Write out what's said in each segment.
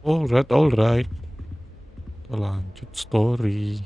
Alright, alright. Kita lanjut story.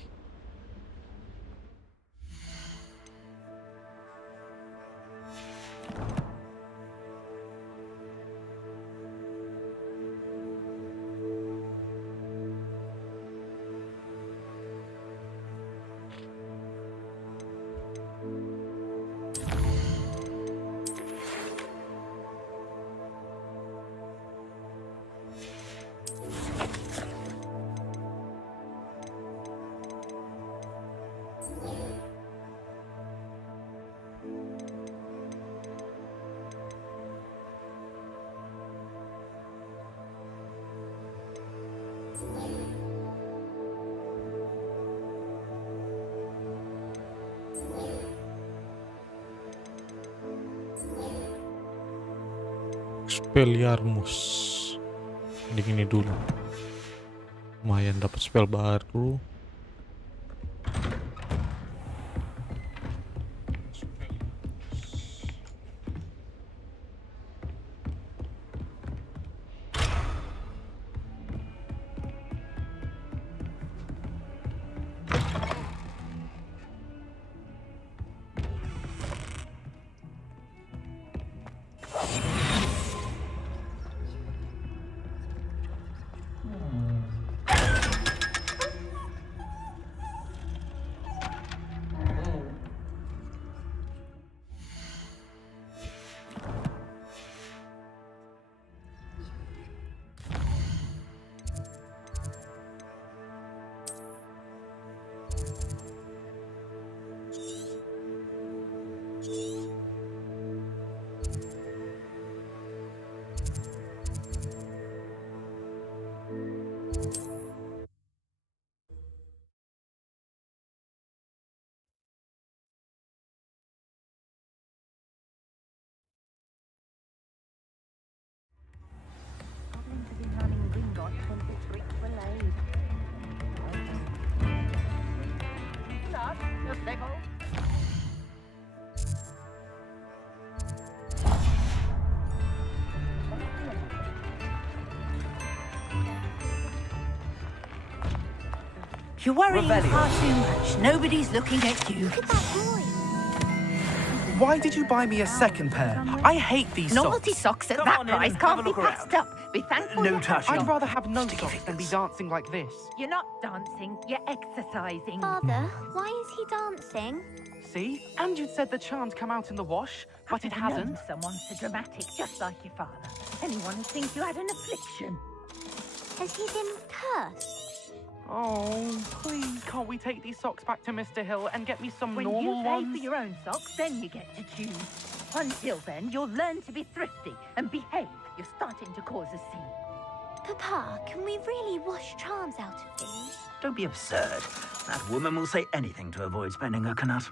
Expelliarmus. Mending ini dulu. Lumayan dapat spell baru. You're worrying far too much. Nobody's looking at you. Look at that boy. Why did you buy me a second pair? I hate these Novelty socks. socks at Come that on in price and have can't a be look passed around. up. Be thankful. No you touching. have I'd them. rather have no socks than be dancing like this. You're not dancing, you're exercising. Father, why is he dancing? See? And you'd said the charms come out in the wash, but it I've known hasn't. someone so dramatic, just like your father. Anyone who thinks you had an affliction. Has he been cursed? Oh, please, can't we take these socks back to Mr. Hill and get me some When normal you pay ones? for your own socks, then you get to choose. Until then, you'll learn to be thrifty and behave. You're starting to cause a scene. Papa, can we really wash charms out of these? Don't be absurd. That woman will say anything to avoid spending her canut.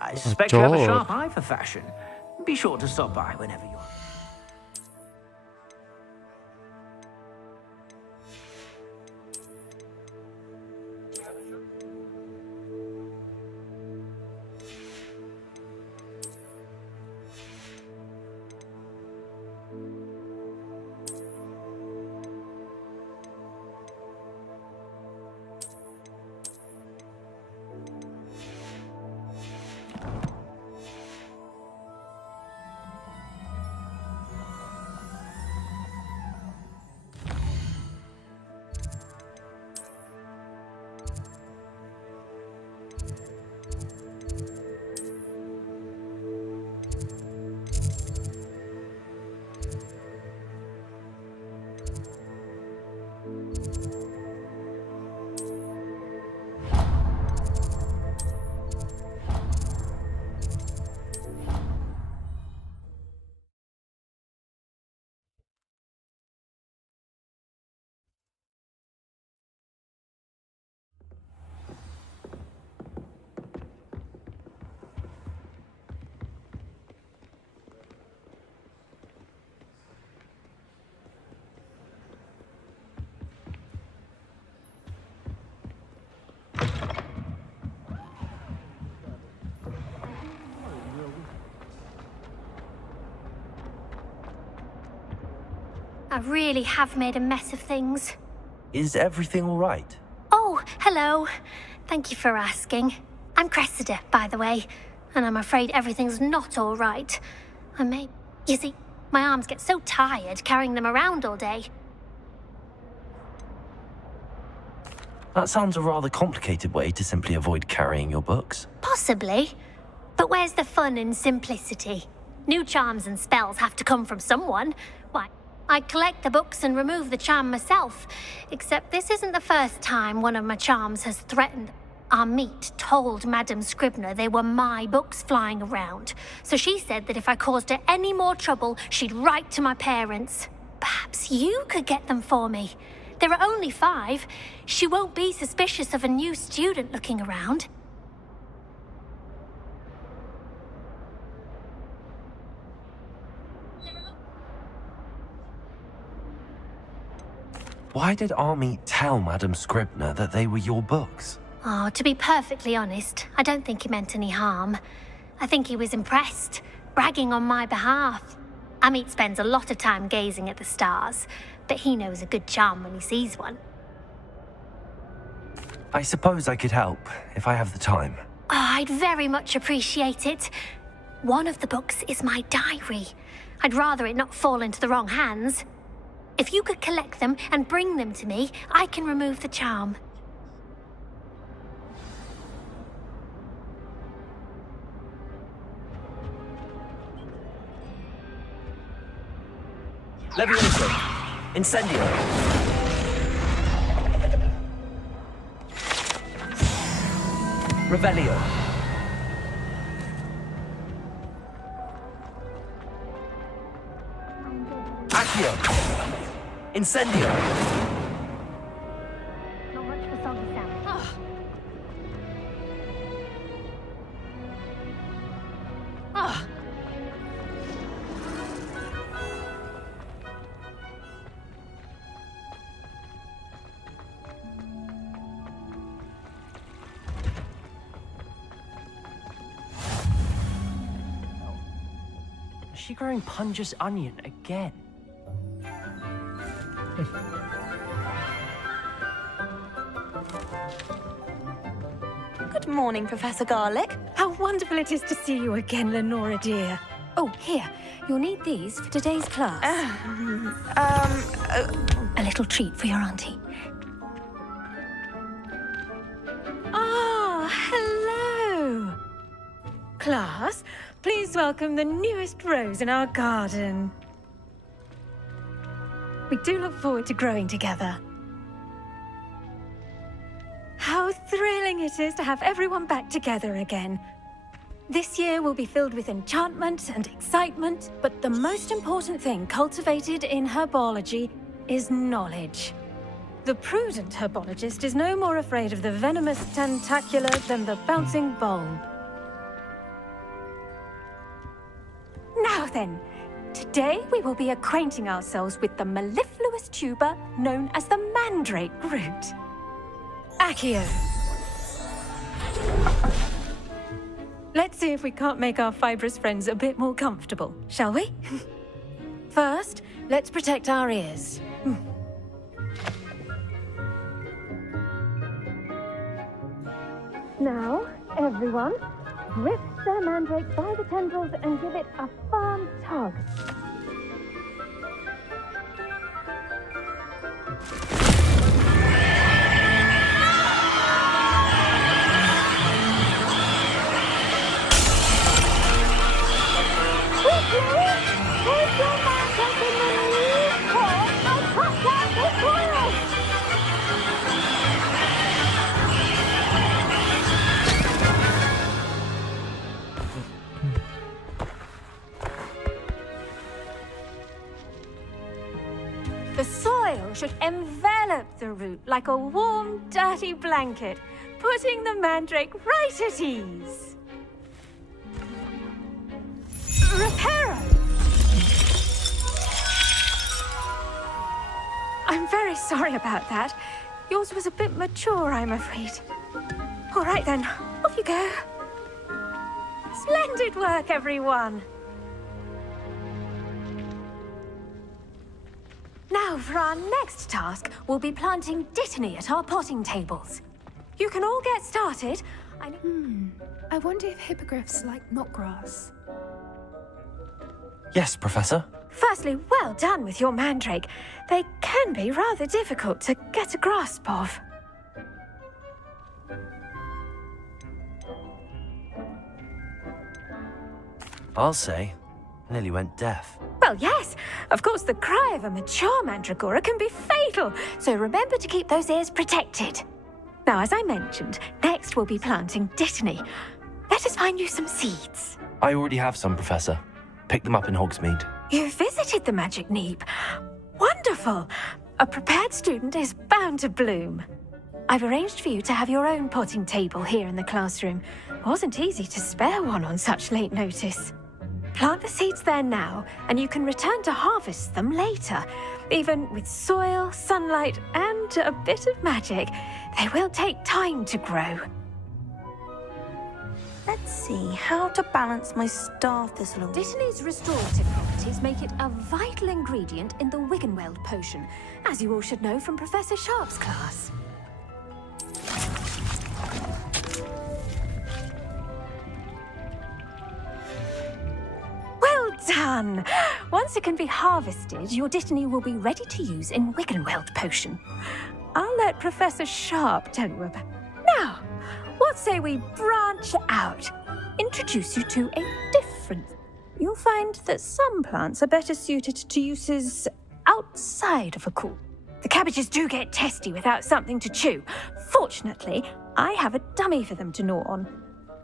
I suspect you have a sharp eye for fashion. Be sure to stop by whenever you're... I really have made a mess of things. Is everything all right? Oh, hello. Thank you for asking. I'm Cressida, by the way, and I'm afraid everything's not all right. You see, my arms get so tired carrying them around all day. That sounds a rather complicated way to simply avoid carrying your books. Possibly. But where's the fun in simplicity? New charms and spells have to come from someone. Why, I collect the books and remove the charm myself. Except this isn't the first time one of my charms has threatened. Amit told Madame Scribner they were my books flying around. So she said that if I caused her any more trouble, she'd write to my parents. Perhaps you could get them for me. There are only 5. She won't be suspicious of a new student looking around. Why did Army tell Madame Scribner that they were your books? Oh, to be perfectly honest, I don't think he meant any harm. I think he was impressed, bragging on my behalf. Amit spends a lot of time gazing at the stars, but he knows a good charm when he sees one. I suppose I could help, if I have the time. Oh, I'd very much appreciate it. One of the books is my diary. I'd rather it not fall into the wrong hands. If you could collect them and bring them to me, I can remove the charm. Levioso! Incendio! Revelio! Accio! Incendio! Not much for soggy sound. Is she growing Punja's onion again? Good morning, Professor Garlick. How wonderful it is to see you again, Lenora dear. Oh, here. You'll need these for today's class. A little treat for your auntie. Ah, hello. Class, please welcome the newest rose in our garden. We do look forward to growing together. How thrilling it is to have everyone back together again. This year will be filled with enchantment and excitement, but the most important thing cultivated in herbology is knowledge. The prudent herbologist is no more afraid of the venomous tentacula than the bouncing bulb. Now then, today we will be acquainting ourselves with the mellifluous tuber known as the mandrake root. Accio. Let's see if we can't make our fibrous friends a bit more comfortable, shall we? First, let's protect our ears. Now, everyone, grip their mandrake by the tendrils and give it a firm tug. The soil should envelop the root like a warm, dirty blanket, putting the mandrake right at ease. Reparo! I'm very sorry about that. Yours was a bit mature, I'm afraid. All right then, off you go. Splendid work, everyone. Now, for our next task, we'll be planting dittany at our potting tables. You can all get started. I wonder if hippogriffs like knotgrass. Yes, Professor. Firstly, well done with your mandrake. They can be rather difficult to get a grasp of. I'll say, nearly went deaf. Well, yes. Of course, the cry of a mature mandragora can be fatal, so remember to keep those ears protected. Now, as I mentioned, next we'll be planting dittany. Let us find you some seeds. I already have some, Professor. Picked them up in Hogsmeade. You visited the Magic Neep. Wonderful. A prepared student is bound to bloom. I've arranged for you to have your own potting table here in the classroom. Wasn't easy to spare one on such late notice. Plant the seeds there now, and you can return to harvest them later. Even with soil, sunlight, and a bit of magic, they will take time to grow. Let's see, how to balance my star thistle. Dittany's restorative properties make it a vital ingredient in the Wiggenweld potion, as you all should know from Professor Sharp's class. Well done! Once it can be harvested, your dittany will be ready to use in Wiggenweld potion. I'll let Professor Sharp tell you about. Now, what say we branch out? Introduce you to a different. You'll find that some plants are better suited to uses outside of a cool. The cabbages do get testy without something to chew. Fortunately, I have a dummy for them to gnaw on.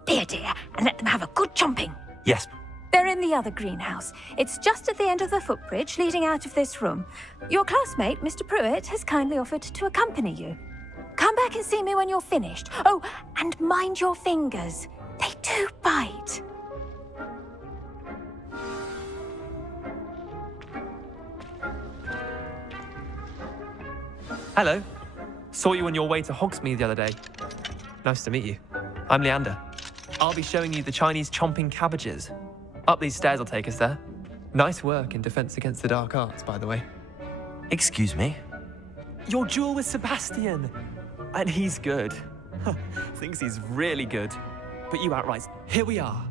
Be a dear and let them have a good chomping. Yes. They're in the other greenhouse. It's just at the end of the footbridge leading out of this room. Your classmate, Mr. Pruitt, has kindly offered to accompany you. Come back and see me when you're finished. Oh, and mind your fingers. They do bite. Hello. Saw you on your way to Hogsmeade the other day. Nice to meet you. I'm Leander. I'll be showing you the Chinese chomping cabbages. Up these stairs will take us there. Nice work in Defense Against the Dark Arts, by the way. Excuse me? Your duel with Sebastian. And he's good. Thinks he's really good. But you outright. Here we are.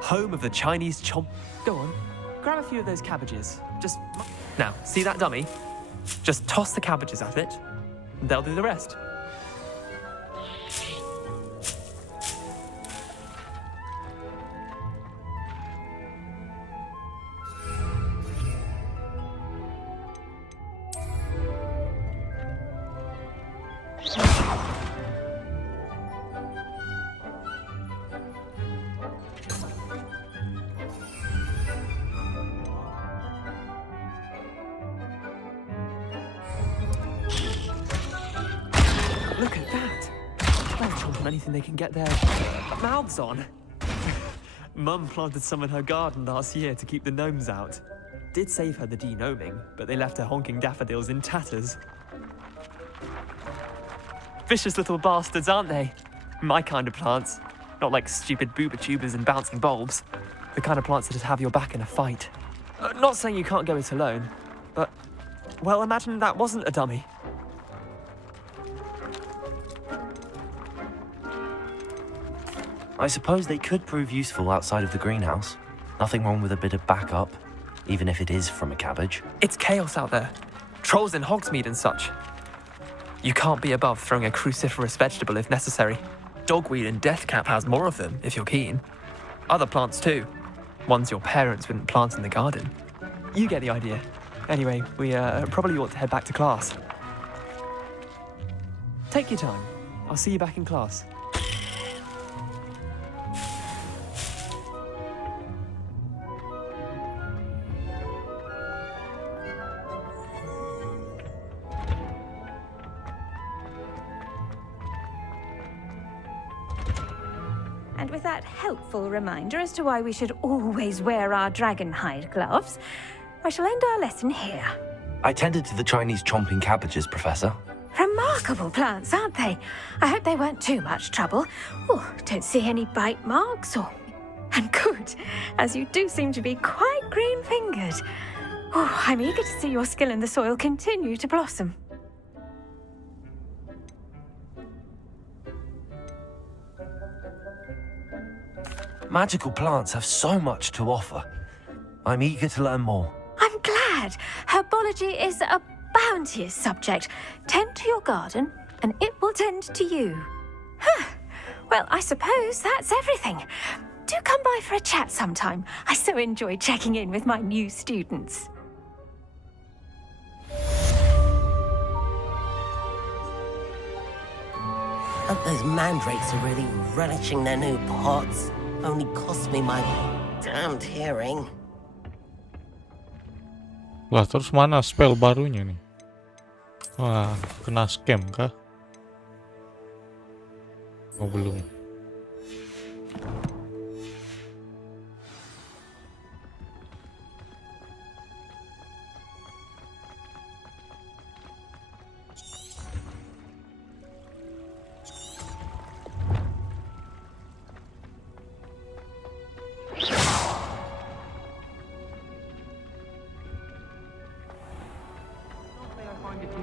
Home of the Chinese chomp. Go on. Grab a few of those cabbages. Now, see that dummy? Just toss the cabbages at it. And they'll do the rest. Look at that! They're chomping anything they can get their mouths on. Mum planted some in her garden last year to keep the gnomes out. Did save her the de-gnoming, but they left her honking daffodils in tatters. Vicious little bastards, aren't they? My kind of plants. Not like stupid booba tubers and bouncing bulbs. The kind of plants that'd have your back in a fight. Not saying you can't go it alone, but, well, imagine that wasn't a dummy. I suppose they could prove useful outside of the greenhouse. Nothing wrong with a bit of backup, even if it is from a cabbage. It's chaos out there. Trolls in Hogsmeade and such. You can't be above throwing a cruciferous vegetable if necessary. Dogweed and deathcap has more of them, if you're keen. Other plants too. Ones your parents wouldn't plant in the garden. You get the idea. Anyway, we probably ought to head back to class. Take your time. I'll see you back in class. And with that helpful reminder as to why we should always wear our dragon hide gloves, I shall end our lesson here. I tended to the Chinese chomping cabbages, Professor. Remarkable plants, aren't they? I hope they weren't too much trouble. Oh, don't see any bite marks or... And good, as you do seem to be quite green-fingered. Oh, I'm eager to see your skill in the soil continue to blossom. Magical plants have so much to offer. I'm eager to learn more. I'm glad. Herbology is a bounteous subject. Tend to your garden, and it will tend to you. Huh. Well, I suppose that's everything. Do come by for a chat sometime. I so enjoy checking in with my new students. Hope those mandrakes are really relishing their new pots. Only cost me my damned hearing. Lah, terus mana spell barunya nih? Wah, kena scam kah? Oh, belum.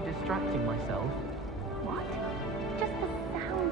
Distracting myself. What? Just the sound.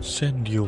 Incendio.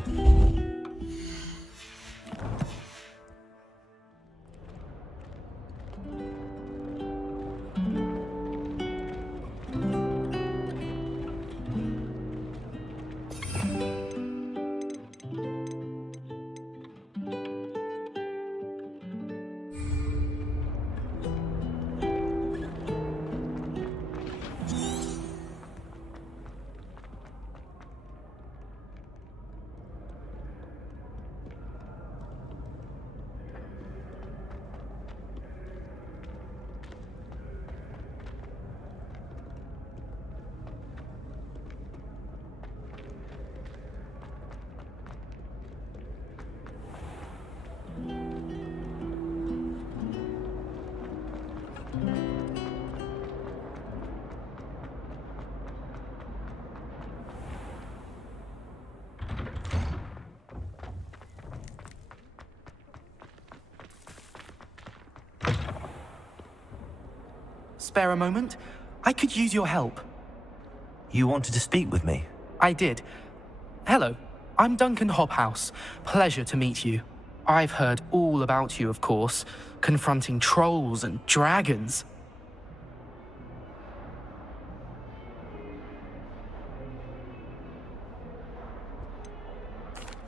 spare a moment? I could use your help. You wanted to speak with me? I did. Hello, I'm Duncan Hobhouse. Pleasure to meet you. I've heard all about you, of course, confronting trolls and dragons.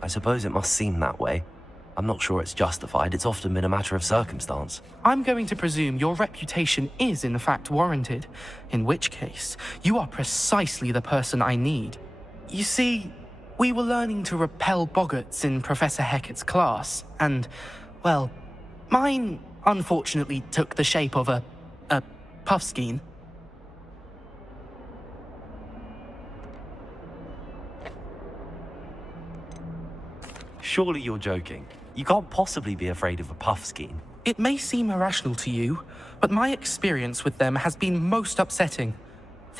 I suppose it must seem that way. I'm not sure it's justified. It's often been a matter of circumstance. I'm going to presume your reputation is in fact warranted, in which case, you are precisely the person I need. You see, we were learning to repel boggarts in Professor Hecat's class, and, well, mine unfortunately took the shape of a puffskein. Surely you're joking. You can't possibly be afraid of a puffskein. It may seem irrational to you, but my experience with them has been most upsetting.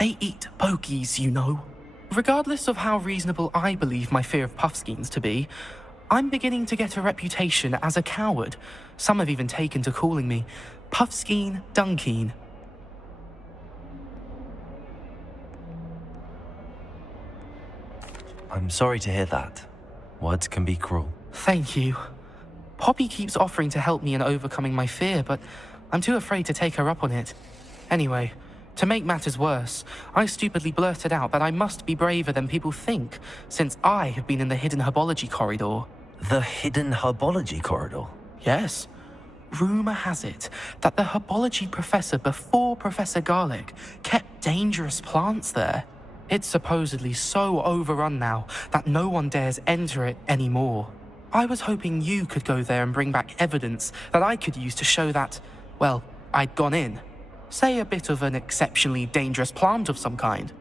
They eat bogies, you know. Regardless of how reasonable I believe my fear of puffskeins to be, I'm beginning to get a reputation as a coward. Some have even taken to calling me Puffskein Dunkeen. I'm sorry to hear that. Words can be cruel. Thank you. Poppy keeps offering to help me in overcoming my fear, but I'm too afraid to take her up on it. Anyway, to make matters worse, I stupidly blurted out that I must be braver than people think, since I have been in the hidden herbology corridor. The hidden herbology corridor? Yes. Rumor has it that the herbology professor before Professor Garlic kept dangerous plants there. It's supposedly so overrun now that no one dares enter it anymore. I was hoping you could go there and bring back evidence that I could use to show that, well, I'd gone in. Say a bit of an exceptionally dangerous plant of some kind.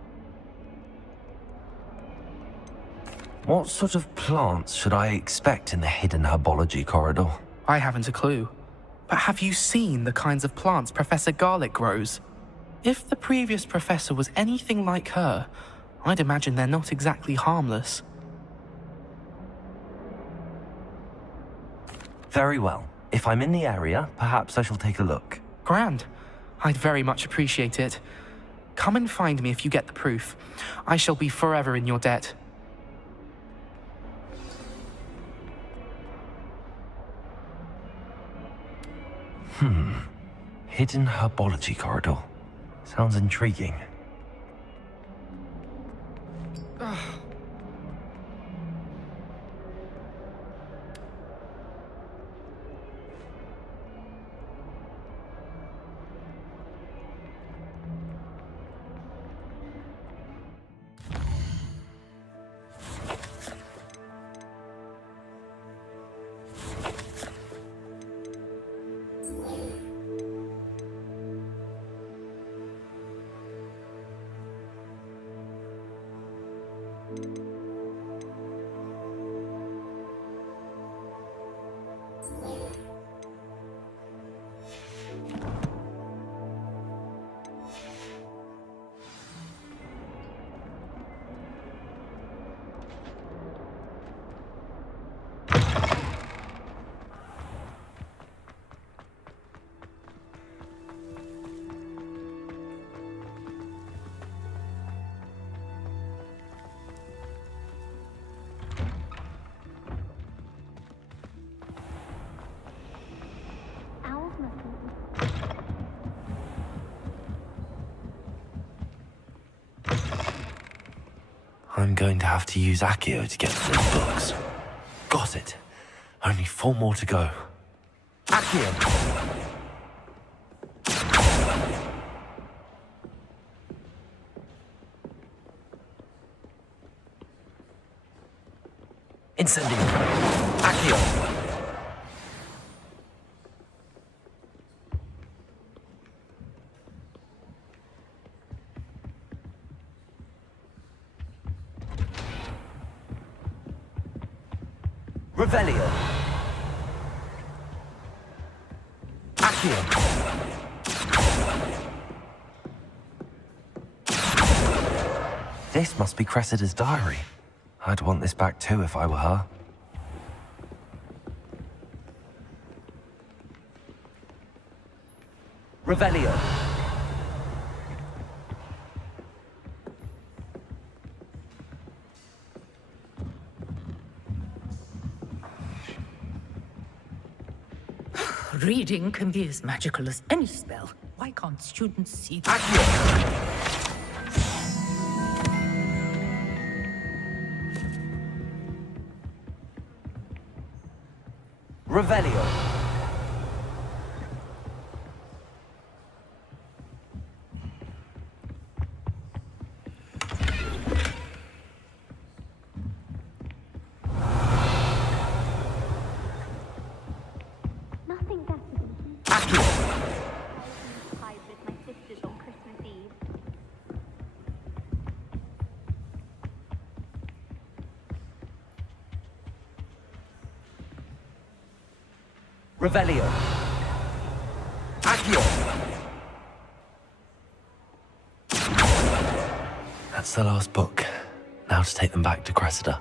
What sort of plants should I expect in the hidden herbology corridor? I haven't a clue. But have you seen the kinds of plants Professor Garlic grows? If the previous professor was anything like her, I'd imagine they're not exactly harmless. Very well. If I'm in the area, perhaps I shall take a look. Grand. I'd very much appreciate it. Come and find me if you get the proof. I shall be forever in your debt. Hidden herbology corridor. Sounds intriguing. I'm going to have to use Accio to get through the books. Got it. Only 4 more to go. Accio! Incendio! Accio! Revelio. Accio. This must be Cressida's diary. I'd want this back too if I were her. Revelio. reading can be as magical as any spell. Why can't students see that? Revelio. Nothing better than Accio. pies with my sisters on Christmas Eve. Revelio. Accio. That's the last book. Now to take them back to Cressida.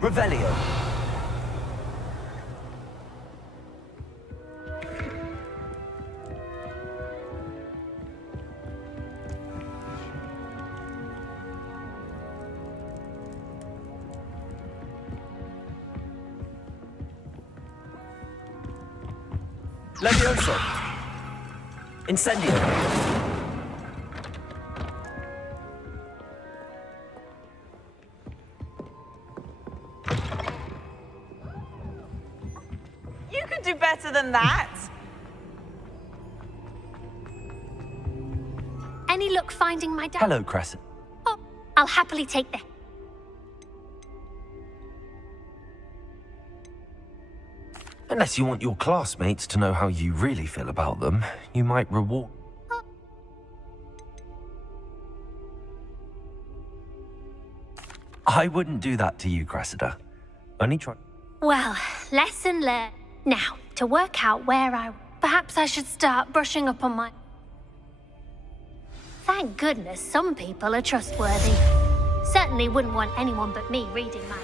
Revelio. Levioso. Incendio. You could do better than that. Any luck finding my dad? Hello, Cressida. Oh, I'll happily take this. Unless you want your classmates to know how you really feel about them, you might reward... I wouldn't do that to you, Cressida. Only try... Well, lesson learned. Now, to work out where perhaps I should start brushing up on my... Thank goodness some people are trustworthy. Certainly wouldn't want anyone but me reading my...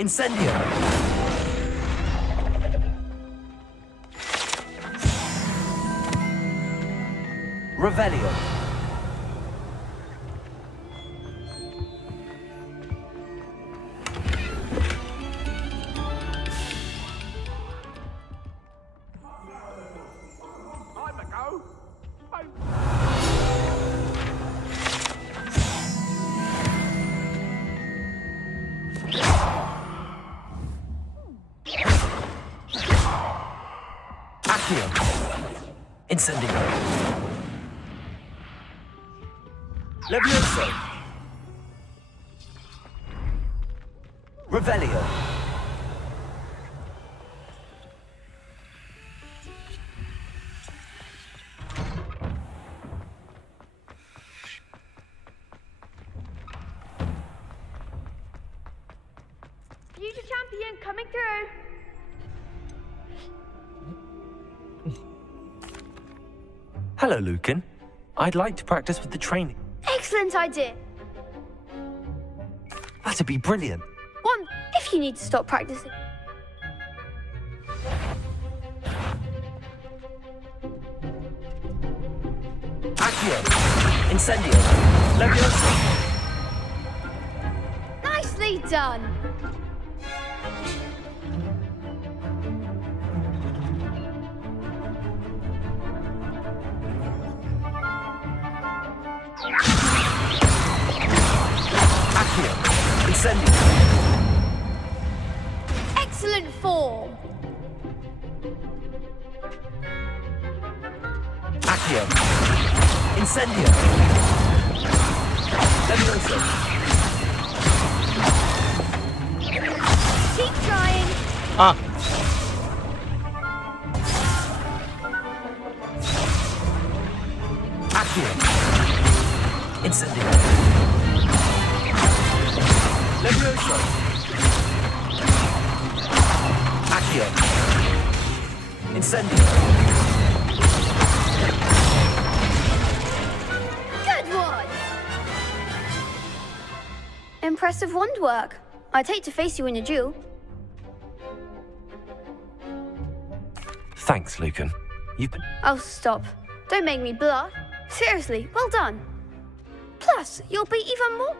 Incendio! Revelio! Incendio. Levioso. Revelio. Future champion coming through. Hello, Lucan. I'd like to practice with the training. Excellent idea. That'd be brilliant. One, if you need to stop practicing. Accio. Incendio. Leviosa. Nicely done. Accio. Incendio. Excellent form. Accio. Incendio. Leviosa. Keep trying. Ah. Accio. Incendio. Leviosa. Accio. Incendio. Good one. Impressive wand work. I'd hate to face you in a duel. Thanks, Lucan. You've been... Oh, stop. Don't make me blush. Seriously, well done. Plus, you'll be even more...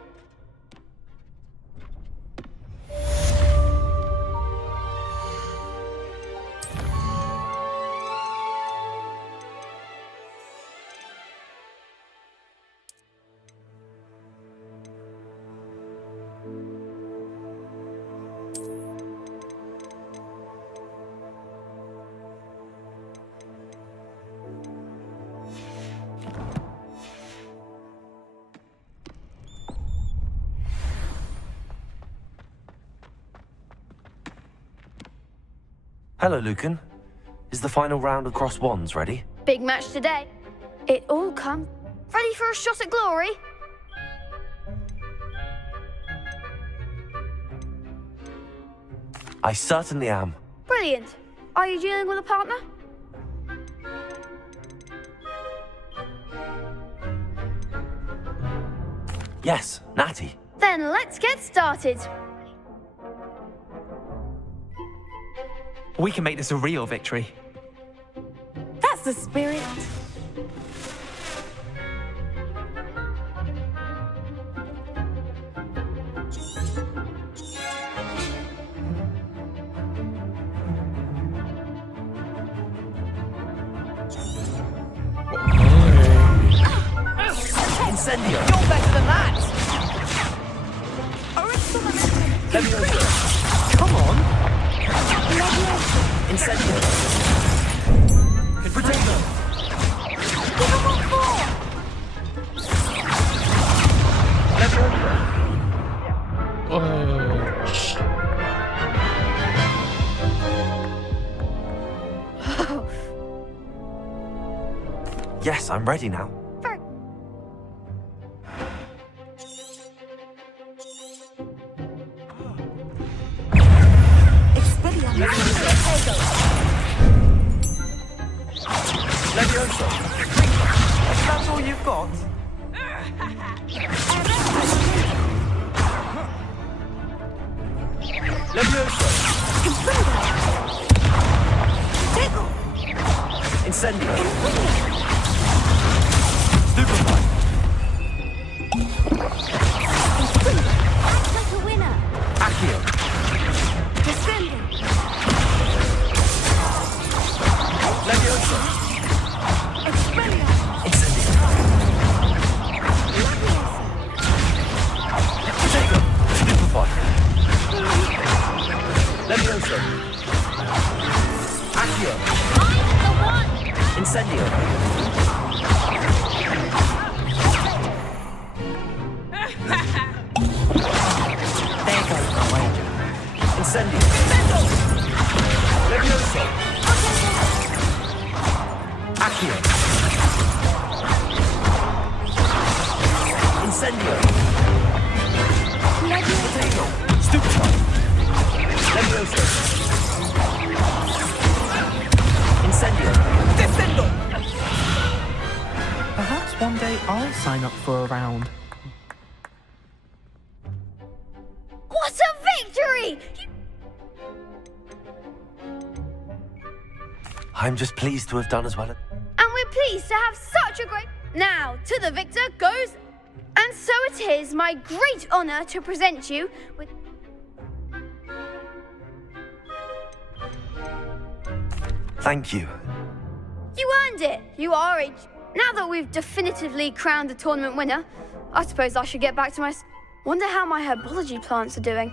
Hello, Lucan. Is the final round of cross wands ready? Big match today. It all comes... Ready for a shot at glory? I certainly am. Brilliant. Are you dealing with a partner? Yes, Natty. Then let's get started. We can make this a real victory. That's the spirit. Incendio. You're better than that. Leviosa. Come on. Incendio. Potato. Give him one more. Leviosa. Yes, I'm ready now. Leviosa. That's all you've got? Leviosa. Incendio. Stupefy. Act like a winner. Accio. Descending. Leviosa. Incendio. Potato. Stupefy. Leviosa. Accio. Incendio. There goes my wager. Incendio. Leviosa. Accio. Incendio. Potato. Stupefy. Leviosa. Incendio. Descendo. Perhaps one day I'll sign up for a round. What a victory! I'm just pleased to have done as well. And we're pleased to have such a great... Now, to the victor goes... And so it is my great honor to present you with... Thank you. You earned it! You are a... Now that we've definitively crowned the tournament winner, I suppose I should get back to my... Wonder how my herbology plants are doing.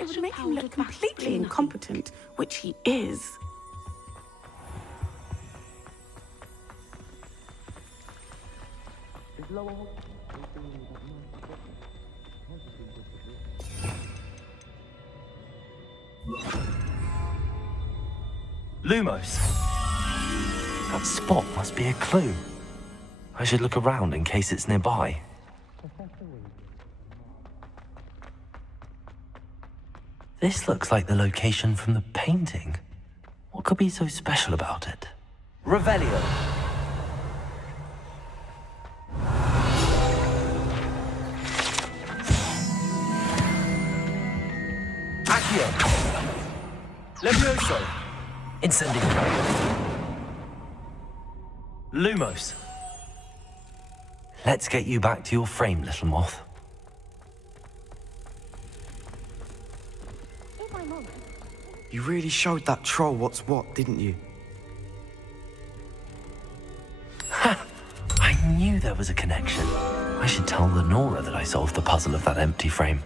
It would make him look completely incompetent, which he is. Lumos! That spot must be a clue. I should look around in case it's nearby. This looks like the location from the painting. What could be so special about it? Revelio! Accio! Levioso! Incendio! Lumos! Let's get you back to your frame, little moth. You really showed that troll what's what, didn't you? Ha! I knew there was a connection. I should tell Lenora that I solved the puzzle of that empty frame.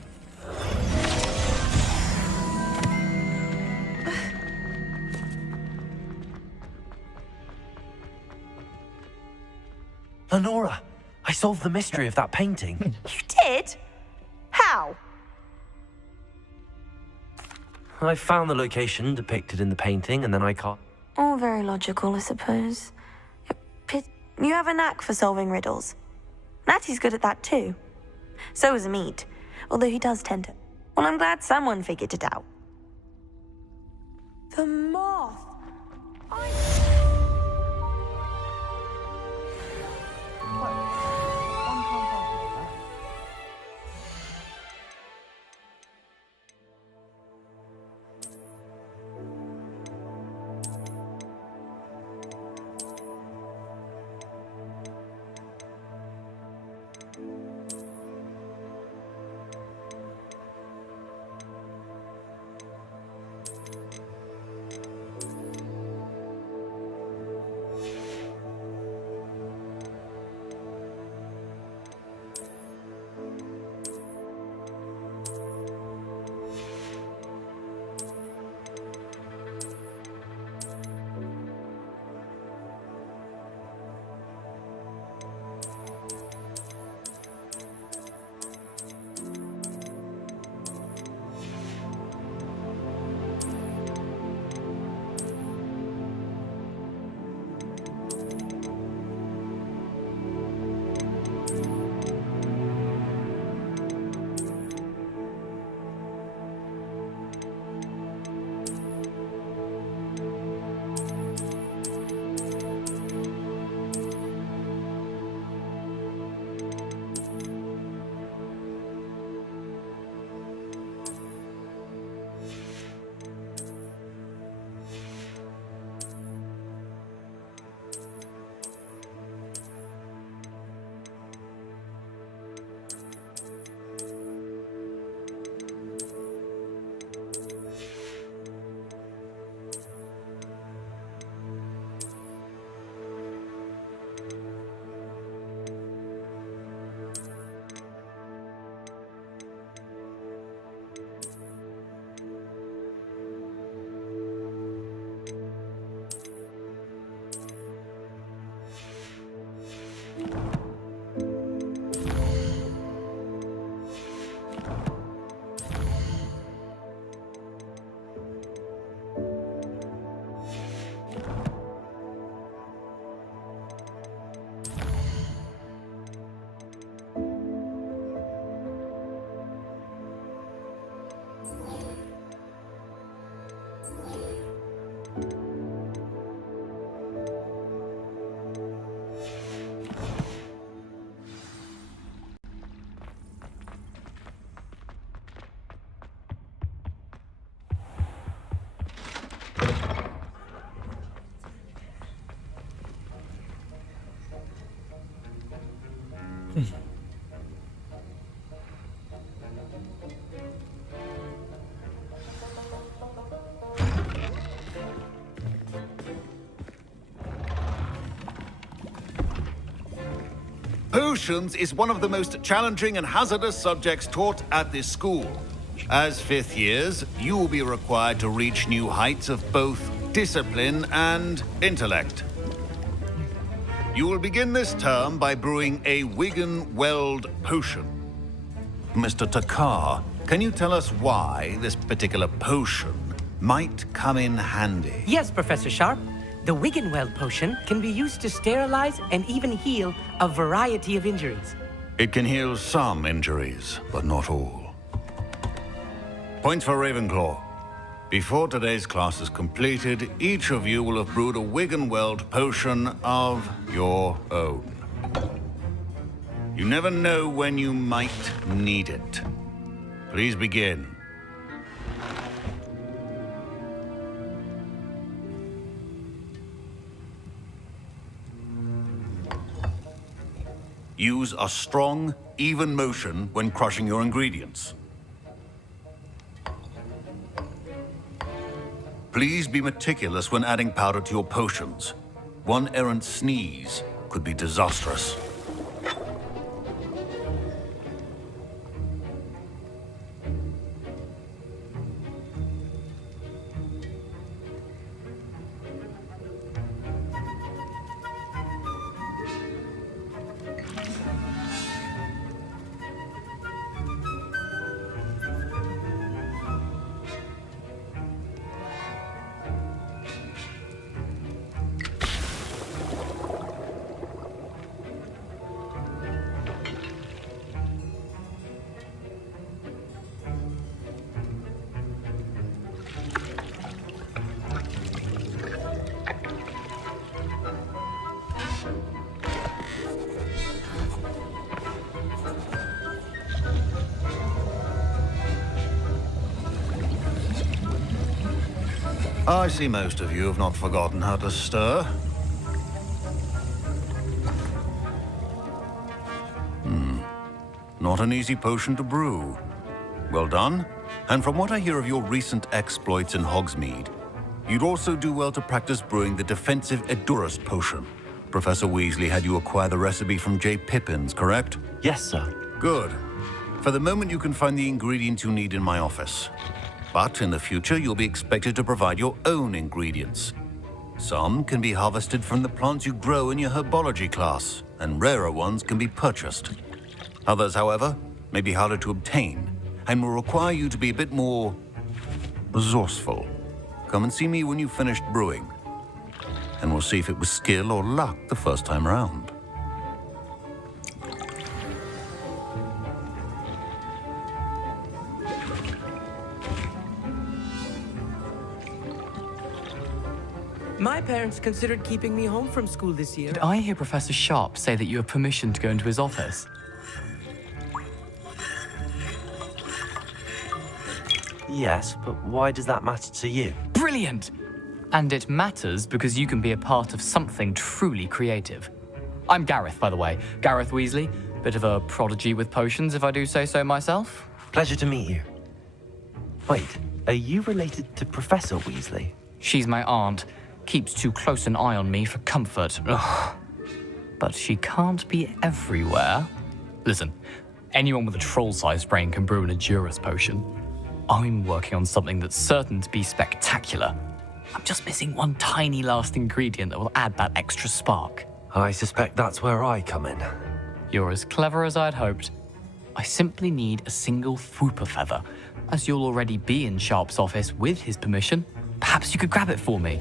Lenora, I solved the mystery of that painting. You did? How? I found the location depicted in the painting, and then I can't... All very logical, I suppose. You have a knack for solving riddles. Natty's good at that too. So is Meat, although he does tend to... Well, I'm glad someone figured it out. The moth! Potions is one of the most challenging and hazardous subjects taught at this school. As fifth years, you will be required to reach new heights of both discipline and intellect. You will begin this term by brewing a Wigan-Weld potion. Mr. Takar, can you tell us why this particular potion might come in handy? Yes, Professor Sharp. The Wigan-Weld potion can be used to sterilize and even heal a variety of injuries. It can heal some injuries, but not all. Points for Ravenclaw. Before today's class is completed, each of you will have brewed a Wigan-Weld potion of your own. You never know when you might need it. Please begin. Use a strong, even motion when crushing your ingredients. Please be meticulous when adding powder to your potions. One errant sneeze could be disastrous. I see most of you have not forgotten how to stir. Not an easy potion to brew. Well done. And from what I hear of your recent exploits in Hogsmeade, you'd also do well to practice brewing the defensive Edurus potion. Professor Weasley had you acquire the recipe from J. Pippins, correct? Yes, sir. Good. For the moment, you can find the ingredients you need in my office. But in the future, you'll be expected to provide your own ingredients. Some can be harvested from the plants you grow in your herbology class, and rarer ones can be purchased. Others, however, may be harder to obtain, and will require you to be a bit more resourceful. Come and see me when you've finished brewing, and we'll see if it was skill or luck the first time round. My parents considered keeping me home from school this year. Did I hear Professor Sharp say that you have permission to go into his office? Yes, but why does that matter to you? Brilliant! And it matters because you can be a part of something truly creative. I'm Gareth, by the way. Gareth Weasley. Bit of a prodigy with potions, if I do say so myself. Pleasure to meet you. Wait, are you related to Professor Weasley? She's my aunt. Keeps too close an eye on me for comfort. Ugh. But she can't be everywhere. Listen, anyone with a troll-sized brain can brew an Edurus potion. I'm working on something that's certain to be spectacular. I'm just missing one tiny last ingredient that will add that extra spark. I suspect that's where I come in. You're as clever as I'd hoped. I simply need a single Fwooper feather. As you'll already be in Sharp's office with his permission, perhaps you could grab it for me.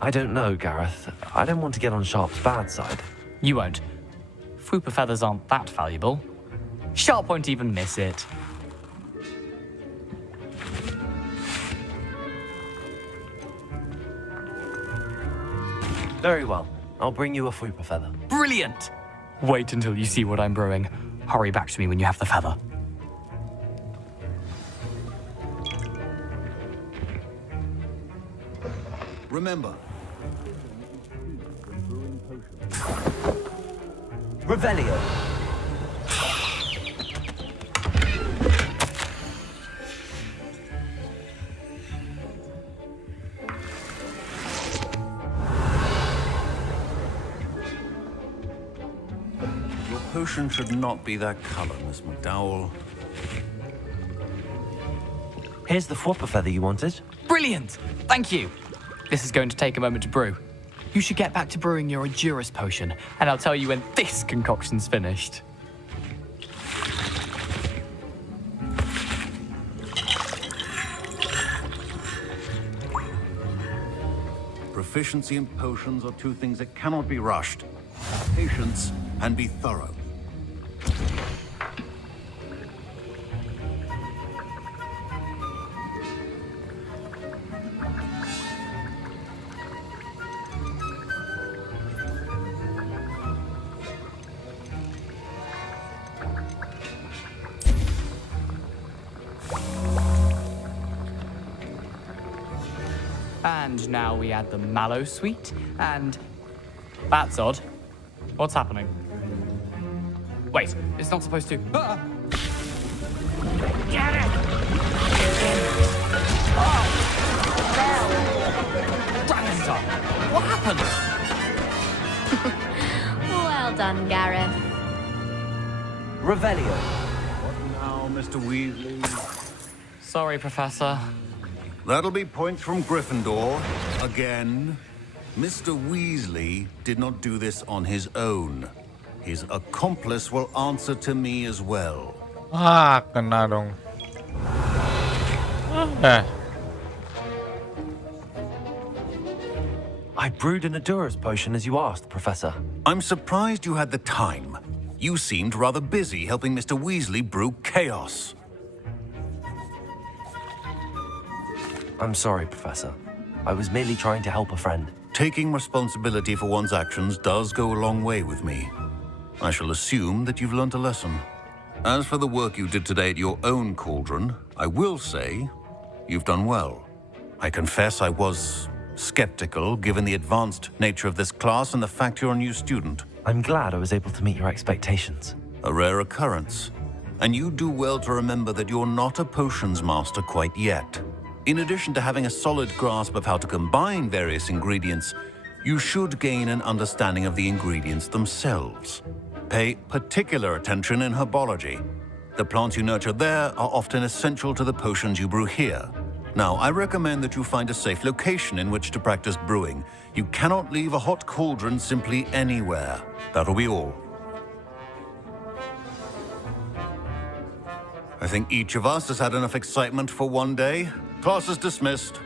I don't know, Gareth. I don't want to get on Sharp's bad side. You won't. Fwooper feathers aren't that valuable. Sharp won't even miss it. Very well. I'll bring you a fupa feather. Brilliant! Wait until you see what I'm brewing. Hurry back to me when you have the feather. Remember. Revelio. Your potion should not be that color, Miss McDowell. Here's the fupa feather you wanted. Brilliant! Thank you. This is going to take a moment to brew. You should get back to brewing your Endurus potion, and I'll tell you when this concoction's finished. Proficiency in potions are two things that cannot be rushed. Patience and be thorough. And now we add the mallow sweet, and... That's odd. What's happening? Wait, it's not supposed to... Ah! Get it! Dragon's what happened? Well done, Gareth. Revelio. What now, Mr. Weasley? Sorry, Professor. That'll be points from Gryffindor. Again. Mr. Weasley did not do this on his own. His accomplice will answer to me as well. Ah, kena dong. I brewed an Endurus potion as you asked, Professor. I'm surprised you had the time. You seemed rather busy helping Mr. Weasley brew chaos. I'm sorry, Professor. I was merely trying to help a friend. Taking responsibility for one's actions does go a long way with me. I shall assume that you've learnt a lesson. As for the work you did today at your own cauldron, I will say you've done well. I confess I was skeptical given the advanced nature of this class and the fact you're a new student. I'm glad I was able to meet your expectations. A rare occurrence. And you do well to remember that you're not a potions master quite yet. In addition to having a solid grasp of how to combine various ingredients, you should gain an understanding of the ingredients themselves. Pay particular attention in herbology. The plants you nurture there are often essential to the potions you brew here. Now, I recommend that you find a safe location in which to practice brewing. You cannot leave a hot cauldron simply anywhere. That'll be all. I think each of us has had enough excitement for one day. Class is dismissed.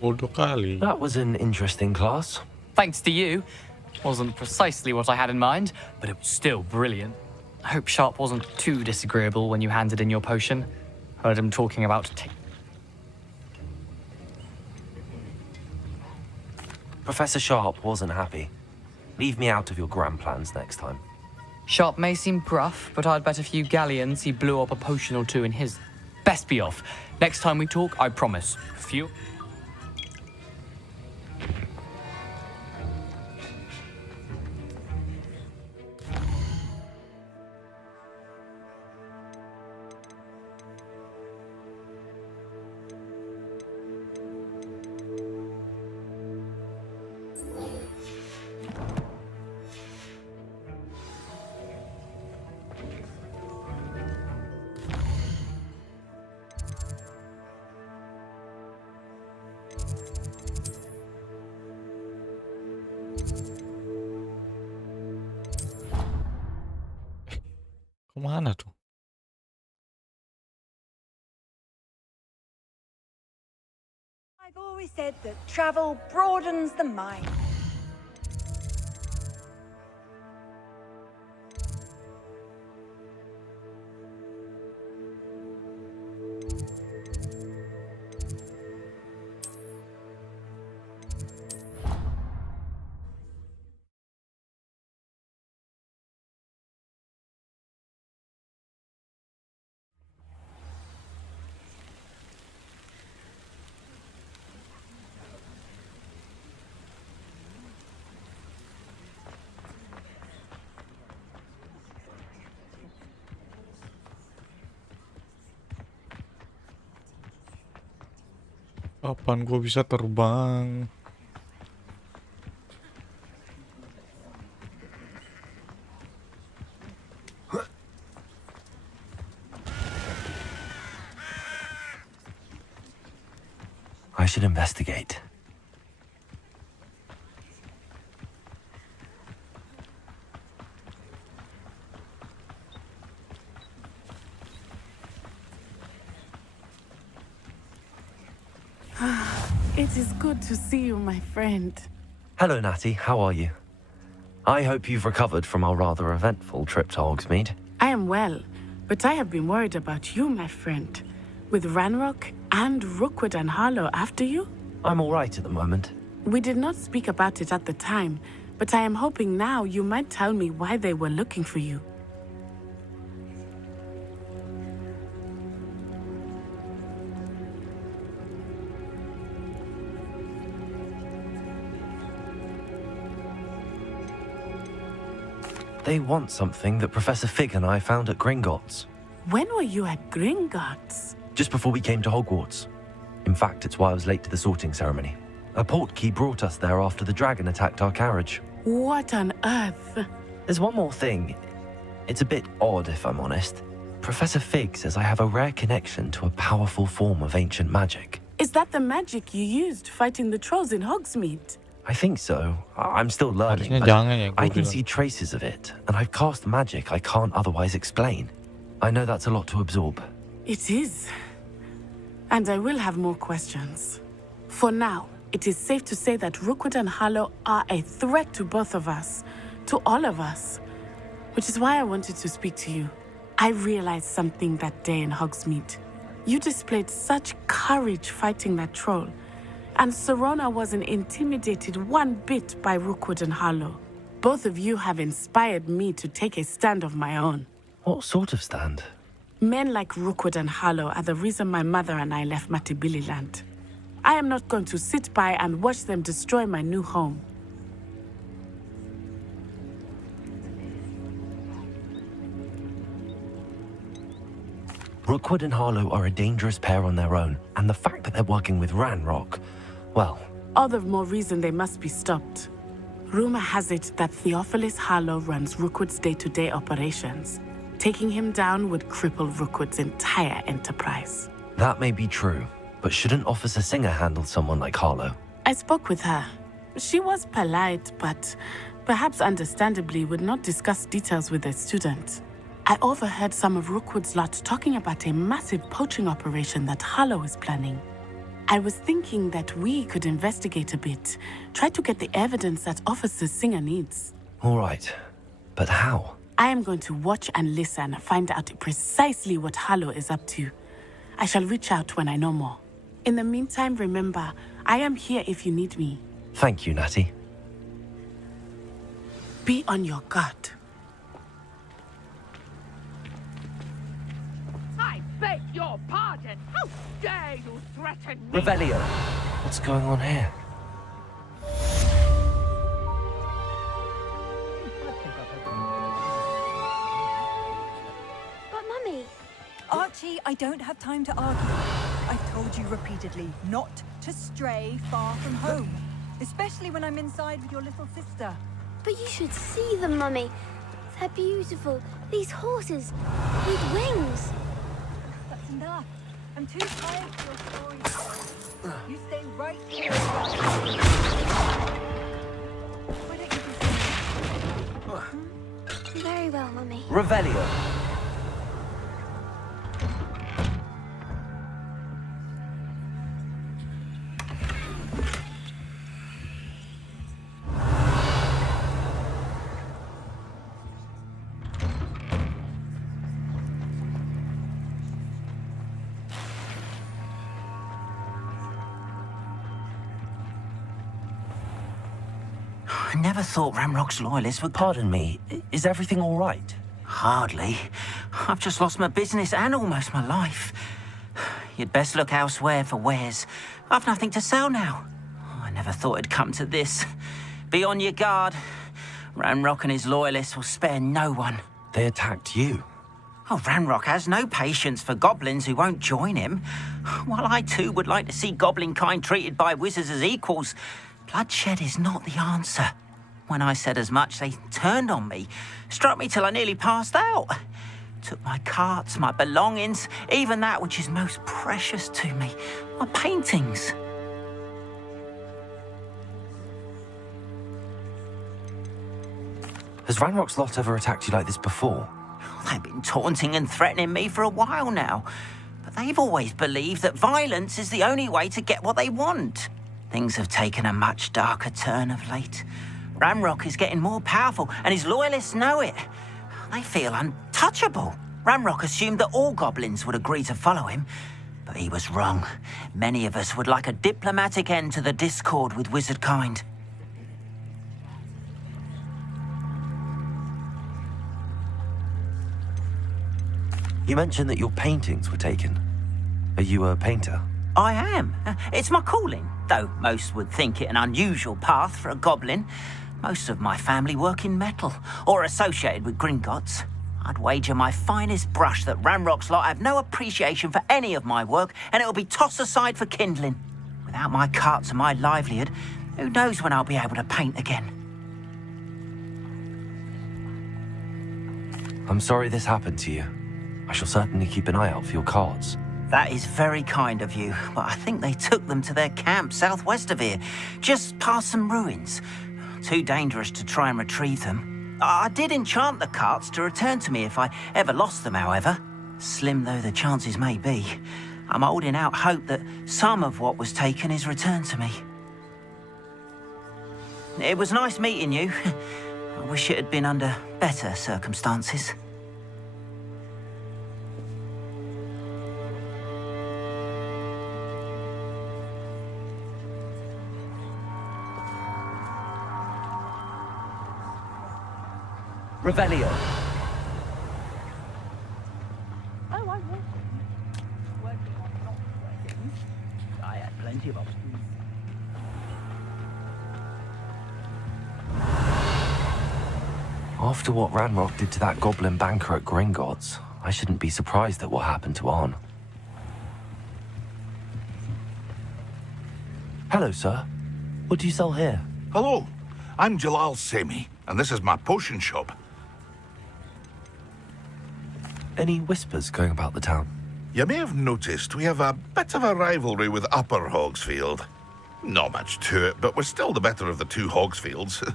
That was an interesting class. Thanks to you. Wasn't precisely what I had in mind, but it was still brilliant. I hope Sharp wasn't too disagreeable when you handed in your potion. Heard him talking about... Professor Sharp wasn't happy. Leave me out of your grand plans next time. Sharp may seem gruff, but I'd bet a few galleons he blew up a potion or two in his. Best be off. Next time we talk, I promise. Few. Kemana tuh? I've always said that travel broadens the mind. Apaan gue bisa terbang? I should investigate. It is good to see you, my friend. Hello, Natty. How are you? I hope you've recovered from our rather eventful trip to Hogsmeade. I am well, but I have been worried about you, my friend. With Ranrock and Rookwood and Harlow after you? I'm all right at the moment. We did not speak about it at the time, but I am hoping now you might tell me why they were looking for you. They want something that Professor Fig and I found at Gringotts. When were you at Gringotts? Just before we came to Hogwarts. In fact, it's why I was late to the sorting ceremony. A portkey brought us there after the dragon attacked our carriage. What on earth? There's one more thing. It's a bit odd, if I'm honest. Professor Fig says I have a rare connection to a powerful form of ancient magic. Is that the magic you used fighting the trolls in Hogsmeade? I think so. I'm still learning, but I can see traces of it, and I've cast magic I can't otherwise explain. I know that's a lot to absorb. It is. And I will have more questions. For now, it is safe to say that Rookwood and Harlow are a threat to both of us, to all of us, which is why I wanted to speak to you. I realized something that day in Hogsmeade. You displayed such courage fighting that troll, and Serona wasn't intimidated one bit by Rookwood and Harlow. Both of you have inspired me to take a stand of my own. What sort of stand? Men like Rookwood and Harlow are the reason my mother and I left Matabeleland. I am not going to sit by and watch them destroy my new home. Rookwood and Harlow are a dangerous pair on their own, and the fact that they're working with Ranrock, well... All the more reason they must be stopped. Rumor has it that Theophilus Harlow runs Rookwood's day-to-day operations. Taking him down would cripple Rookwood's entire enterprise. That may be true, but shouldn't Officer Singer handle someone like Harlow? I spoke with her. She was polite, but perhaps understandably would not discuss details with a student. I overheard some of Rookwood's lot talking about a massive poaching operation that Harlow is planning. I was thinking that we could investigate a bit, try to get the evidence that Officer Singer needs. All right, but how? I am going to watch and listen, find out precisely what Harlow is up to. I shall reach out when I know more. In the meantime, remember, I am here if you need me. Thank you, Natty. Be on your guard. I beg your pardon. How dare you threaten me? Revelio. What's going on here? But Mummy... Archie, I don't have time to argue. I've told you repeatedly not to stray far from home, especially when I'm inside with your little sister. But you should see them, Mummy. They're beautiful. These horses with wings. That's enough. I'm too tired for your story. You stay right here. Why don't you be Very well, Mummy. Revelio. I never thought Ranrock's loyalists would... Pardon me, is everything all right? Hardly. I've just lost my business and almost my life. You'd best look elsewhere for wares. I've nothing to sell now. I never thought it'd come to this. Be on your guard. Ranrock and his loyalists will spare no one. They attacked you? Oh, Ranrock has no patience for goblins who won't join him. While I too would like to see goblin kind treated by wizards as equals, bloodshed is not the answer. When I said as much, they turned on me, struck me till I nearly passed out. Took my carts, my belongings, even that which is most precious to me, my paintings. Has Ranrock's lot ever attacked you like this before? They've been taunting and threatening me for a while now, but they've always believed that violence is the only way to get what they want. Things have taken a much darker turn of late. Ranrock is getting more powerful, and his loyalists know it. They feel untouchable. Ranrock assumed that all goblins would agree to follow him, but he was wrong. Many of us would like a diplomatic end to the discord with wizard kind. You mentioned that your paintings were taken. Are you a painter? I am. It's my calling, though most would think it an unusual path for a goblin. Most of my family work in metal, or associated with Gringotts. I'd wager my finest brush that Ranrock's lot have no appreciation for any of my work, and it'll be tossed aside for kindling. Without my carts and my livelihood, who knows when I'll be able to paint again? I'm sorry this happened to you. I shall certainly keep an eye out for your cards. That is very kind of you, but I think they took them to their camp southwest of here, just past some ruins. Too dangerous to try and retrieve them. I did enchant the carts to return to me if I ever lost them, however. Slim though the chances may be, I'm holding out hope that some of what was taken is returned to me. It was nice meeting you. I wish it had been under better circumstances. Revelio. Oh, I was working on not working. I had plenty of options. After what Ranrock did to that goblin banker at Gringotts, I shouldn't be surprised at what happened to Arn. Hello, sir. What do you sell here? Hello, I'm Jalal Semi, and this is my potion shop. Any whispers going about the town? You may have noticed we have a bit of a rivalry with Upper Hogsfield. Not much to it, but we're still the better of the two Hogsfields.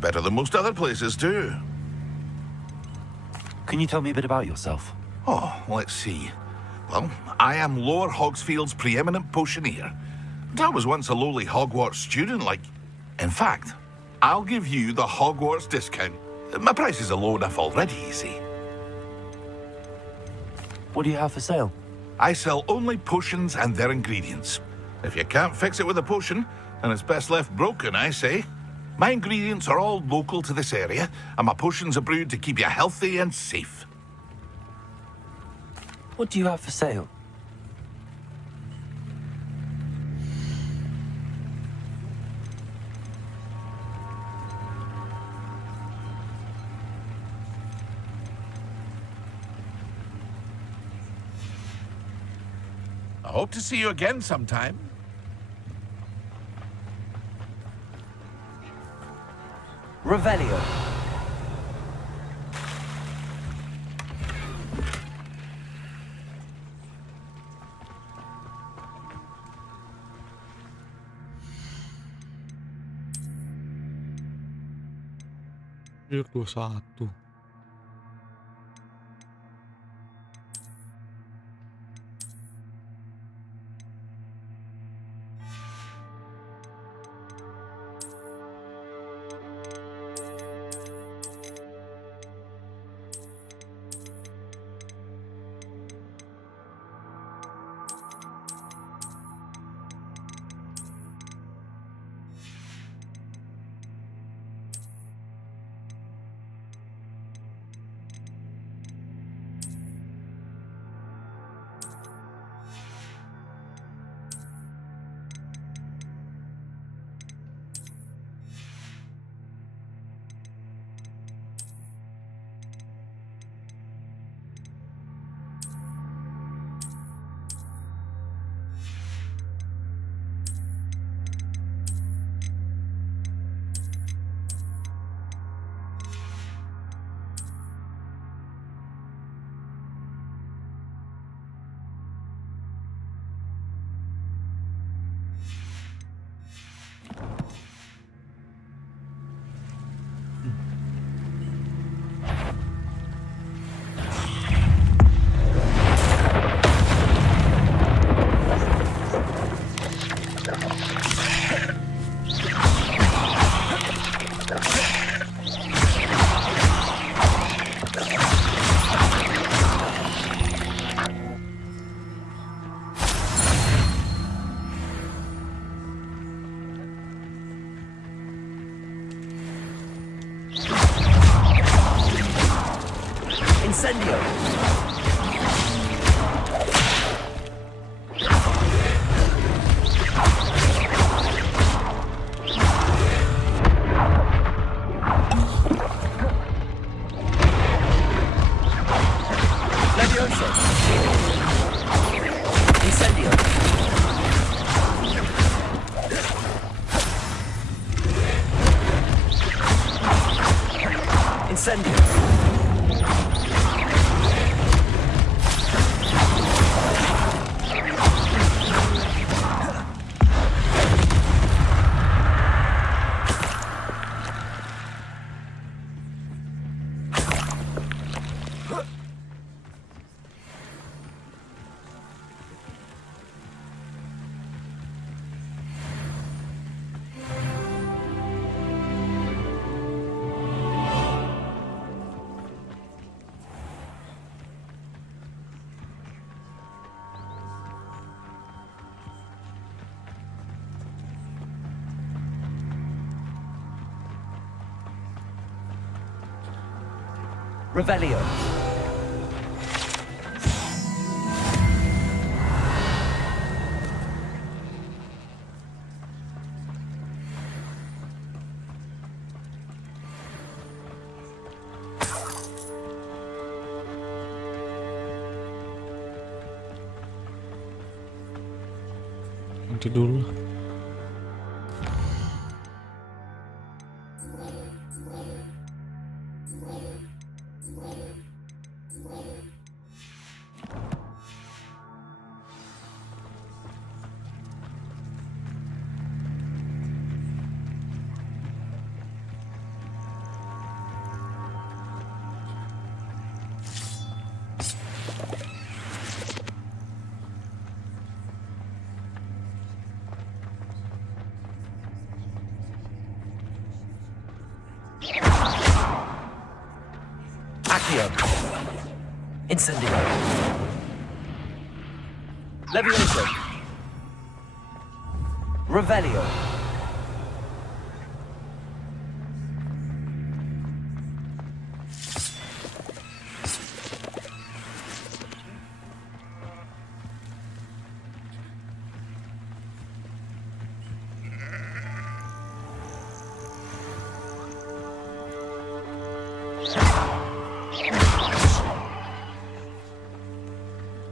Better than most other places, too. Can you tell me a bit about yourself? Oh, let's see. Well, I am Lower Hogsfield's preeminent potioneer. But I was once a lowly Hogwarts student, like... In fact, I'll give you the Hogwarts discount. My prices are low enough already, you see. What do you have for sale? I sell only potions and their ingredients. If you can't fix it with a potion, then it's best left broken, I say. My ingredients are all local to this area, and my potions are brewed to keep you healthy and safe. What do you have for sale? I hope to see you again sometime. Revelio. Year 21. Levioso. Incendio. Incendio. Revelio. Nanti dulu. Accio. Incendio. Levioso. Revelio.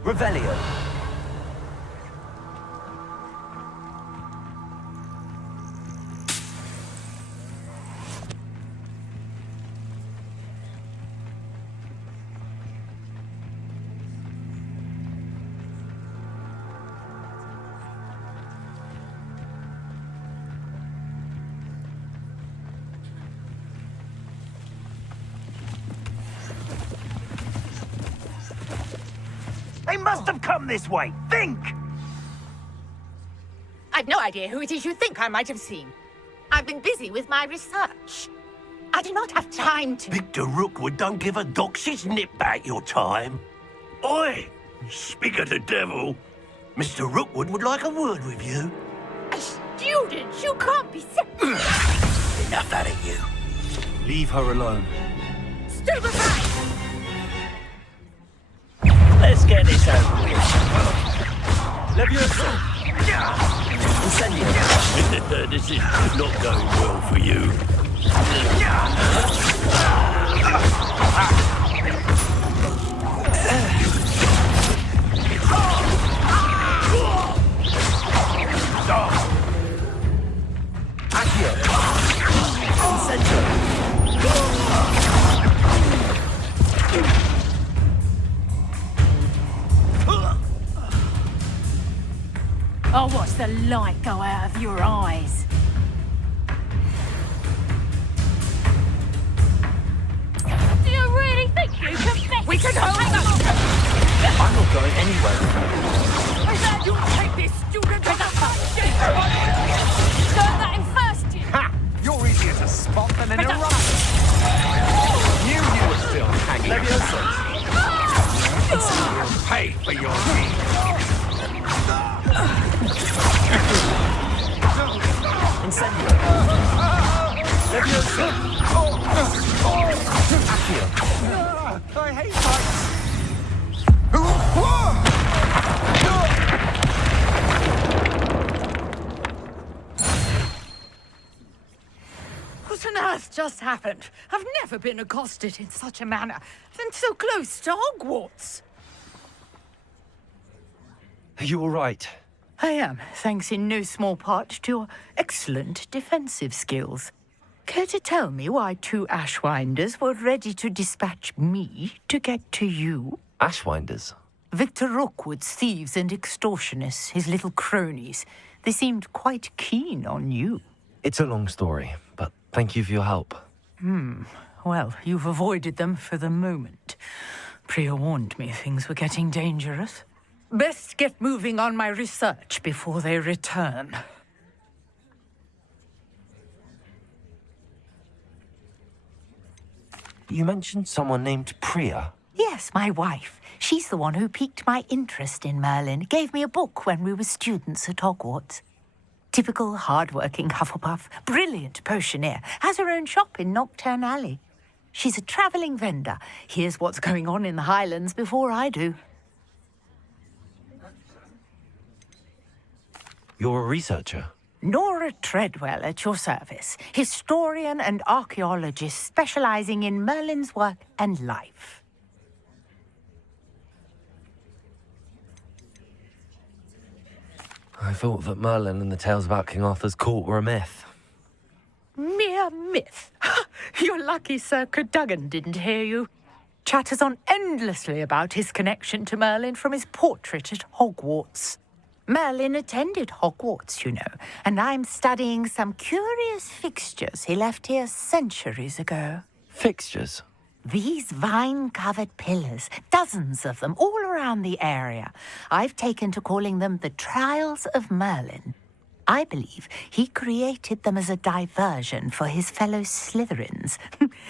Revelio. They must have come this way. Think! I've no idea who it is you think I might have seen. I've been busy with my research. I do not have time to... Victor Rookwood don't give a doxy's nip back your time. Oi! Speak of the devil. Mr. Rookwood would like a word with you. A student? You can't be... Enough out of you. Leave her alone. Stupefy! Let's get this over with. Levioso. Incendio. This is not going well for you. Accio. Incendio. I'll watch the light go out of your eyes. Do you really think you can mess? We can hold up! I'm not going anywhere. I said you'll take this student as a hostage! Learn that in first year. Ha! You're easier to spot than an eruption. Knew you were still hanging. Levioso. Pay for your deed. Incendio. Levioso. Accio. I hate heights! What on earth just happened? I've never been accosted in such a manner, and so close to Hogwarts. Are you all right? I am, thanks in no small part to your excellent defensive skills. Care to tell me why 2 Ashwinders were ready to dispatch me to get to you? Ashwinders? Victor Rookwood's thieves and extortionists, his little cronies. They seemed quite keen on you. It's a long story, but thank you for your help. Well, you've avoided them for the moment. Priya warned me things were getting dangerous. Best get moving on my research before they return. You mentioned someone named Priya. Yes, my wife. She's the one who piqued my interest in Merlin. Gave me a book when we were students at Hogwarts. Typical hard-working Hufflepuff, brilliant potioneer, has her own shop in Nocturne Alley. She's a travelling vendor. Hears what's going on in the Highlands before I do. You're a researcher? Nora Treadwell at your service, historian and archaeologist specialising in Merlin's work and life. I thought that Merlin and the tales about King Arthur's court were a myth. Mere myth. You're lucky Sir Cadogan didn't hear you. Chatters on endlessly about his connection to Merlin from his portrait at Hogwarts. Merlin attended Hogwarts, you know, and I'm studying some curious fixtures he left here centuries ago. Fixtures? These vine-covered pillars, dozens of them, all around the area. I've taken to calling them the Trials of Merlin. I believe he created them as a diversion for his fellow Slytherins.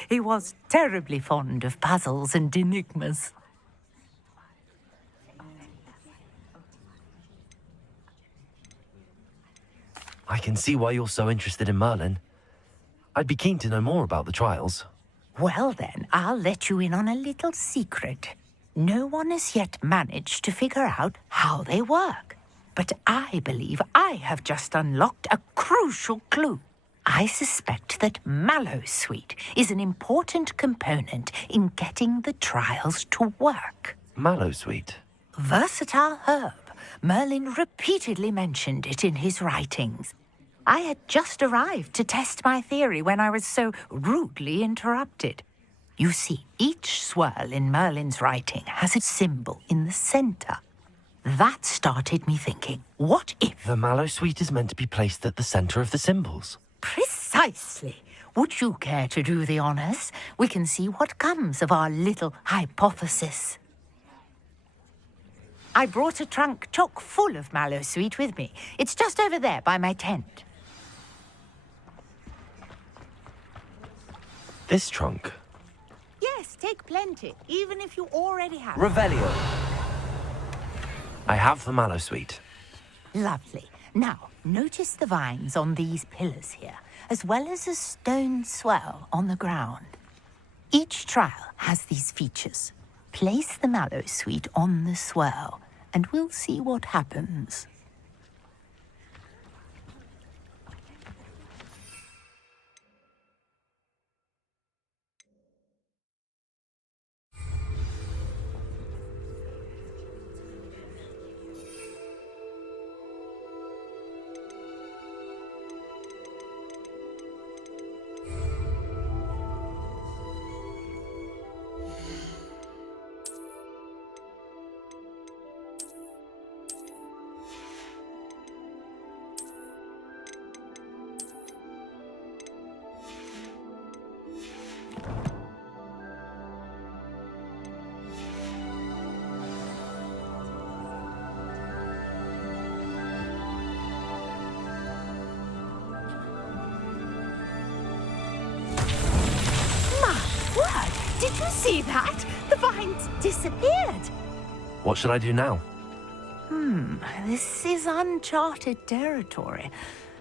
He was terribly fond of puzzles and enigmas. I can see why you're so interested in Merlin. I'd be keen to know more about the trials. Well then, I'll let you in on a little secret. No one has yet managed to figure out how they work. But I believe I have just unlocked a crucial clue. I suspect that Mallowsweet is an important component in getting the trials to work. Mallowsweet? Versatile herb. Merlin repeatedly mentioned it in his writings. I had just arrived to test my theory when I was so rudely interrupted. You see, each swirl in Merlin's writing has a symbol in the center. That started me thinking, what if... The Mallowsweet is meant to be placed at the center of the symbols. Precisely. Would you care to do the honors? We can see what comes of our little hypothesis. I brought a trunk chock full of Mallowsweet with me. It's just over there by my tent. This trunk? Yes, take plenty, even if you already have. Revelio. I have the Mallowsweet. Lovely. Now, notice the vines on these pillars here, as well as a stone swell on the ground. Each trial has these features. Place the Mallowsweet on the swirl, and we'll see what happens. Did you see that? The vines disappeared. What should I do now? This is uncharted territory.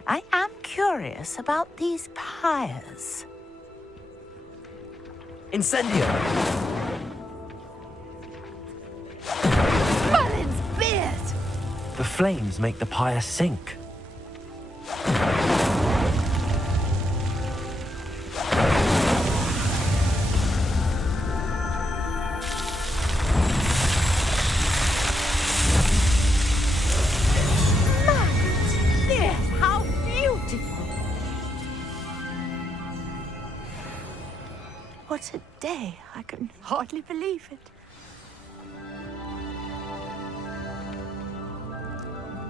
I am curious about these pyres. Incendio! The flames make the pyre sink. Yes, how beautiful! What a day. I can hardly believe it.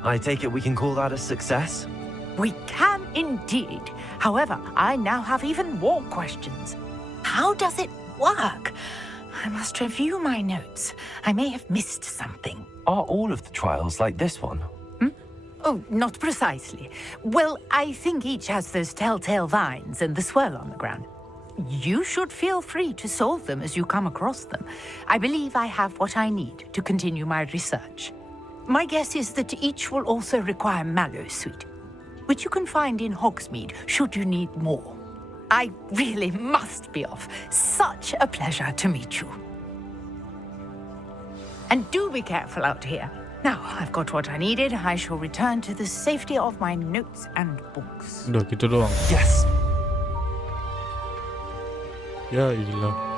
I take it we can call that a success? We can indeed. However, I now have even more questions. How does it work? I must review my notes. I may have missed something. Are all of the trials like this one? Oh, not precisely. Well, I think each has those telltale vines and the swirl on the ground. You should feel free to solve them as you come across them. I believe I have what I need to continue my research. My guess is that each will also require mallow sweet, which you can find in Hogsmeade should you need more. I really must be off. Such a pleasure to meet you. And do be careful out here. Now, I've got what I needed. I shall return to the safety of my notes and books. Udah gitu doang. Yes. Ya ilah.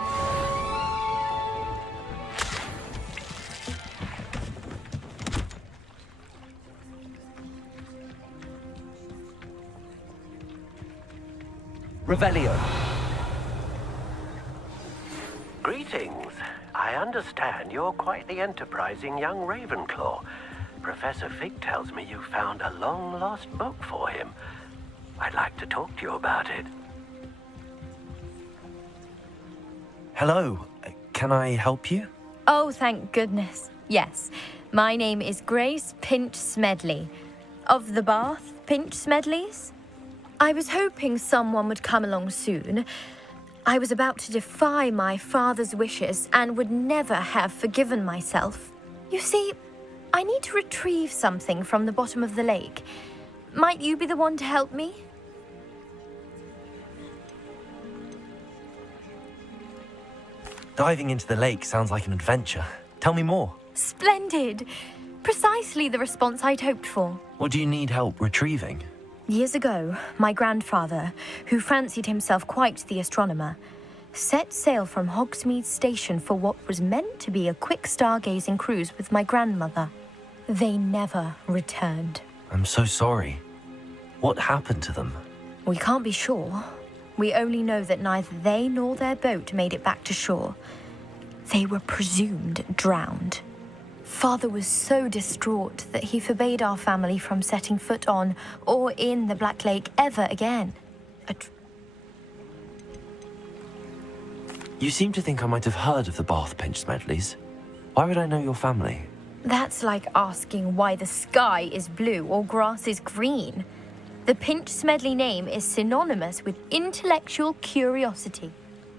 Revelio. Greetings. I understand you're quite the enterprising young Ravenclaw. Professor Fig tells me you found a long-lost book for him. I'd like to talk to you about it. Hello. Can I help you? Oh, thank goodness. Yes. My name is Grace Pinch Smedley. Of the Bath Pinch Smedleys? I was hoping someone would come along soon. I was about to defy my father's wishes and would never have forgiven myself. You see, I need to retrieve something from the bottom of the lake. Might you be the one to help me? Diving into the lake sounds like an adventure. Tell me more. Splendid! Precisely the response I'd hoped for. What do you need help retrieving? Years ago, my grandfather, who fancied himself quite the astronomer, set sail from Hogsmeade Station for what was meant to be a quick stargazing cruise with my grandmother. They never returned. I'm so sorry. What happened to them? We can't be sure. We only know that neither they nor their boat made it back to shore. They were presumed drowned. Father was so distraught that he forbade our family from setting foot on or in the Black Lake ever again. You seem to think I might have heard of the Bath Pinch Smedleys. Why would I know your family? That's like asking why the sky is blue or grass is green. The Pinch Smedley name is synonymous with intellectual curiosity.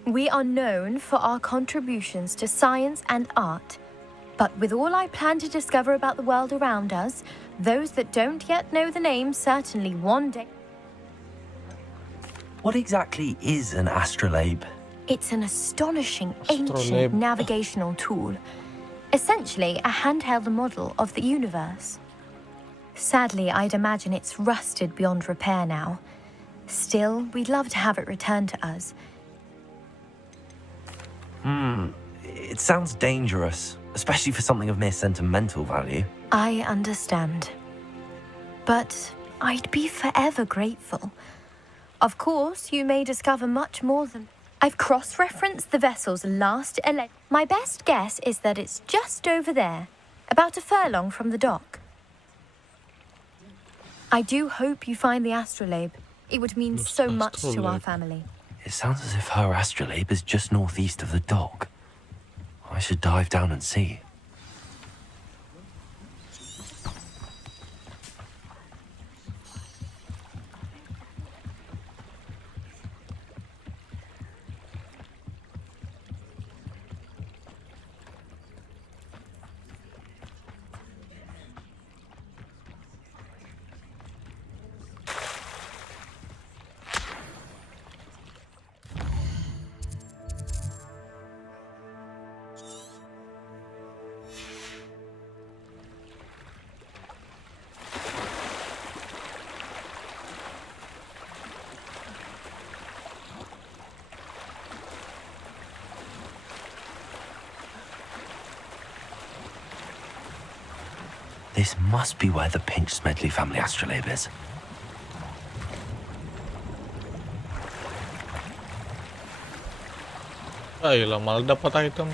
We are known for our contributions to science and art. But with all I plan to discover about the world around us, those that don't yet know the name certainly one day. What exactly is an astrolabe? It's an astonishing Astrolabe. ancient navigational tool. Essentially a handheld model of the universe. Sadly, I'd imagine it's rusted beyond repair now. Still, we'd love to have it returned to us. It sounds dangerous, especially for something of mere sentimental value. I understand. But I'd be forever grateful. Of course, you may discover much more than... I've cross-referenced the vessel's last My best guess is that it's just over there, about a furlong from the dock. I do hope you find the astrolabe. It would mean so much to our family. It sounds as if her astrolabe is just northeast of the dock. I should dive down and see. This must be where the Pinch Smedley family astrolabe is. Ayolah, malah dapat item.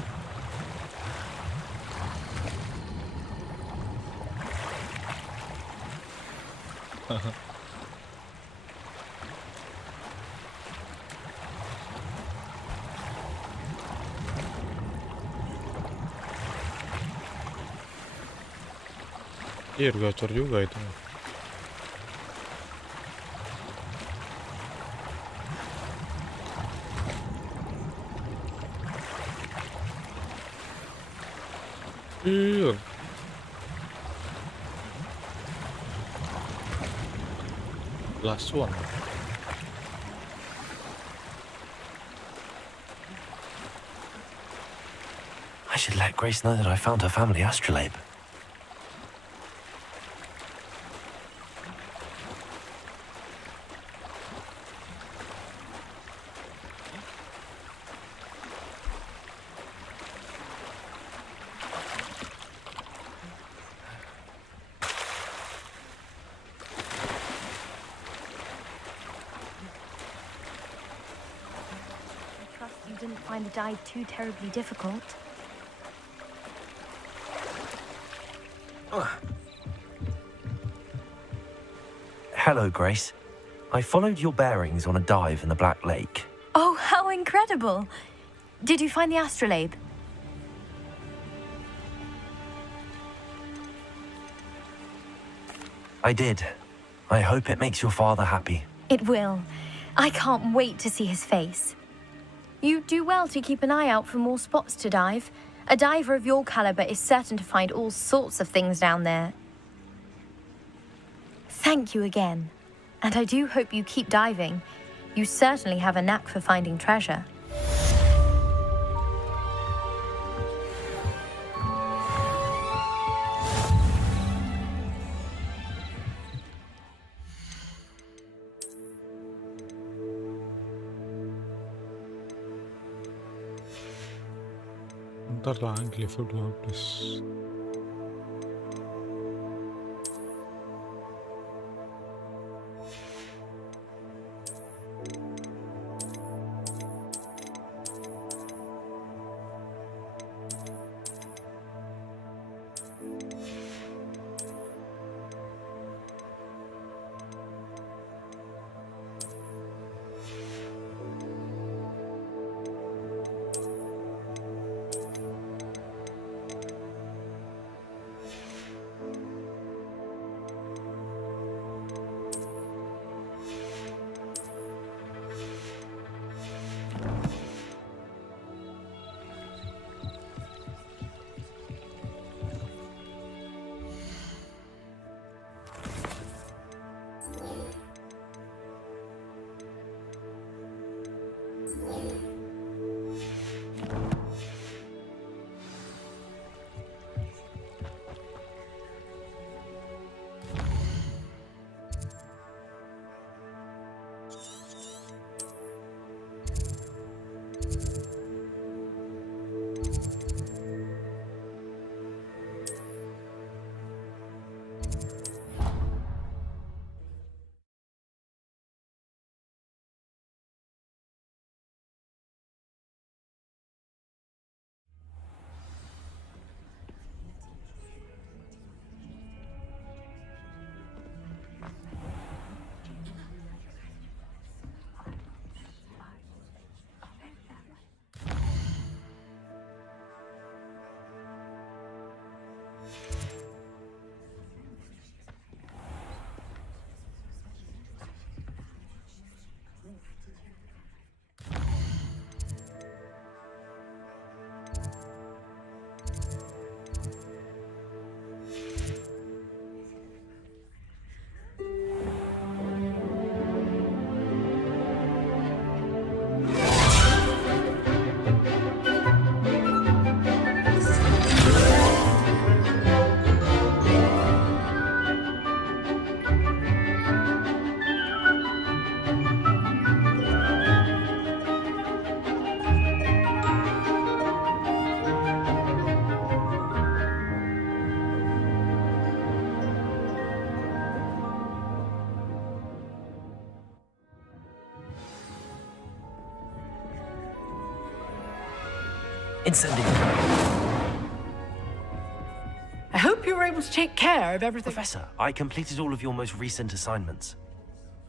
Iya, gacor juga itu. Iya. Last one. I should let Grace know that I found her family astrolabe. You didn't find the dive too terribly difficult. Hello, Grace. I followed your bearings on a dive in the Black Lake. Oh, how incredible! Did you find the astrolabe? I did. I hope it makes your father happy. It will. I can't wait to see his face. You do well to keep an eye out for more spots to dive. A diver of your caliber is certain to find all sorts of things down there. Thank you again. And I do hope you keep diving. You certainly have a knack for finding treasure. Ntar lagi level 12. Incendio. I hope you were able to take care of everything. Professor, I completed all of your most recent assignments.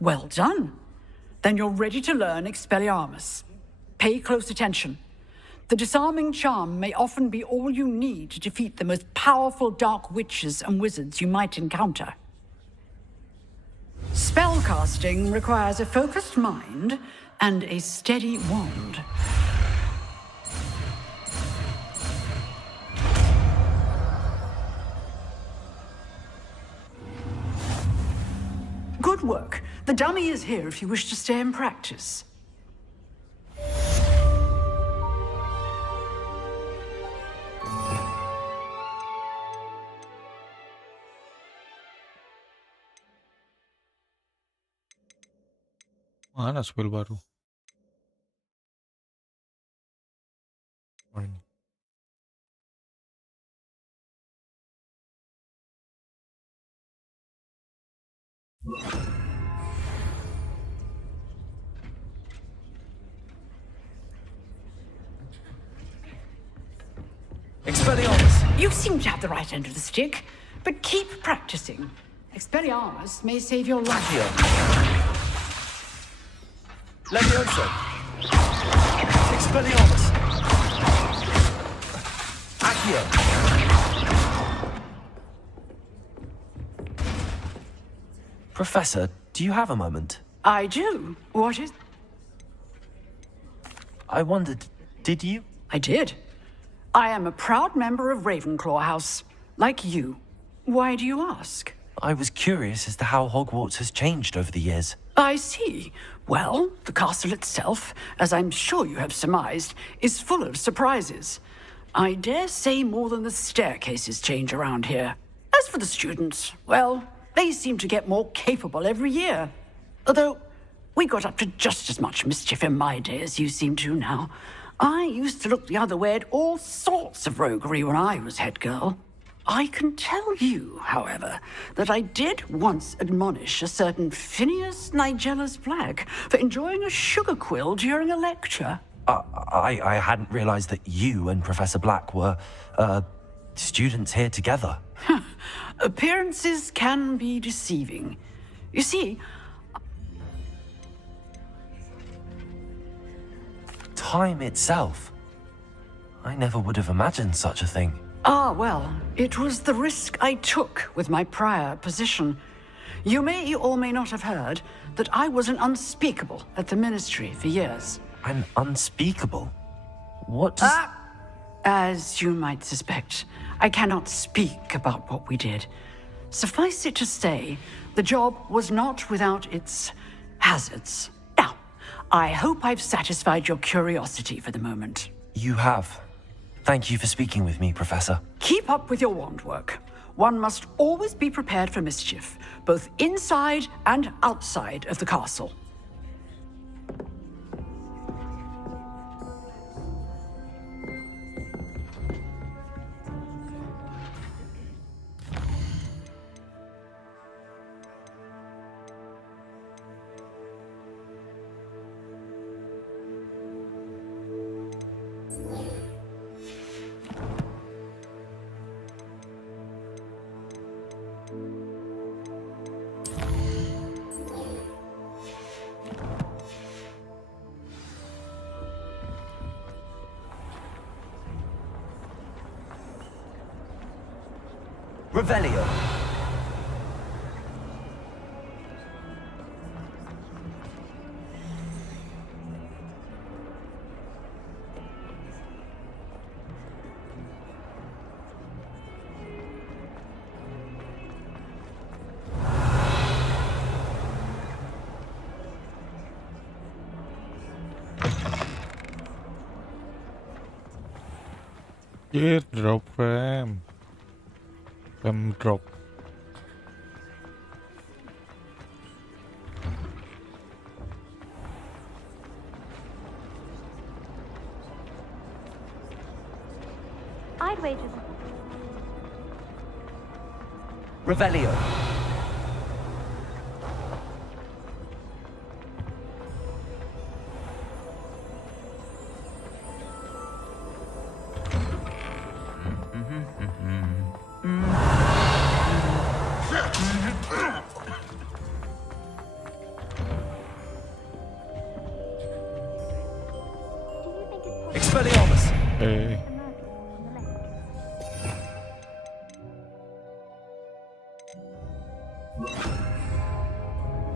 Well done. Then you're ready to learn Expelliarmus. Pay close attention. The disarming charm may often be all you need to defeat the most powerful dark witches and wizards you might encounter. Spellcasting requires a focused mind and a steady wand. Good work. The dummy is here if you wish to stay and practice. Mana spell baru? Oh, ini. Expelliarmus! You seem to have the right end of the stick, but keep practicing. Expelliarmus may save your life. Levioso! Expelliarmus! Accio! Professor, do you have a moment? I do. What is... I wondered, did you? I did. I am a proud member of Ravenclaw House, like you. Why do you ask? I was curious as to how Hogwarts has changed over the years. I see. Well, the castle itself, as I'm sure you have surmised, is full of surprises. I dare say more than the staircases change around here. As for the students, well, they seem to get more capable every year. Although, we got up to just as much mischief in my day as you seem to now. I used to look the other way at all sorts of roguery when I was head girl. I can tell you, however, that I did once admonish a certain Phineas Nigellus Black for enjoying a sugar quill during a lecture. I hadn't realized that you and Professor Black were, students here together. Appearances can be deceiving. You see... Time itself. I never would have imagined such a thing. Ah, well, it was the risk I took with my prior position. You may or may not have heard that I was an unspeakable at the Ministry for years. An unspeakable? What does... As you might suspect, I cannot speak about what we did. Suffice it to say, the job was not without its hazards. Now, I hope I've satisfied your curiosity for the moment. You have. Thank you for speaking with me, Professor. Keep up with your wand work. One must always be prepared for mischief, both inside and outside of the castle. Revelio. Drop fam. Fam drop. I'd wager. Revelio. Expelliarmus! Hey.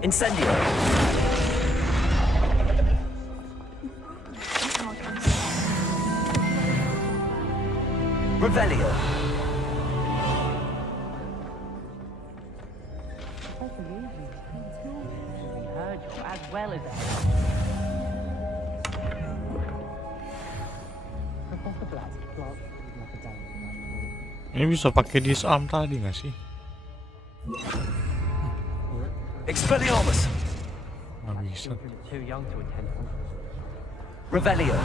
Incendio! Revelio! As well as Ini bisa pakai disarm tadi nggak sih? Expelliarmus! Nggak bisa. too young to attend. Revelio!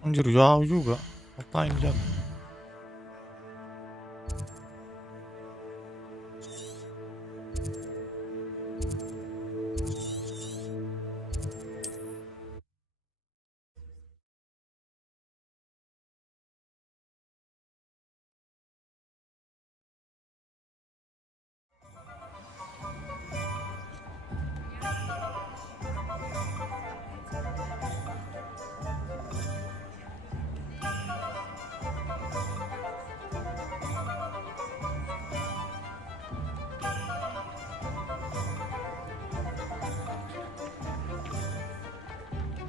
Anjir jauh juga. Ngapain jam?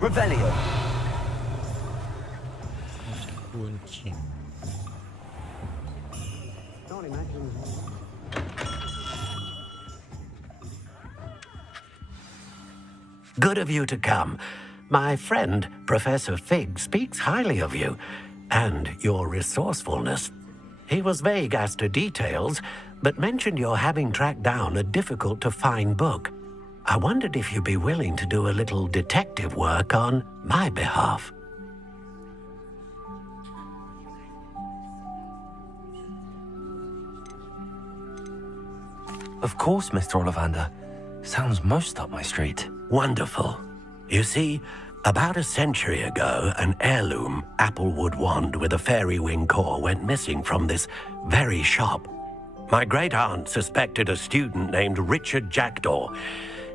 Revelio! Kunci. Good of you to come. My friend, Professor Fig, speaks highly of you and your resourcefulness. He was vague as to details, but mentioned your having tracked down a difficult-to-find book. I wondered if you'd be willing to do a little detective work on my behalf. Of course, Mr. Ollivander. Sounds most up my street. Wonderful. You see, about a century ago, an heirloom applewood wand with a fairy wing core went missing from this very shop. My great-aunt suspected a student named Richard Jackdaw.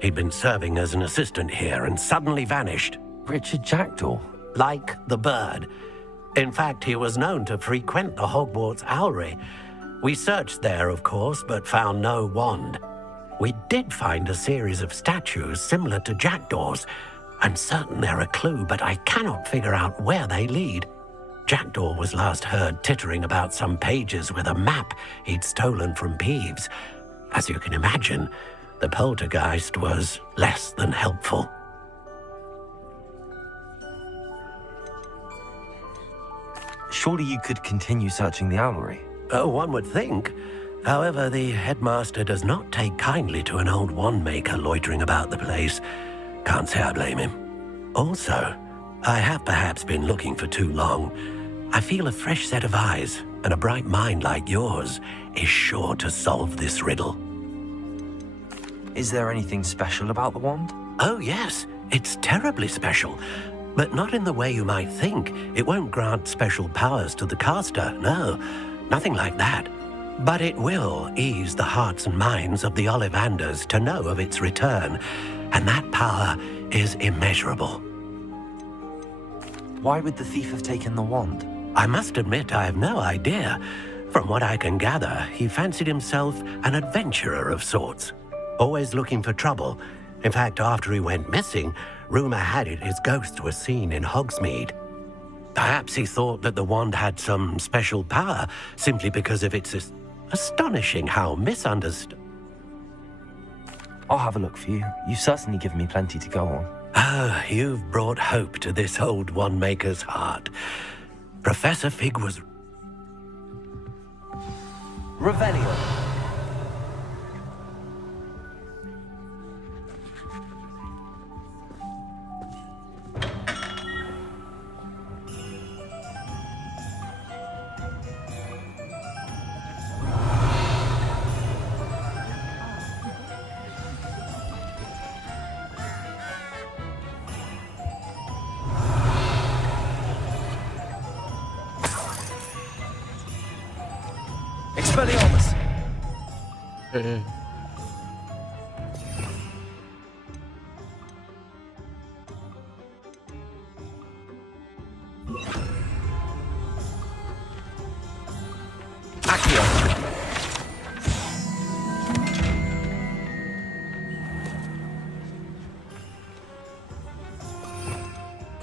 He'd been serving as an assistant here and suddenly vanished. Richard Jackdaw? Like the bird. In fact, he was known to frequent the Hogwarts Owlery. We searched there, of course, but found no wand. We did find a series of statues similar to Jackdaw's. I'm certain they're a clue, but I cannot figure out where they lead. Jackdaw was last heard tittering about some pages with a map he'd stolen from Peeves. As you can imagine, the poltergeist was less than helpful. Surely you could continue searching the owlery. Oh, one would think. However, the headmaster does not take kindly to an old wand maker loitering about the place. Can't say I blame him. Also, I have perhaps been looking for too long. I feel a fresh set of eyes and a bright mind like yours is sure to solve this riddle. Is there anything special about the wand? Oh, yes. It's terribly special. But not in the way you might think. It won't grant special powers to the caster, no. Nothing like that. But it will ease the hearts and minds of the Ollivanders to know of its return. And that power is immeasurable. Why would the thief have taken the wand? I must admit I have no idea. From what I can gather, he fancied himself an adventurer of sorts. Always looking for trouble. In fact, after he went missing, rumor had it his ghost was seen in Hogsmeade. Perhaps he thought that the wand had some special power simply because of its astonishing how misunderstood. I'll have a look for you. You've certainly given me plenty to go on. Ah, you've brought hope to this old one-maker's heart. Professor Fig was... Revelio. Expelliarmus!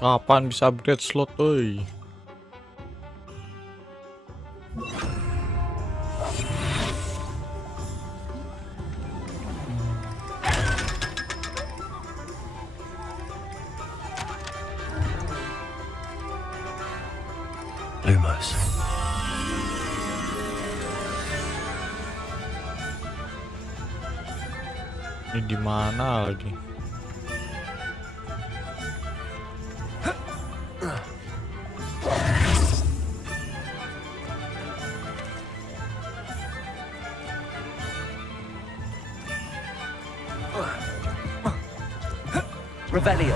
Kapan bisa upgrade slot, oi? Lumos. Ini di mana lagi? Revelio.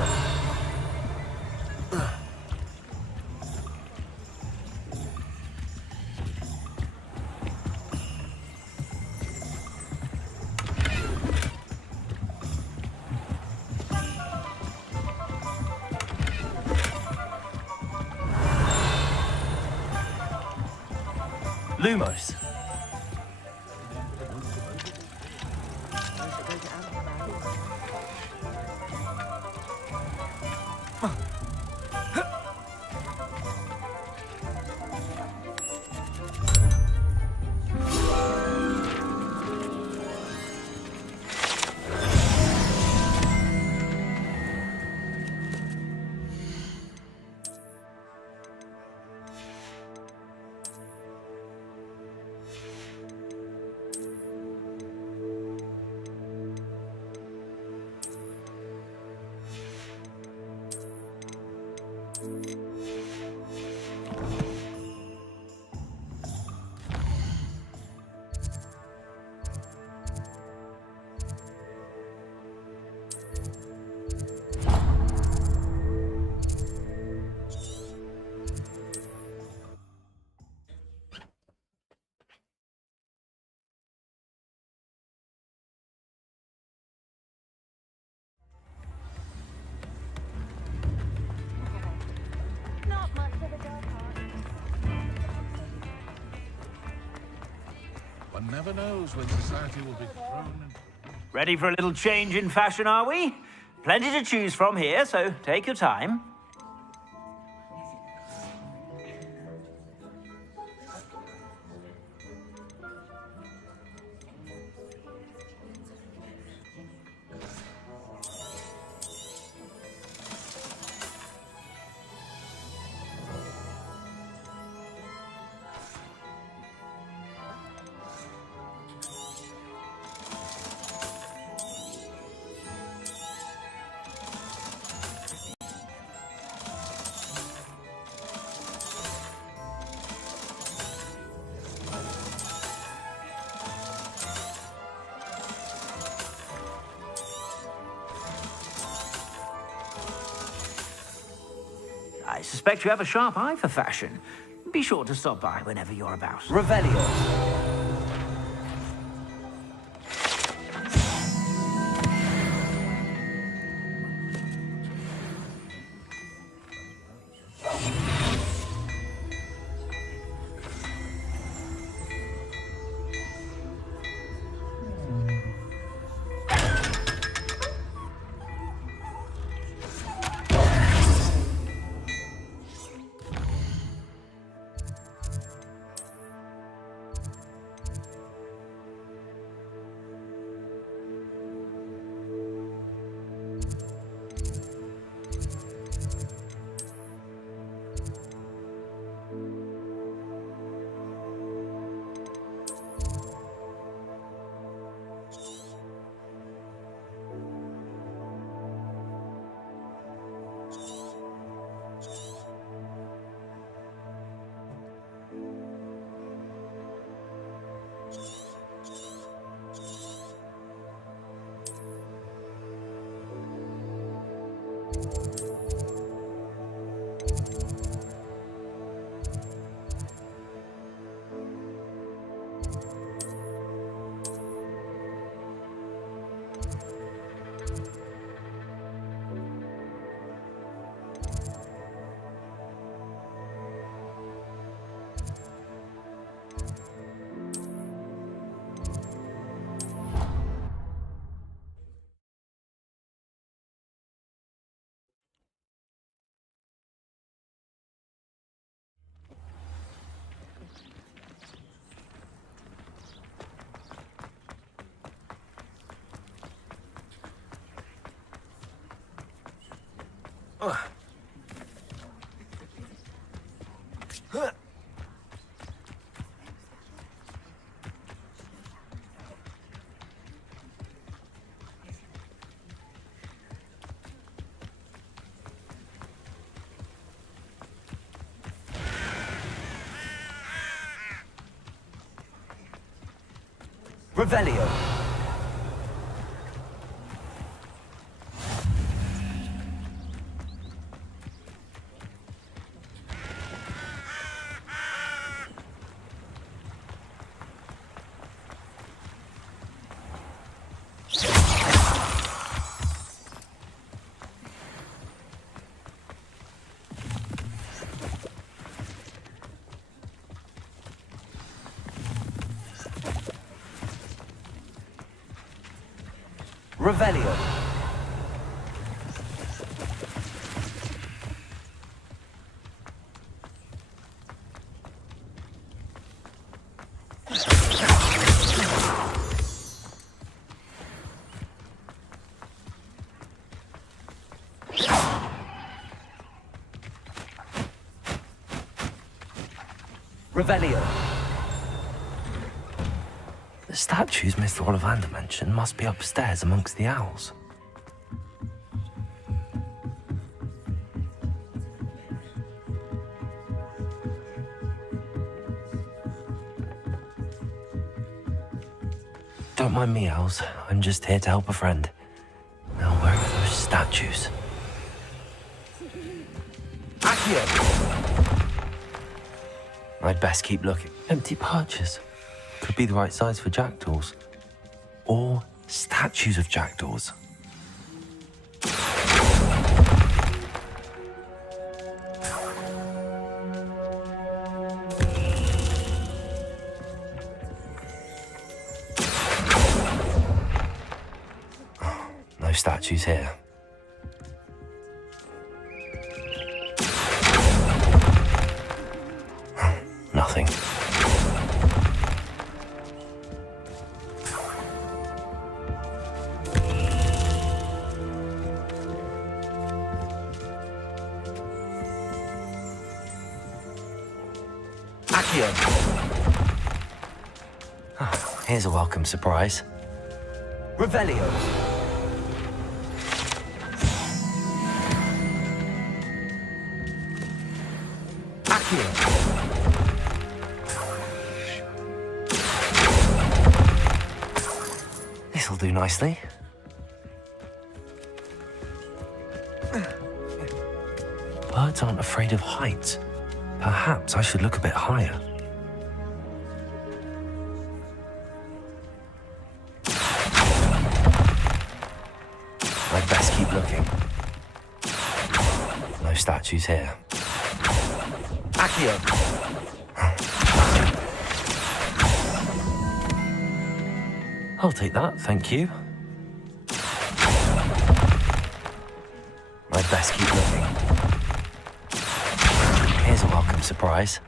Lumos. One never knows when society will be thrown in... Ready for a little change in fashion, are we? Plenty to choose from here, so take your time. I suspect you have a sharp eye for fashion. Be sure to stop by whenever you're about. Revelio. Revelio. Revelio. Revelio. The statues Mr. Ollivander mentioned must be upstairs amongst the owls. Don't mind me, owls. I'm just here to help a friend. Now, where are those statues? Accio. I'd best keep looking. Empty perches. Could be the right size for jackdaws. Or statues of jackdaws. No statues here. Nothing. Here's a welcome surprise. Revelio. Accio. This'll do nicely. Birds aren't afraid of heights. Perhaps I should look a bit higher. I'd best keep looking. No statues here. Accio. I'll take that, thank you. I'd best keep looking. Here's a welcome surprise.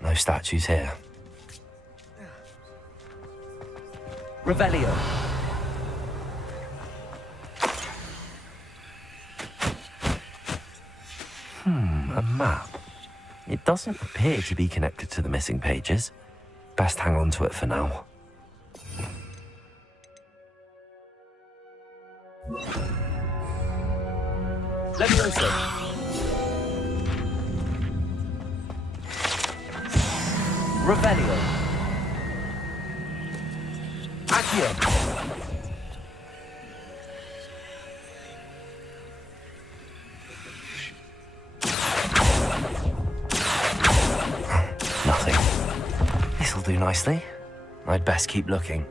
No statues here. Revelio. A map. It doesn't appear to be connected to the missing pages. Best hang on to it for now. Levioso. Revelio. Accio. Nothing. This'll do nicely. I'd best keep looking.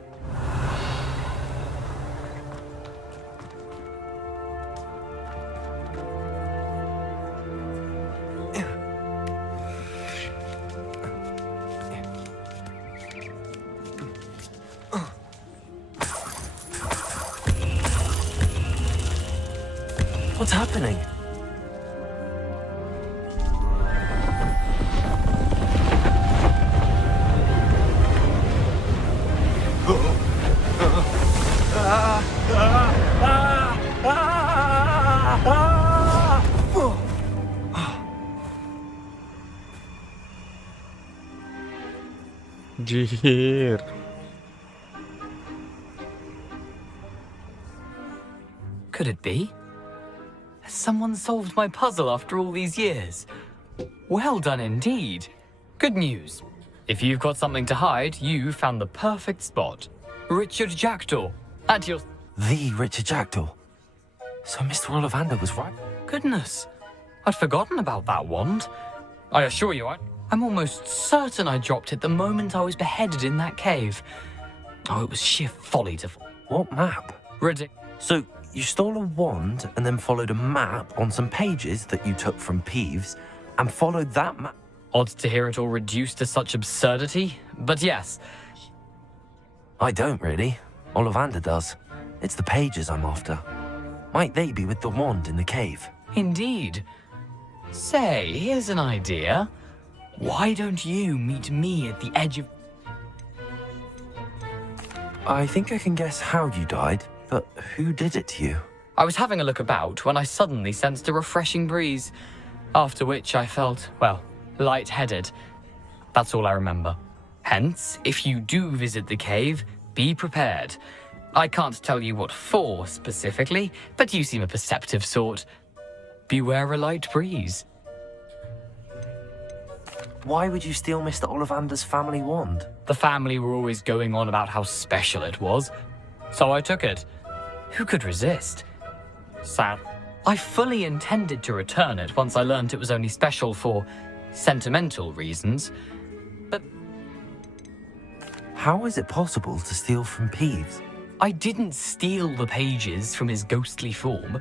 What's happening? Jihir. Could it be? Has someone solved my puzzle after all these years? Well done indeed. Good news. If you've got something to hide, you found the perfect spot. Richard Jackdaw, at your... The Richard Jackdaw? So Mr. Ollivander was right? Goodness, I'd forgotten about that wand. I assure you, I'm almost certain I dropped it the moment I was beheaded in that cave. Oh, it was sheer folly to... What map? So, you stole a wand and then followed a map on some pages that you took from Peeves and followed that map? Odd to hear it all reduced to such absurdity, but yes. I don't really. Ollivander does. It's the pages I'm after. Might they be with the wand in the cave? Indeed. Say, here's an idea. Why don't you meet me at the edge of... I think I can guess how you died, but who did it to you? I was having a look about when I suddenly sensed a refreshing breeze, after which I felt, well, lightheaded. That's all I remember. Hence, if you do visit the cave, be prepared. I can't tell you what for specifically, but you seem a perceptive sort. Beware a light breeze. Why would you steal Mr. Ollivander's family wand? The family were always going on about how special it was, so I took it. Who could resist? Sad. I fully intended to return it once I learned it was only special for sentimental reasons, but... How is it possible to steal from Peeves? I didn't steal the pages from his ghostly form.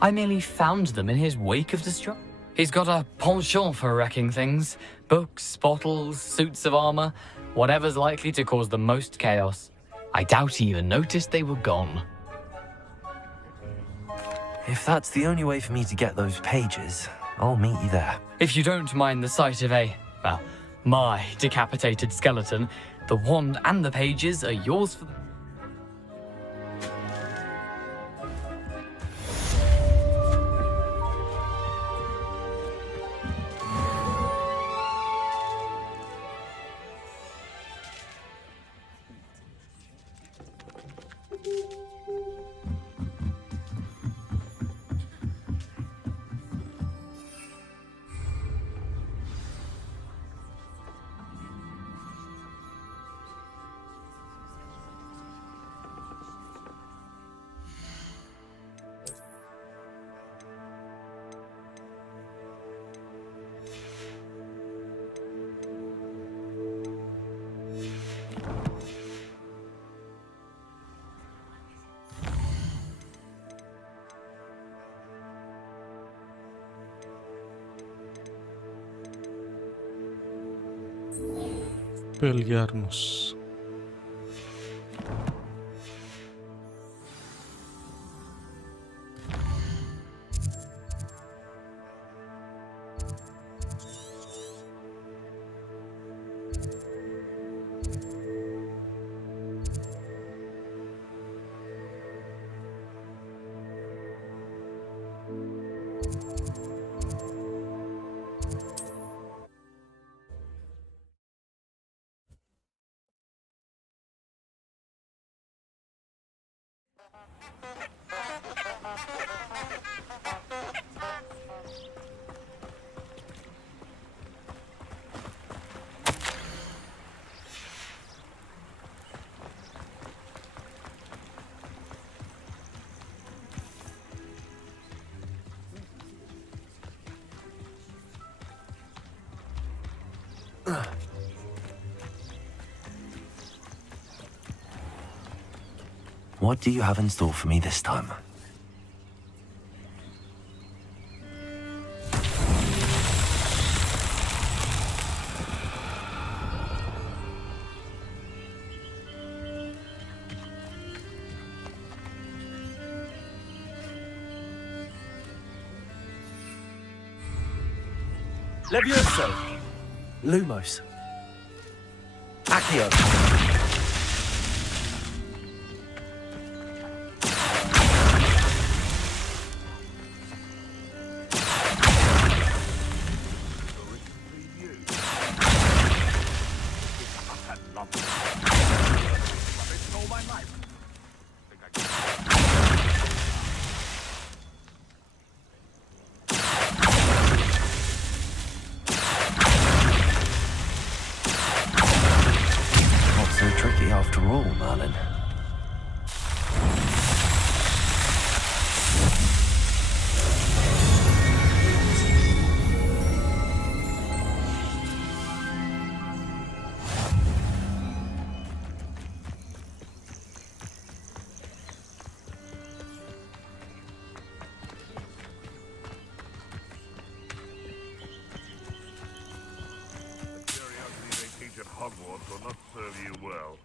I merely found them in his wake of destruction. He's got a penchant for wrecking things. Books, bottles, suits of armor, whatever's likely to cause the most chaos. I doubt he even noticed they were gone. If that's the only way for me to get those pages, I'll meet you there. If you don't mind the sight of my decapitated skeleton, the wand and the pages are yours for the... Expelliarmus. What do you have in store for me this time? Levioso. Lumos. Accio. serve you well.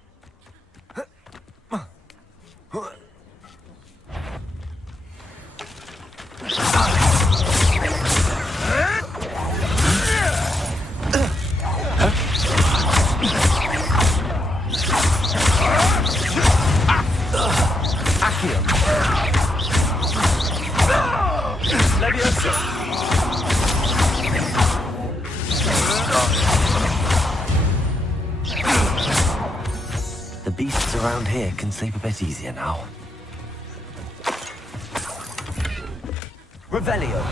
Accio. Leviosa. The beasts around here can sleep a bit easier now. Revelio.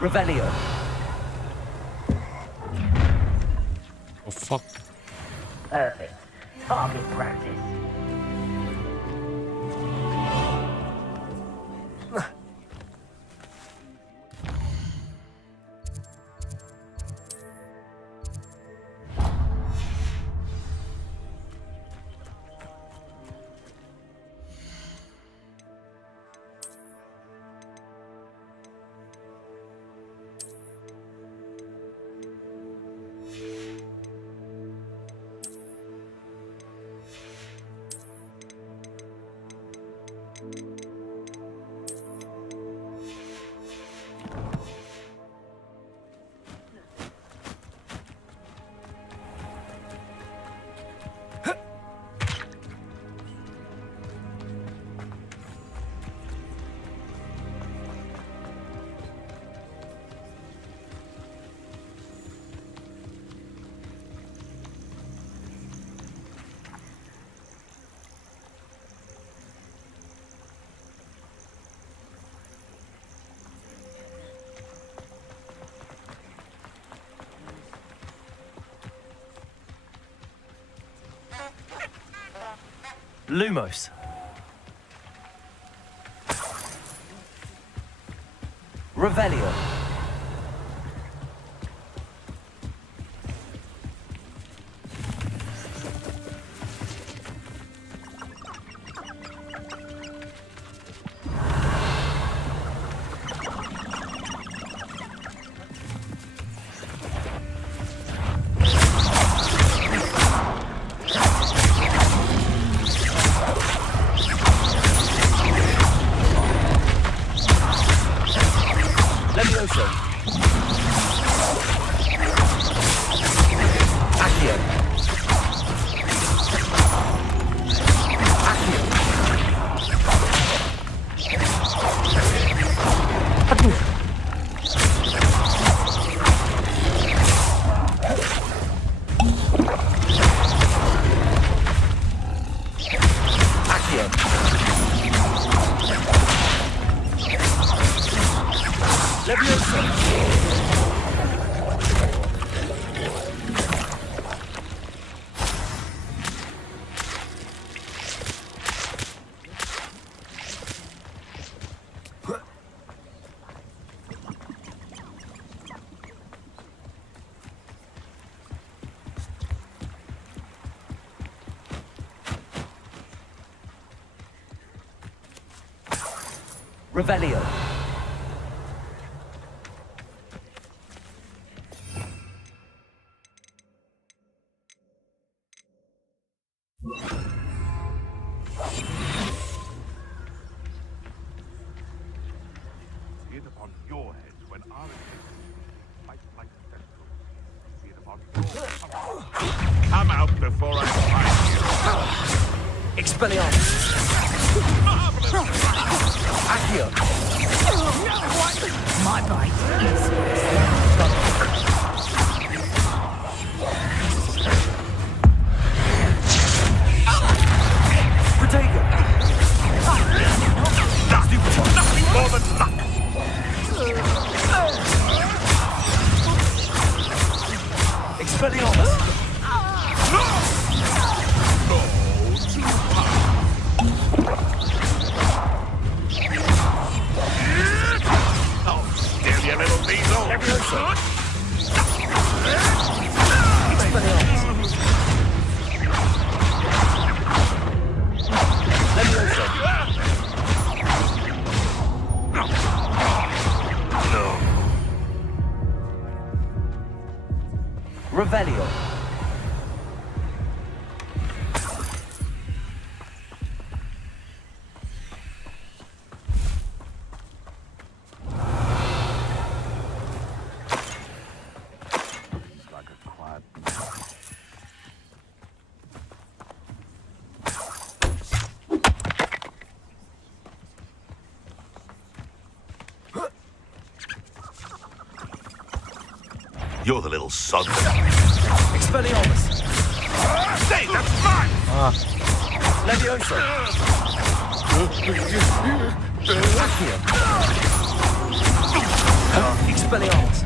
Revelio. Oh fuck. Perfect. Target practice. Lumos. Revelio. Leviosa. Accio. Revelio. Be it upon your heads when our fight like tentacles. Be it upon your come out before I find you. Expelliarmus. Accio. My bite is Protego. Nothing more than luck. Expelliarmus. You little diesel. Leviosa. Expelliarmus. Leviosa. Revelio. You're the little sod. Expelliarmus. Hey, that's mine! Leviosa. Accio. Expelliarmus.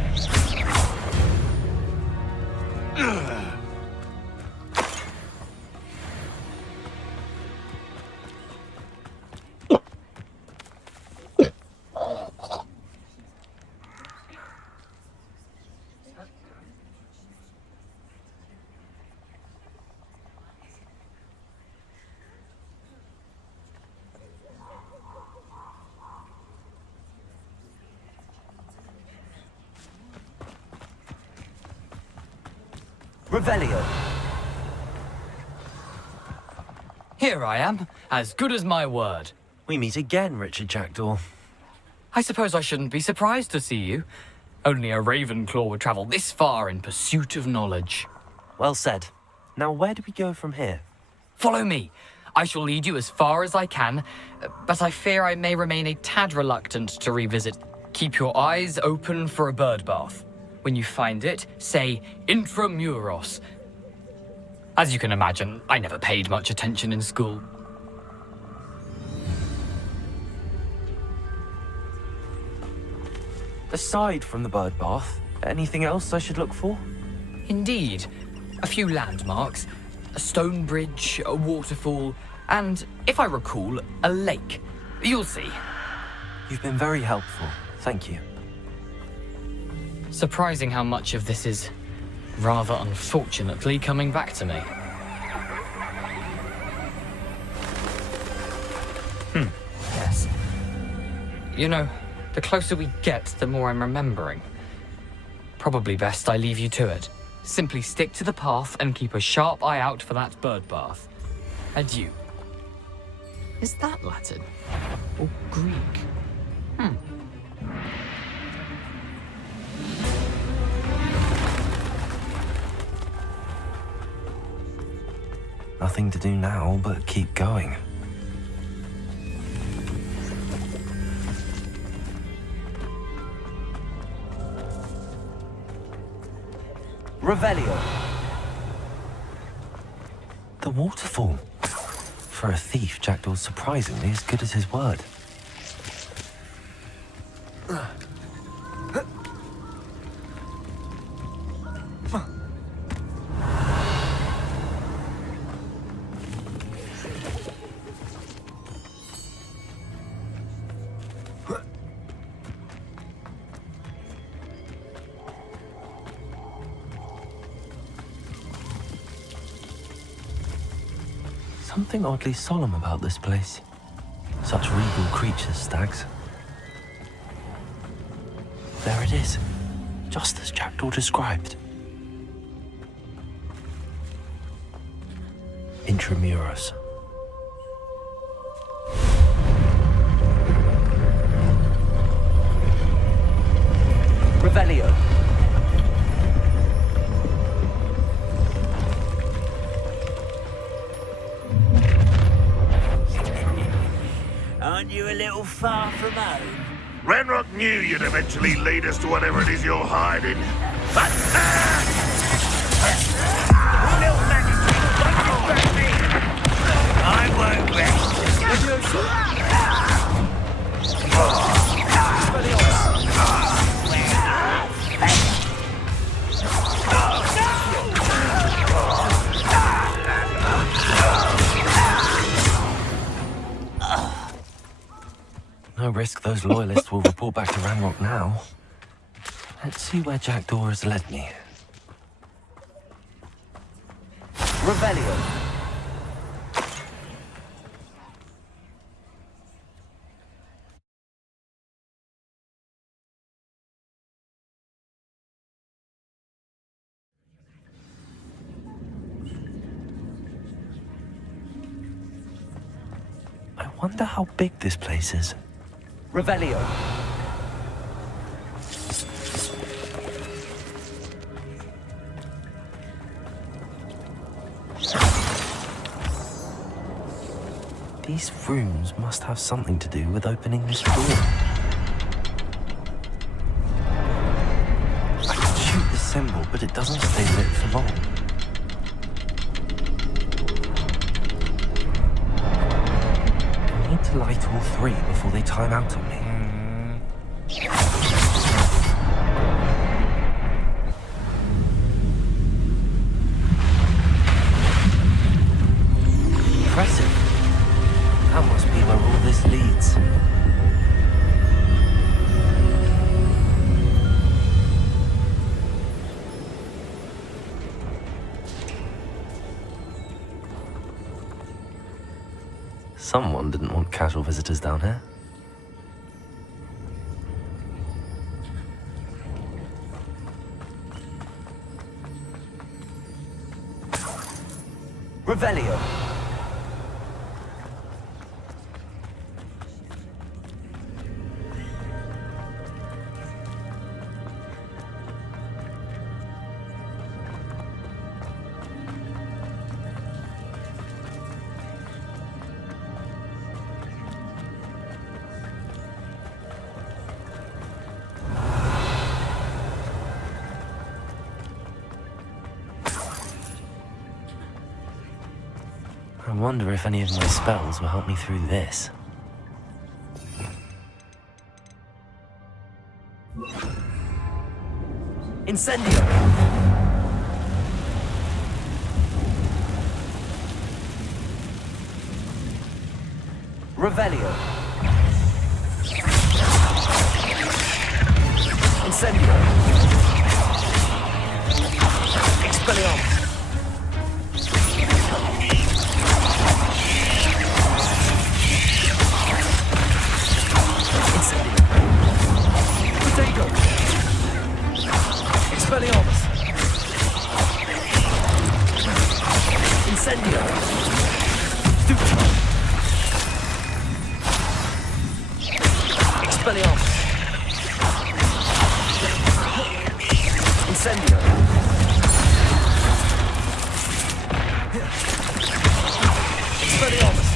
Revelio. Here I am, as good as my word. We meet again, Richard Jackdaw. I suppose I shouldn't be surprised to see you. Only a Ravenclaw would travel this far in pursuit of knowledge. Well said. Now, where do we go from here? Follow me. I shall lead you as far as I can, but I fear I may remain a tad reluctant to revisit. Keep your eyes open for a bird bath. When you find it, say Intramuros. As you can imagine, I never paid much attention in school. Aside from the bird bath, anything else I should look for? Indeed. A few landmarks, a stone bridge, a waterfall, and, if I recall, a lake. You'll see. You've been very helpful. Thank you. Surprising how much of this is, rather unfortunately, coming back to me. Yes. You know, the closer we get, the more I'm remembering. Probably best I leave you to it. Simply stick to the path and keep a sharp eye out for that bird bath. Adieu. Is that Latin? Or Greek? Nothing to do now but keep going. Revelio. The waterfall. For a thief, Jackdaw's surprisingly as good as his word. Something oddly solemn about this place. Such regal creatures, stags. There it is, just as Jackdaw described. Intramuros. Revelio. Aren't you a little far from home? Renrock knew you'd eventually lead us to whatever it is you're hiding. But, Little maggot, don't distract me! I won't No risk those loyalists will report back to Ranrock now. Let's see where Jackdaw has led me. Revelio. wonder how big this place is. Revelio. These rooms must have something to do with opening this door. I can shoot the symbol, but it doesn't stay lit for long. I need to light all three before they time out on me. Impressive. That must be where all this leads. Someone didn't want casual visitors down here. Revelio. I wonder if any of my spells will help me through this. Incendio. Revelio. Incendio. Expelliarmus. Potato. Expelliarmus. Incendio. Expelliarmus. Incendio. Expelliarmus.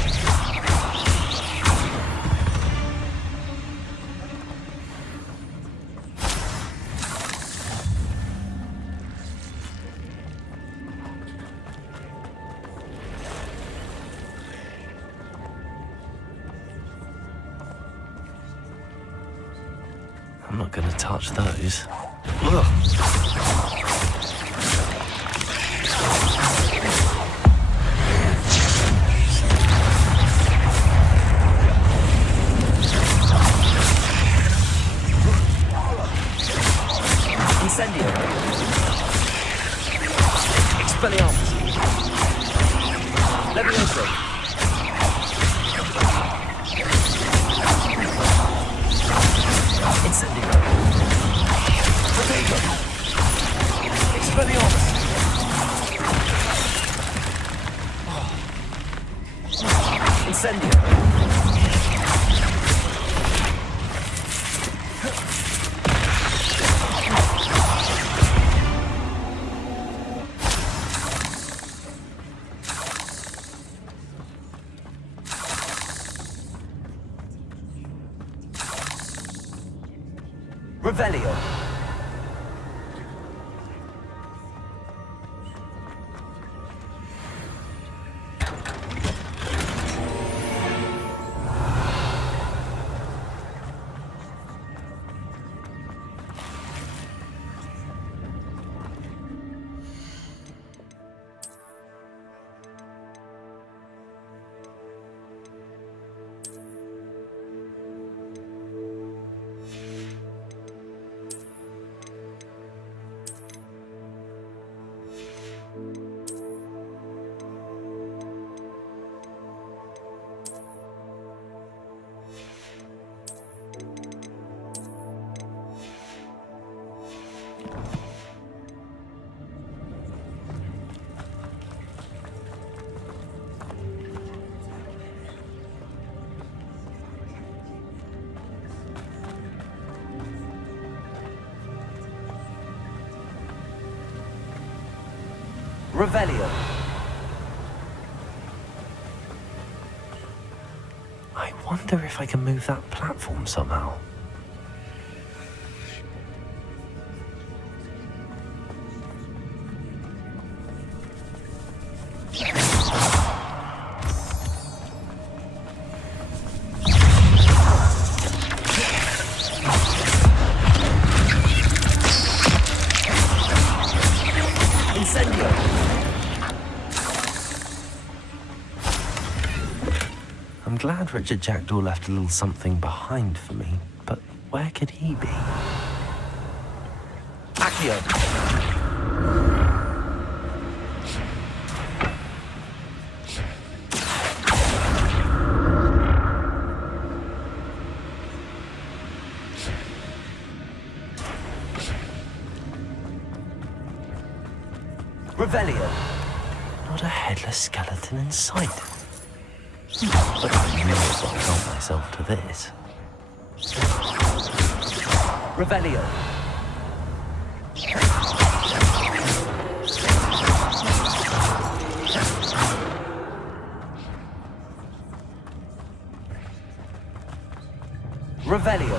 I'm not gonna touch those. Ugh. Incendio. Expelliarmus. Levioso. Incendio. Potato. Expelliarmus. Incendio. Revelio. Revelio. I wonder if I can move that platform somehow. I'm glad Richard Jackdaw left a little something behind for me, but where could he be? Accio. Revelio. Not a headless skeleton in sight. But I may as well help myself to this. Revelio. Revelio.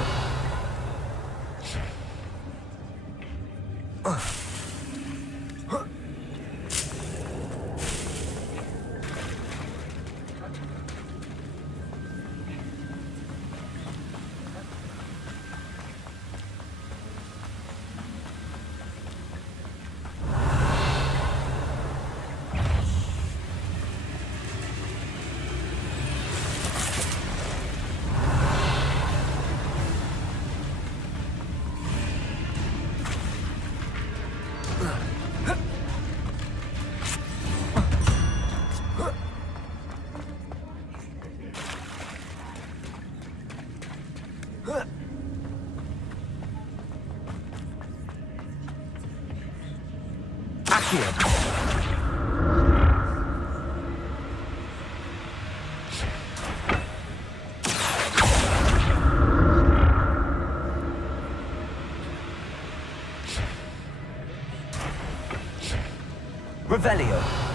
Revelio.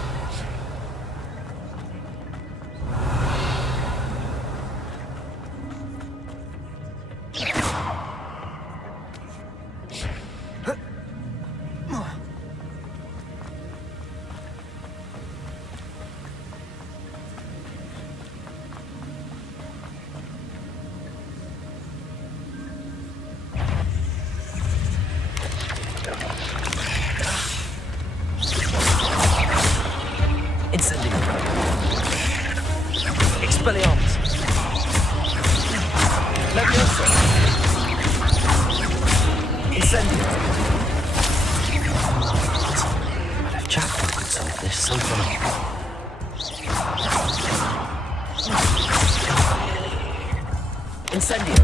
Expelliarmus. Leviosa. Incendio. But if Jackdaw could solve this, so far. Incendio.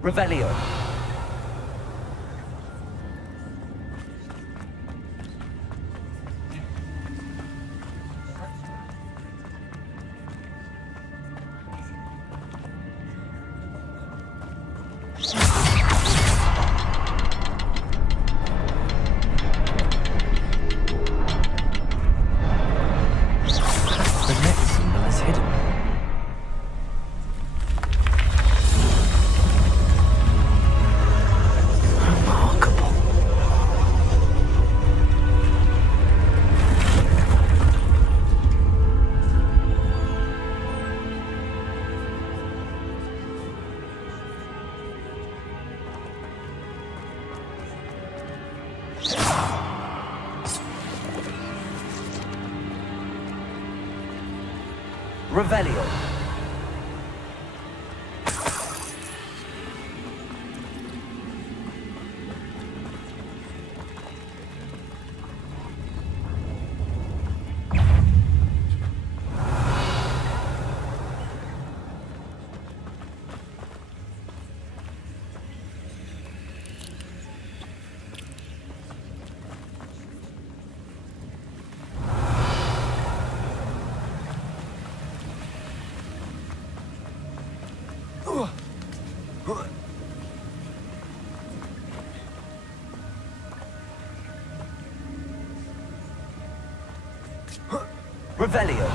Revelio. Revelio. Revelio.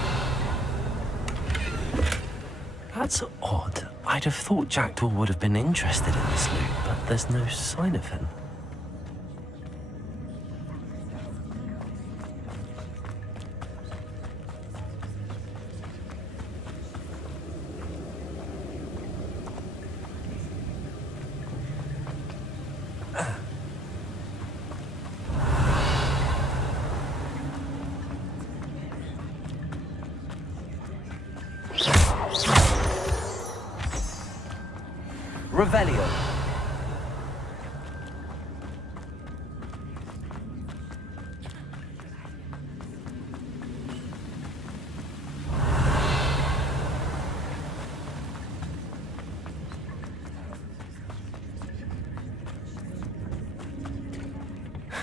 That's odd. I'd have thought Jackdaw would have been interested in this loot, but there's no sign of him. Revelio.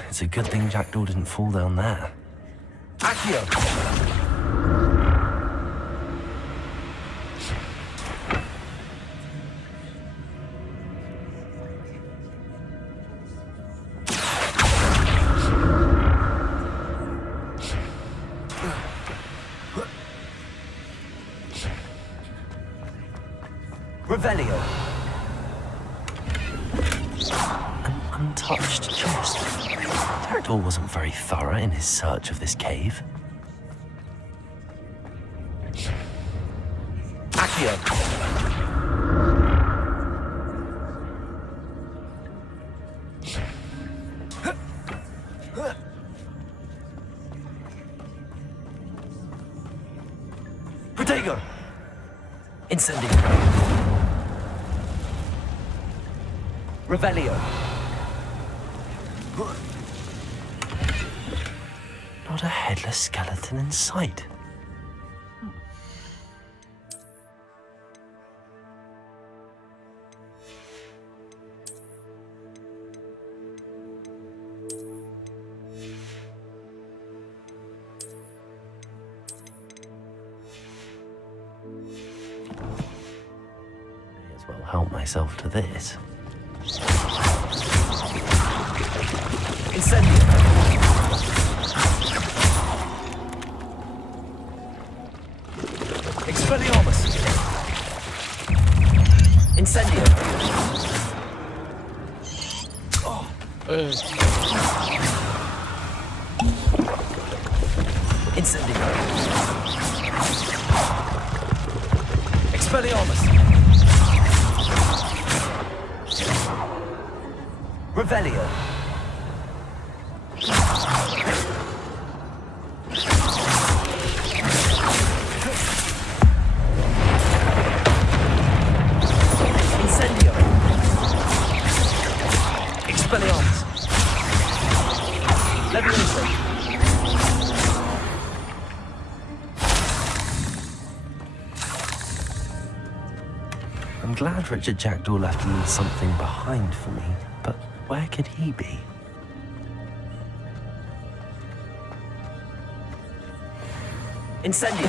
It's a good thing Jackdaw didn't fall down there. Accio. Revelio. An untouched chest. Jackdaw wasn't very thorough in his search of this cave. Accio. Protego. Incendio. Revelio. Not a headless skeleton in sight. May as well help myself to this. Incendio. Expelliarmus. Incendio. Incendio. Expelliarmus. Revelio. Incendio. Expelliarmus. Levioso. I'm glad Richard Jackdaw left a little something behind for me, but where could he be? Incendio.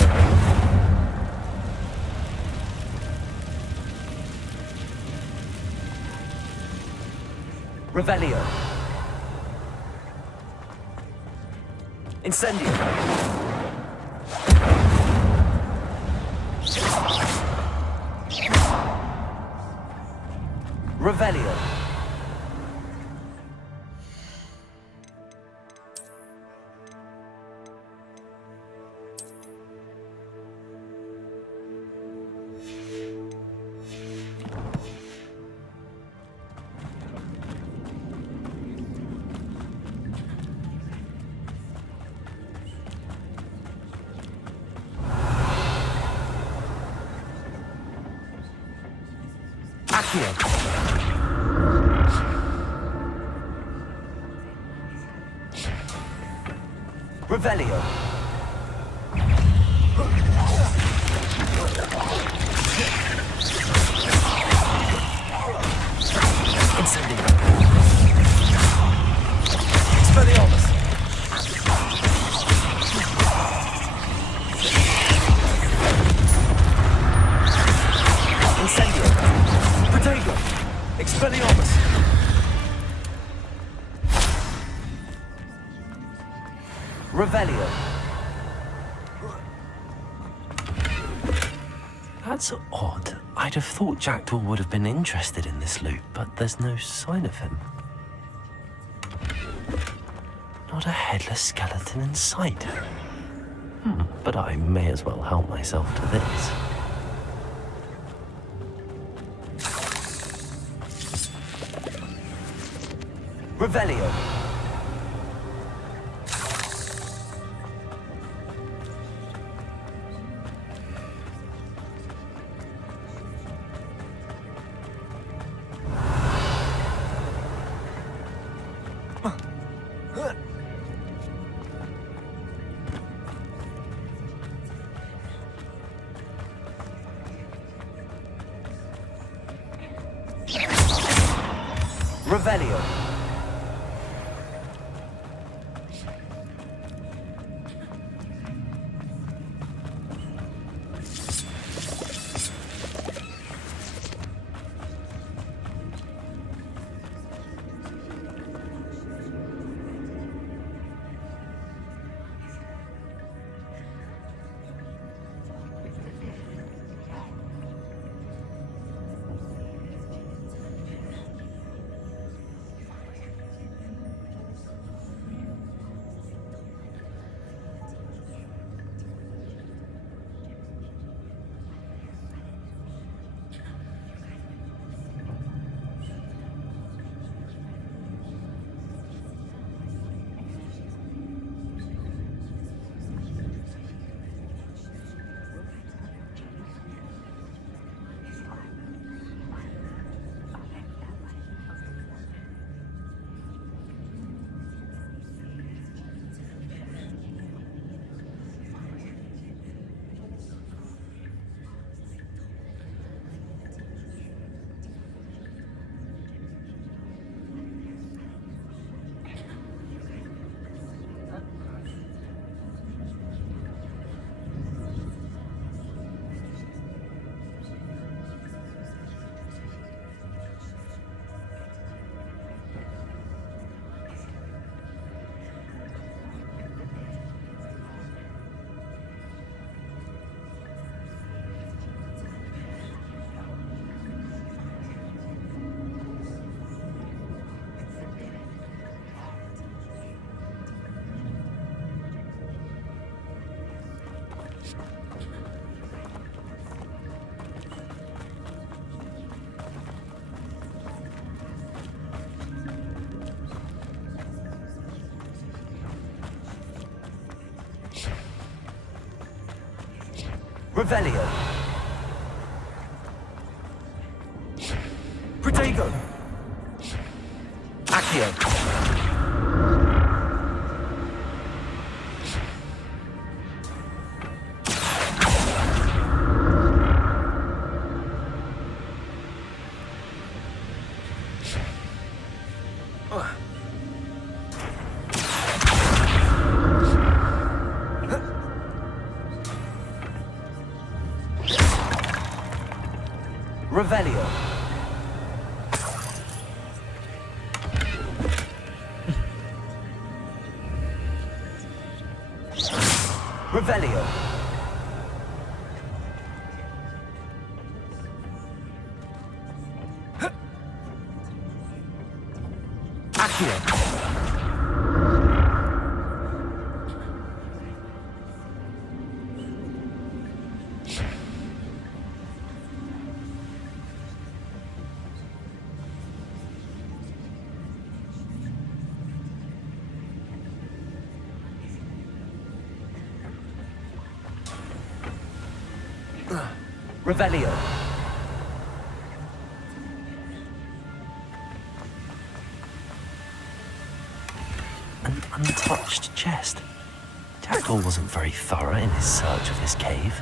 Revelio. Incendio. Revelio. Accio. Revelio. Incendio. Expelliarmus. Incendio. Protego. Expelliarmus. Revelio. That's odd. I'd have thought Jackdaw would have been interested in this loot, but there's no sign of him. Not a headless skeleton in sight. But I may as well help myself to this. Revelio. Revelio. Revelio. Protego. Accio. Revelio. Revelio. Accio. Revelio. untouched chest. Jackdaw wasn't very thorough in his search of this cave.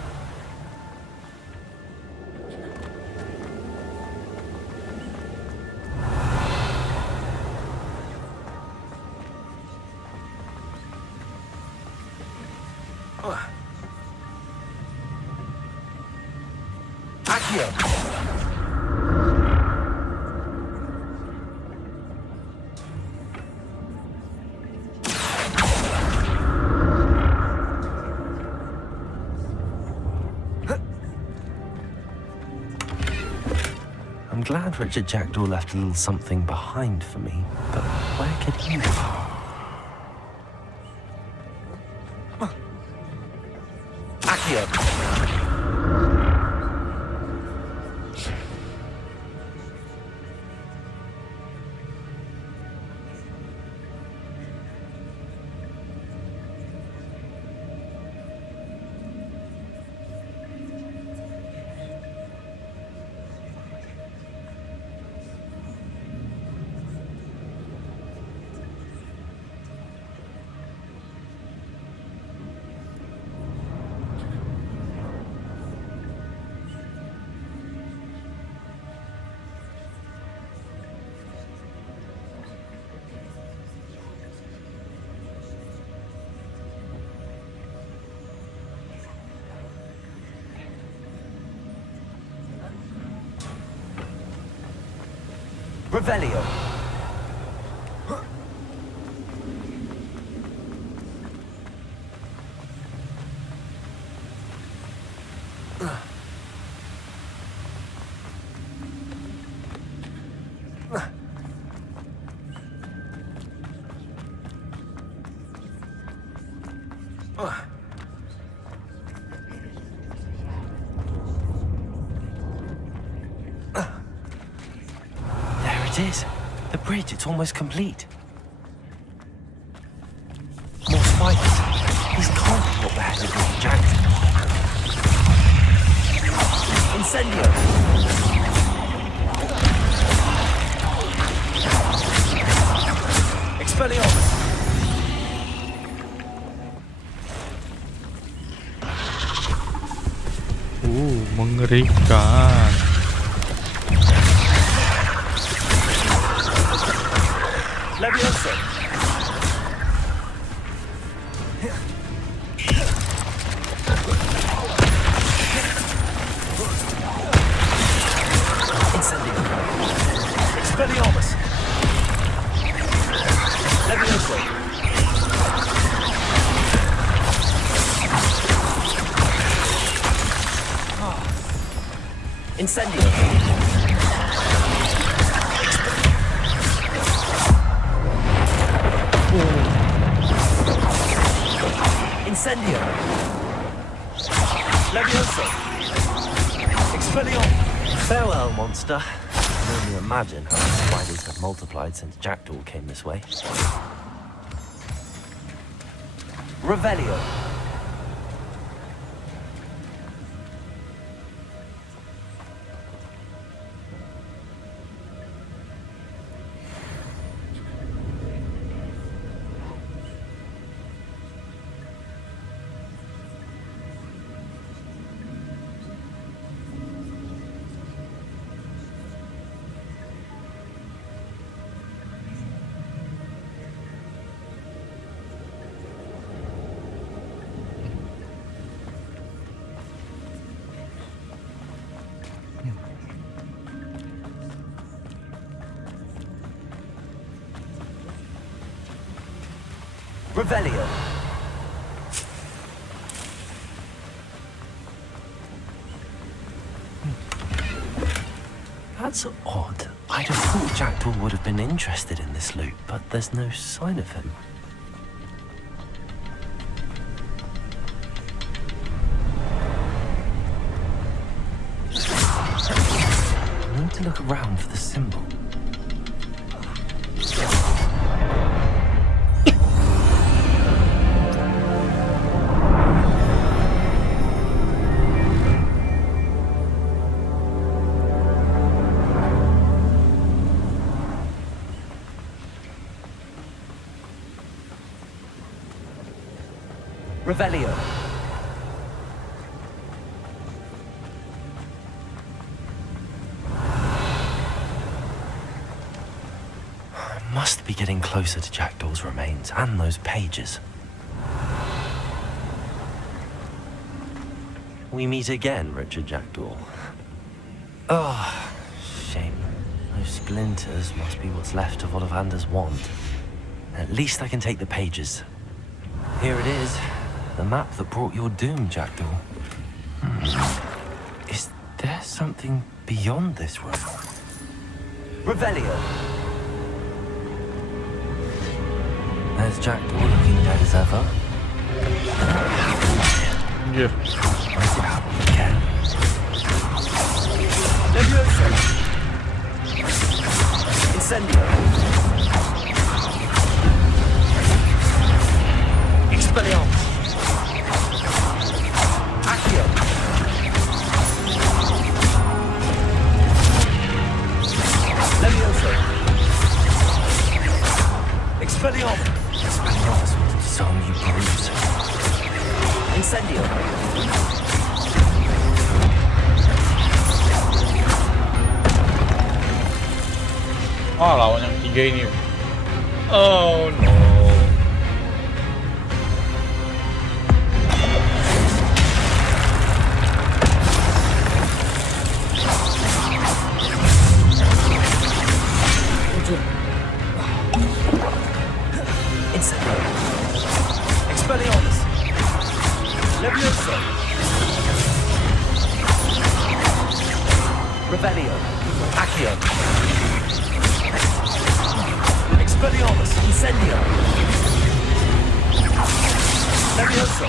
I'm glad Richard Jackdaw left a little something behind for me, but where could he be? Revelio. It is. The bridge, it's almost complete. More spikes. These can't be what the heck is with Jack. Incendio. Expelliarmus. Mengerikan. Levioso. Incendio. Expelliarmus. Levioso. Incendio. Incendio. Levioso. Expelliarmus. Farewell, monster. I can only imagine how the spiders have multiplied since Jackdaw came this way. Revelio. Revelio. That's odd. I'd have thought Jackdaw would have been interested in this loot, but there's no sign of him. I need to look around for the symbol. Revelio. I must be getting closer to Jackdaw's remains and those pages. We meet again, Richard Jackdaw. Oh, shame. Those splinters must be what's left of Ollivander's wand. At least I can take the pages. Here it is. The map that brought your doom, Jackdaw. Is there something beyond this room? Revelio. There's Jackdaw looking dead as ever. Yeah. Where's it happened again? Levioso. Incendio. Expelliarmus. Accio. Levioso. Expelliarmus. Expelliarmus, some you bruise. Incendio. Oh, lawan yang tiga ini. Oh no. Incendio. Expelliarmus. Levioso. Revelio. Accio. Expelliarmus. Incendio. Levioso.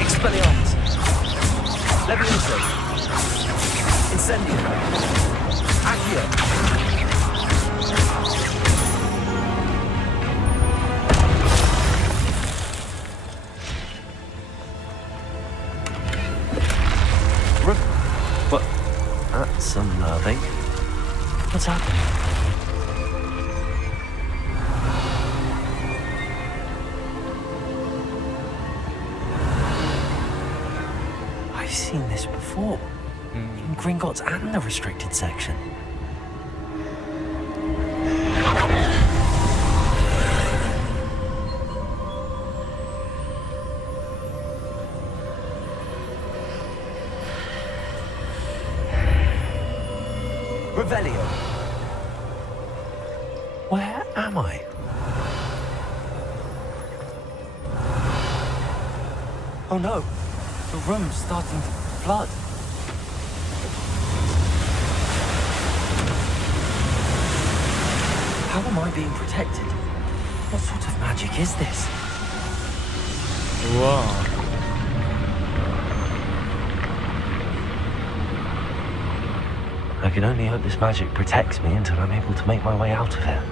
Expelliarmus. Levioso. Incendio. Accio. But that's unnerving. What's happening? I've seen this before. In Gringotts and the restricted section. Revelio. Where am I? Oh no, the room's starting to flood. How am I being protected? What sort of magic is this? Wow. I can only hope this magic protects me until I'm able to make my way out of here.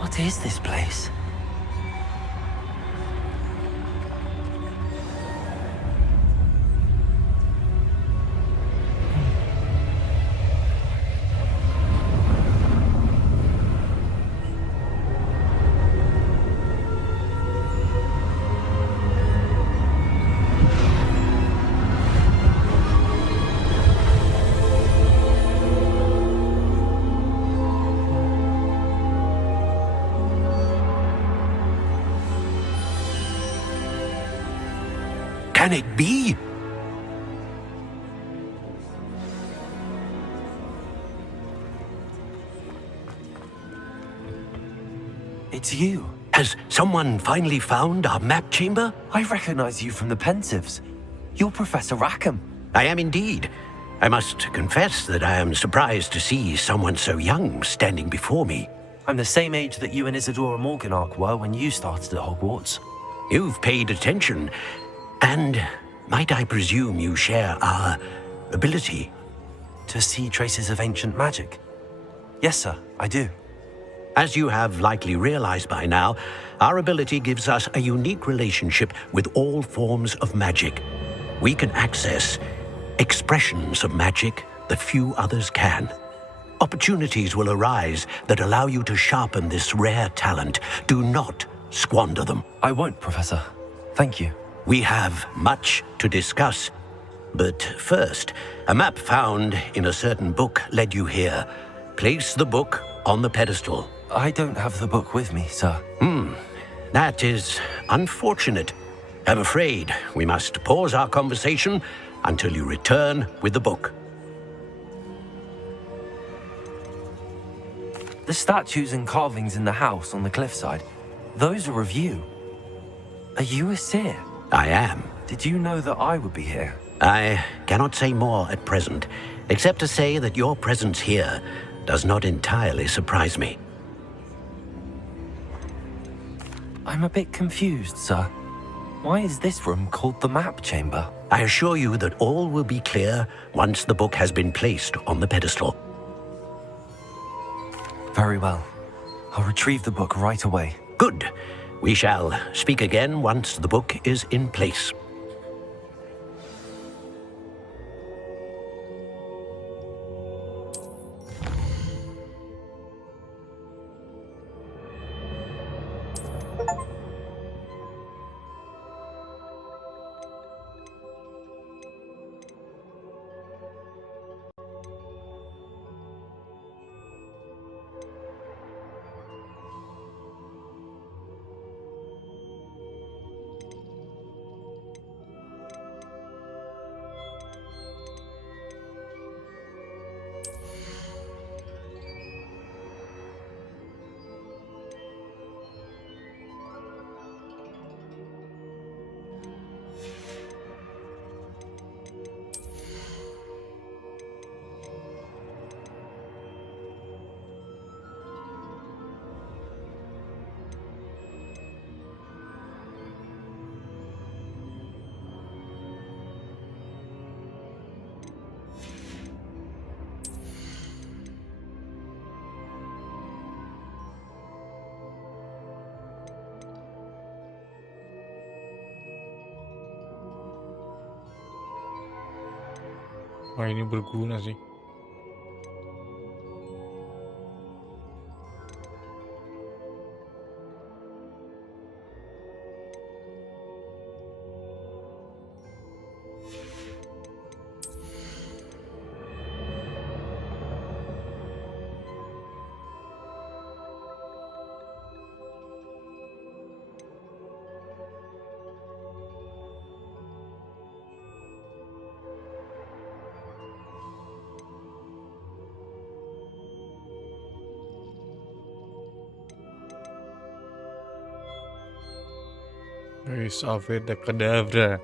What is this place? Can it be? It's you. Has someone finally found our map chamber? I recognize you from the Pensives. You're Professor Rackham. I am indeed. I must confess that I am surprised to see someone so young standing before me. I'm the same age that you and Isadora Morganach were when you started at Hogwarts. You've paid attention. And might I presume you share our ability? To see traces of ancient magic? Yes, sir, I do. As you have likely realized by now, our ability gives us a unique relationship with all forms of magic. We can access expressions of magic that few others can. Opportunities will arise that allow you to sharpen this rare talent. Do not squander them. I won't, Professor. Thank you. We have much to discuss. But first, a map found in a certain book led you here. Place the book on the pedestal. I don't have the book with me, sir. That is unfortunate. I'm afraid we must pause our conversation until you return with the book. The statues and carvings in the house on the cliffside, those are of you. Are you a seer? I am. Did you know that I would be here? I cannot say more at present, except to say that your presence here does not entirely surprise me. I'm a bit confused, sir. Why is this room called the map chamber? I assure you that all will be clear once the book has been placed on the pedestal. Very well. I'll retrieve the book right away. Good. We shall speak again once the book is in place. Wah, ini berguna sih. Guys, Aveda Kedavra.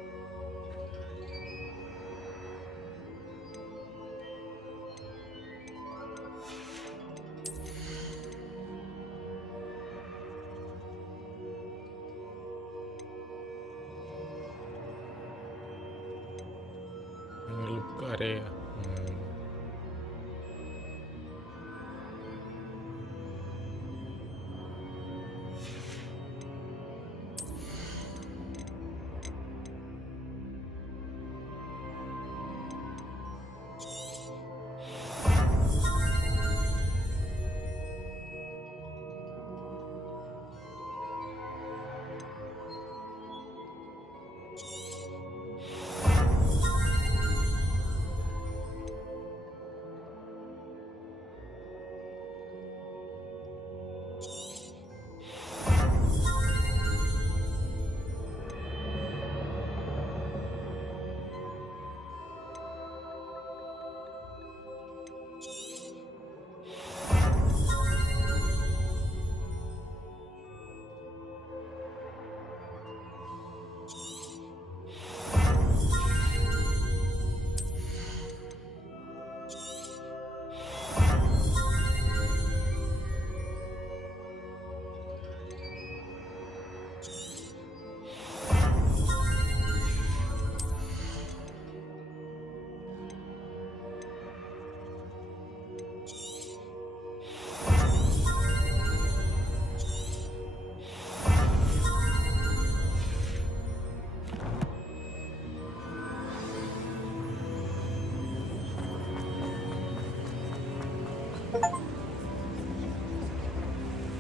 Lupa area.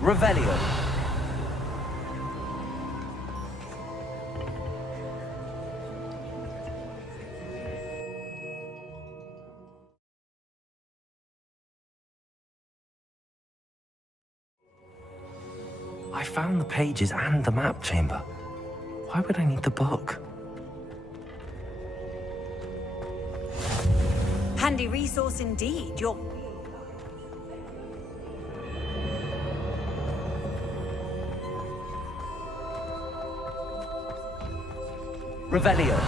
Revelio. I found the pages and the map chamber. Why would I need the book? Handy resource indeed. You're... Revelio.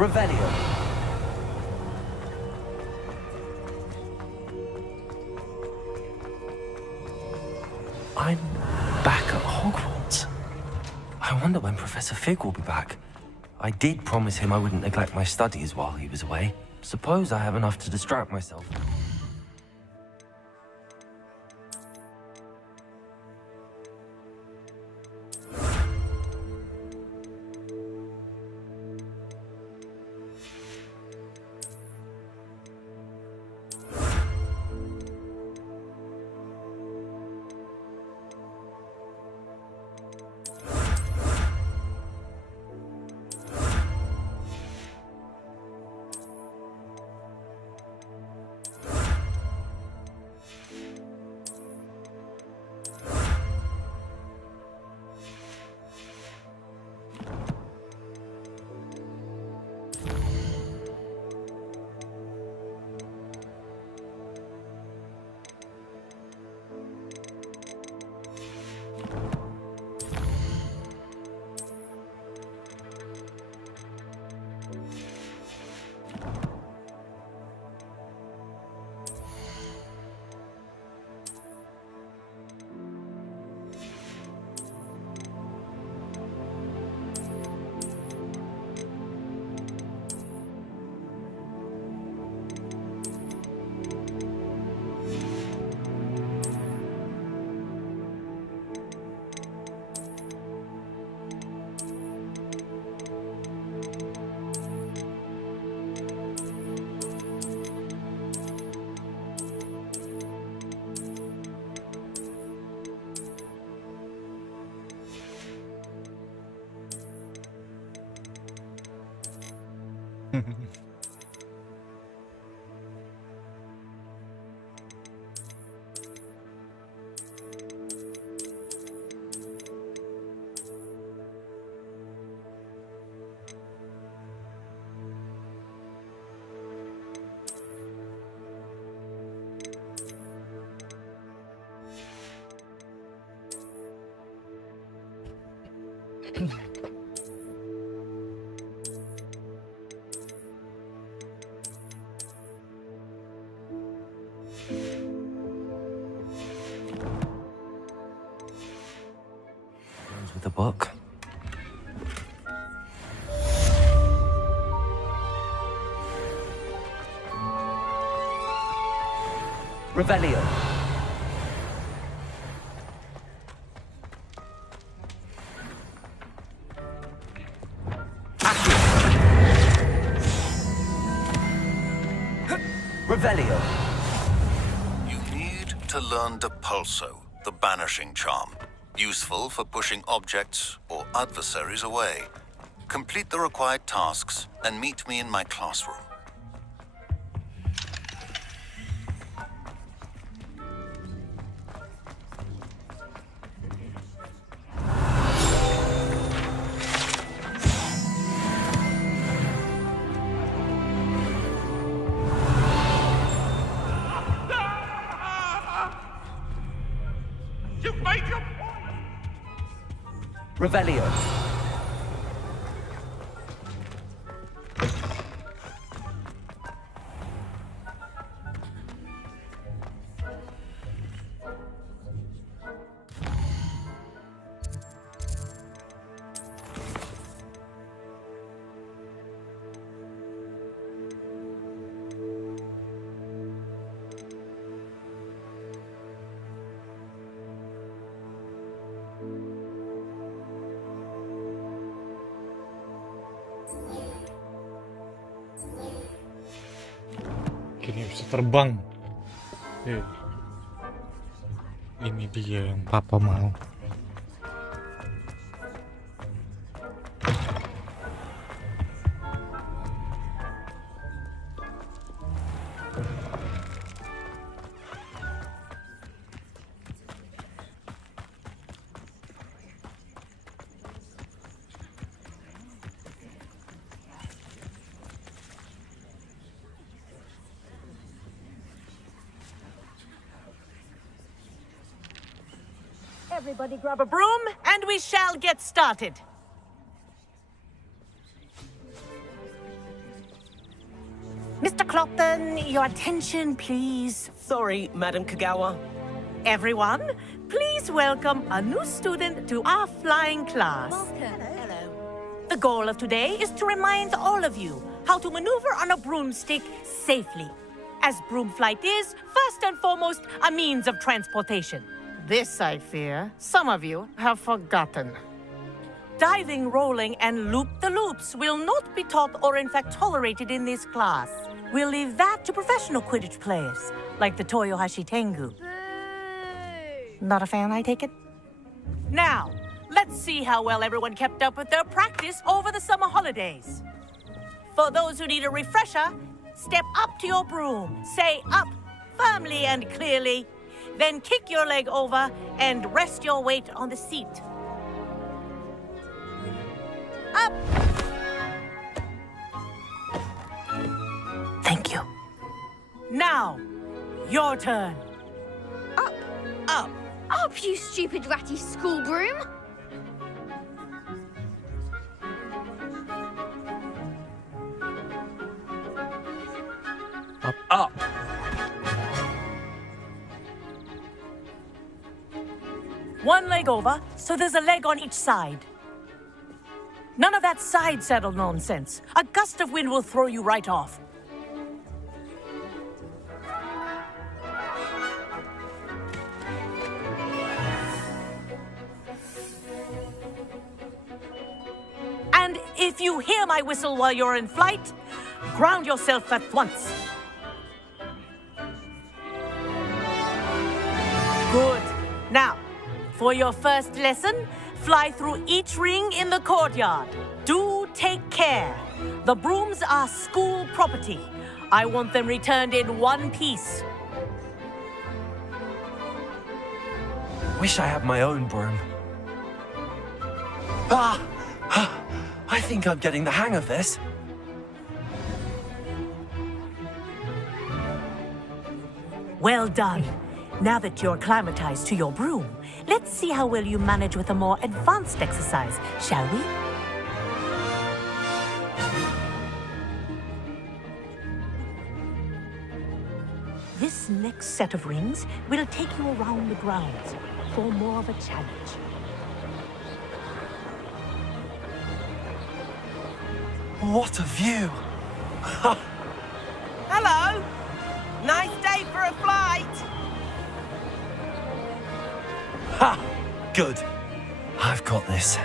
Revelio. I'm back at Hogwarts. I wonder when Professor Fig will be back. I did promise him I wouldn't neglect my studies while he was away. Suppose I have enough to distract myself. book. Revelio. Revelio. You need to learn Depulso, the banishing charm. Useful for pushing objects or adversaries away. Complete the required tasks and meet me in my classroom. Revelio. Kini bisa terbang. Ini dia yang papa mau. Everybody grab a broom, and we shall get started. Mr. Clopton, your attention, please. Sorry, Madam Kagawa. Everyone, please welcome a new student to our flying class. Hello. The goal of today is to remind all of you how to maneuver on a broomstick safely, as broom flight is, first and foremost, a means of transportation. This, I fear, some of you have forgotten. Diving, rolling, and loop-the-loops will not be taught or in fact tolerated in this class. We'll leave that to professional Quidditch players, like the Toyohashi Tengu. Not a fan, I take it? Now, let's see how well everyone kept up with their practice over the summer holidays. For those who need a refresher, step up to your broom, say up firmly and clearly, then kick your leg over and rest your weight on the seat. Up! Thank you. Now, your turn. Up, up, up, you stupid ratty school broom! Up, up. One leg over, so there's a leg on each side. None of that side saddle nonsense. A gust of wind will throw you right off. And if you hear my whistle while you're in flight, ground yourself at once. Good. Now, for your first lesson, fly through each ring in the courtyard. Do take care. The brooms are school property. I want them returned in one piece. Wish I had my own broom. I think I'm getting the hang of this. Well done. Now that you're acclimatized to your broom, let's see how well you manage with a more advanced exercise, shall we? This next set of rings will take you around the grounds for more of a challenge. What a view! Hello! Nice day for a flight! Ha! Good. I've got this.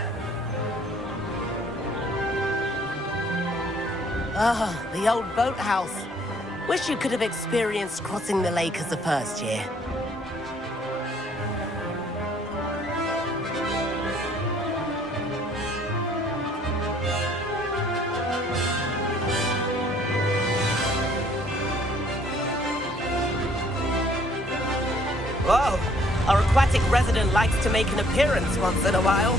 Ah, the old boathouse. Wish you could have experienced crossing the lake as a first year. Whoa! Our aquatic resident likes to make an appearance once in a while.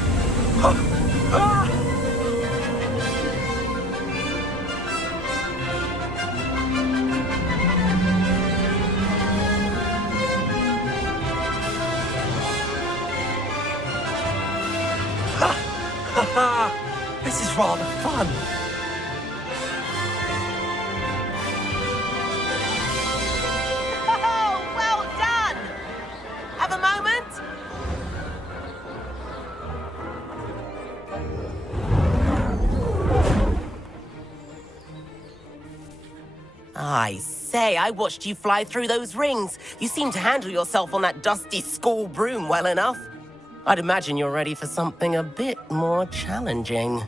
This is rather fun. Oh, well done! Have a moment? I say, I watched you fly through those rings. You seem to handle yourself on that dusty school broom well enough. I'd imagine you're ready for something a bit more challenging.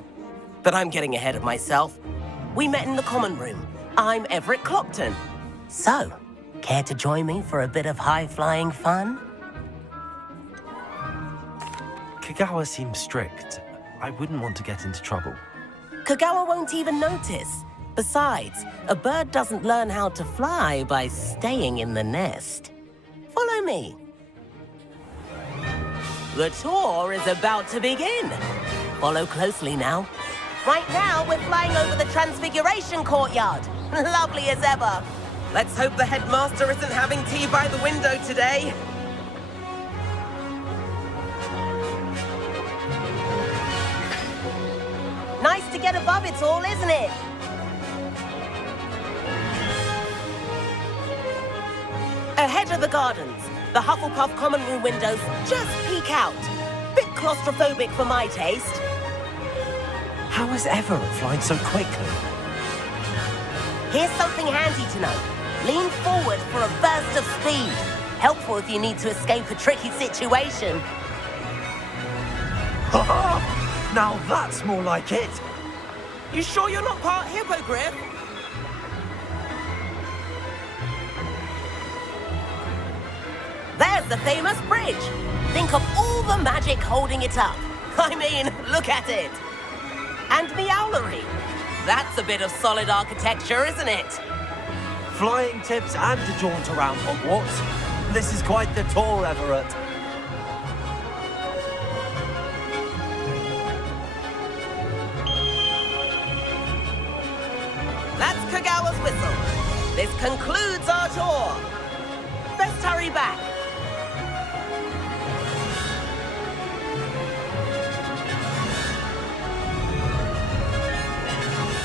But I'm getting ahead of myself. We met in the common room. I'm Everett Clopton. So, care to join me for a bit of high-flying fun? Kagawa seems strict. I wouldn't want to get into trouble. Kagawa won't even notice. Besides, a bird doesn't learn how to fly by staying in the nest. Follow me. The tour is about to begin. Follow closely now. Right now, we're flying over the Transfiguration Courtyard. Lovely as ever. Let's hope the headmaster isn't having tea by the window today. Nice to get above it all, isn't it? Ahead of the gardens, the Hufflepuff common room windows just peek out. Bit claustrophobic for my taste. How is Everett flying so quickly? Here's something handy to know. Lean forward for a burst of speed. Helpful if you need to escape a tricky situation. Now that's more like it. You sure you're not part hippogriff? There's the famous bridge. Think of all the magic holding it up. I mean, look at it. And the owlery. That's a bit of solid architecture, isn't it? Flying tips and a jaunt around Hogwarts. This is quite the tour, Everett. That's Kagawa's whistle. This concludes our tour. Best hurry back.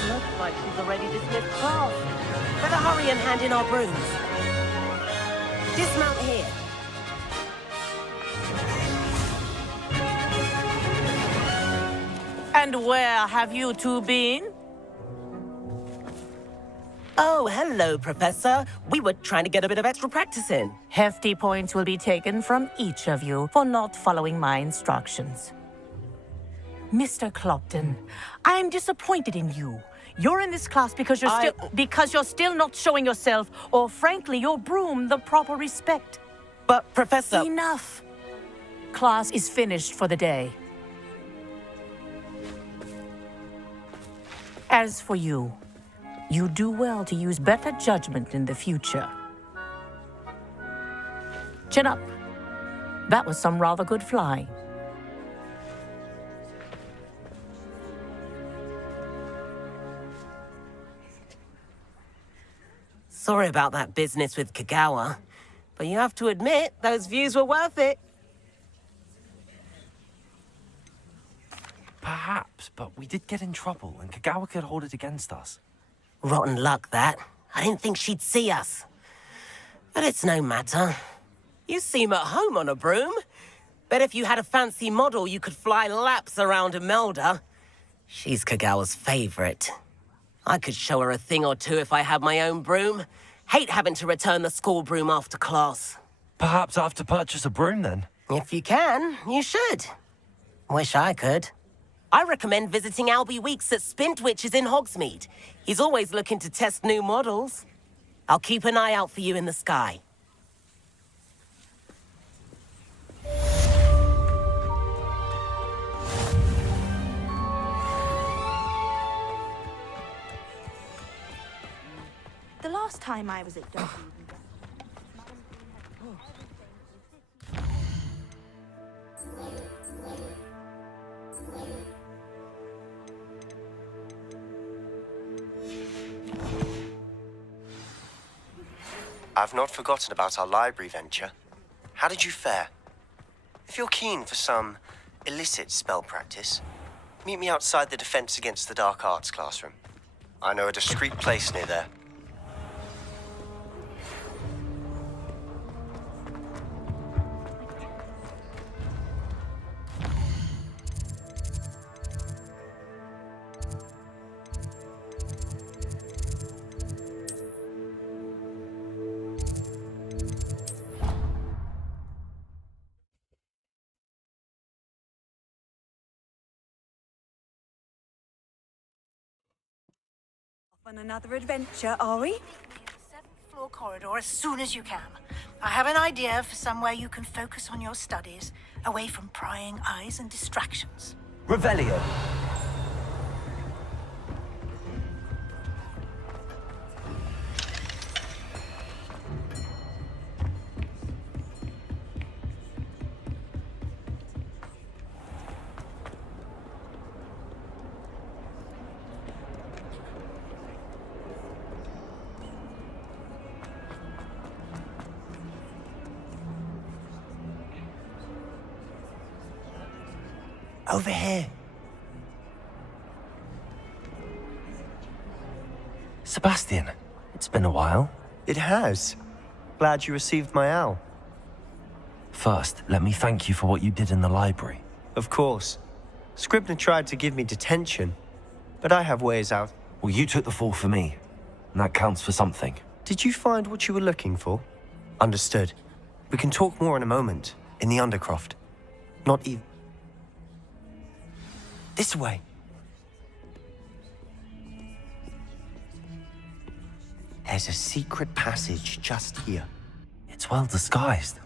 Looks like she's already dismissed class. Better hurry and hand in our brooms. Dismount here. And where have you two been? Oh, hello, Professor. We were trying to get a bit of extra practice in. Hefty points will be taken from each of you for not following my instructions. Mr. Clopton, I am disappointed in you. You're in this class because you're still not showing yourself, or frankly, your broom the proper respect. But, Professor... Enough. Class is finished for the day. As for you, you do well to use better judgment in the future. Chin up. That was some rather good flying. Sorry about that business with Kagawa, but you have to admit, those views were worth it. Perhaps, but we did get in trouble, and Kagawa could hold it against us. Rotten luck, that. I didn't think she'd see us. But it's no matter. You seem at home on a broom. Bet if you had a fancy model, you could fly laps around Imelda. She's Kagawa's favorite. I could show her a thing or two if I had my own broom. Hate having to return the school broom after class. Perhaps I have to purchase a broom then? If you can, you should. Wish I could. I recommend visiting Albie Weeks at Spint Witches in Hogsmeade. He's always looking to test new models. I'll keep an eye out for you in the sky. The last time I was at Dogweed. I've not forgotten about our library venture. How did you fare? If you're keen for some illicit spell practice, meet me outside the Defense Against the Dark Arts classroom. I know a discreet place near there. On another adventure, are we? Floor corridor as soon as you can. I have an idea for somewhere you can focus on your studies, away from prying eyes and distractions. Revelio. Over here. Sebastian, it's been a while. It has. Glad you received my owl. First, let me thank you for what you did in the library. Of course. Scribner tried to give me detention, but I have ways out. Well, you took the fall for me, and that counts for something. Did you find what you were looking for? Understood. We can talk more in a moment, in the Undercroft. Not even... This way. There's a secret passage just here. It's well disguised.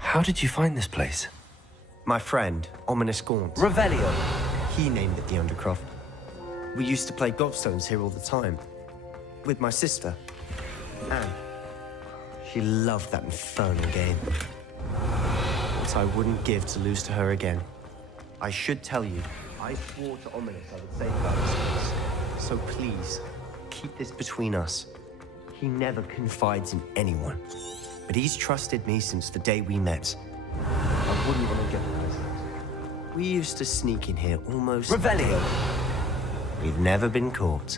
How did you find this place? My friend, Ominous Gaunt. Revelio. He named it the Undercroft. We used to play gobstones here all the time. With my sister, Anne. She loved that infernal game. What I wouldn't give to lose to her again. I should tell you, I swore to Ominous I would safeguard this place. So please, keep this between us. He never confides in anyone. But he's trusted me since the day we met. I wouldn't want to jeopardize that. We used to sneak in here almost... Revelio. We've never been caught.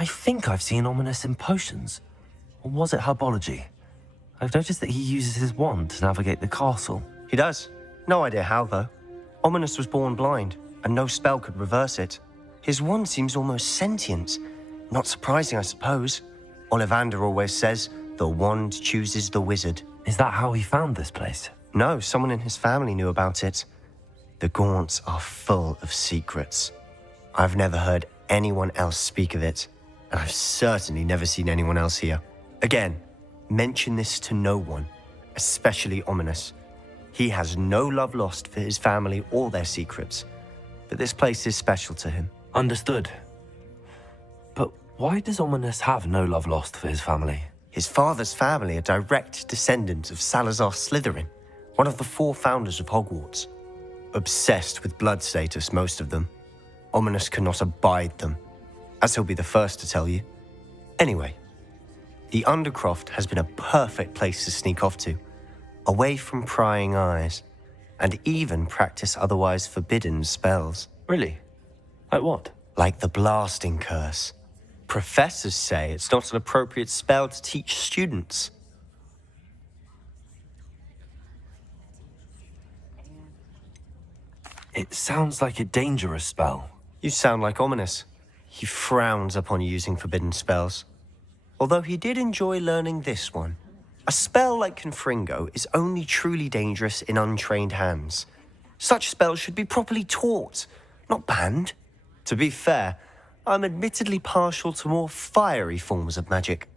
I think I've seen Ominous in potions. Or was it herbology? I've noticed that he uses his wand to navigate the castle. He does. No idea how, though. Ominous was born blind, and no spell could reverse it. His wand seems almost sentient. Not surprising, I suppose. Ollivander always says, the wand chooses the wizard. Is that how he found this place? No, someone in his family knew about it. The Gaunts are full of secrets. I've never heard anyone else speak of it, and I've certainly never seen anyone else here. Again, mention this to no one, especially Ominous. He has no love lost for his family or their secrets, but this place is special to him. Understood. But why does Ominous have no love lost for his family? His father's family are direct descendants of Salazar Slytherin, one of the 4 founders of Hogwarts. Obsessed with blood status, most of them. Ominous cannot abide them, as he'll be the first to tell you. Anyway, the Undercroft has been a perfect place to sneak off to, away from prying eyes, and even practice otherwise forbidden spells. Really? Like what? Like the blasting curse. Professors say it's not an appropriate spell to teach students. It sounds like a dangerous spell. You sound like Ominous. He frowns upon using forbidden spells. Although he did enjoy learning this one. A spell like Confringo is only truly dangerous in untrained hands. Such spells should be properly taught, not banned. To be fair, I'm admittedly partial to more fiery forms of magic.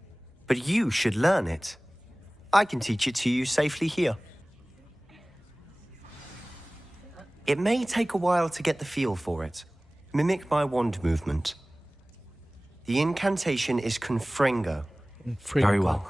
But you should learn it. I can teach it to you safely here. It may take a while to get the feel for it. Mimic my wand movement. The incantation is Confringo. Very well.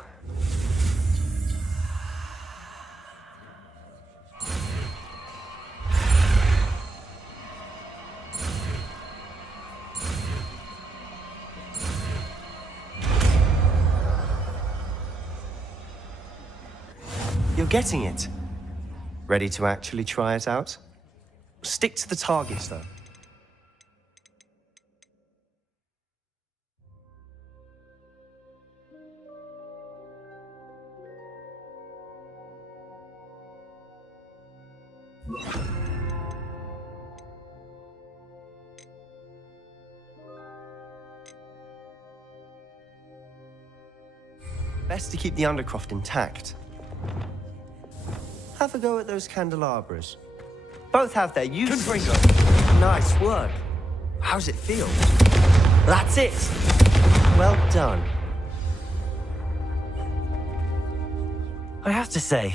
You're getting it. Ready to actually try it out? Stick to the targets, though. Best to keep the Undercroft intact. Have a go at those candelabras. Both have their uses. Nice work. How's it feel? That's it. Well done. I have to say,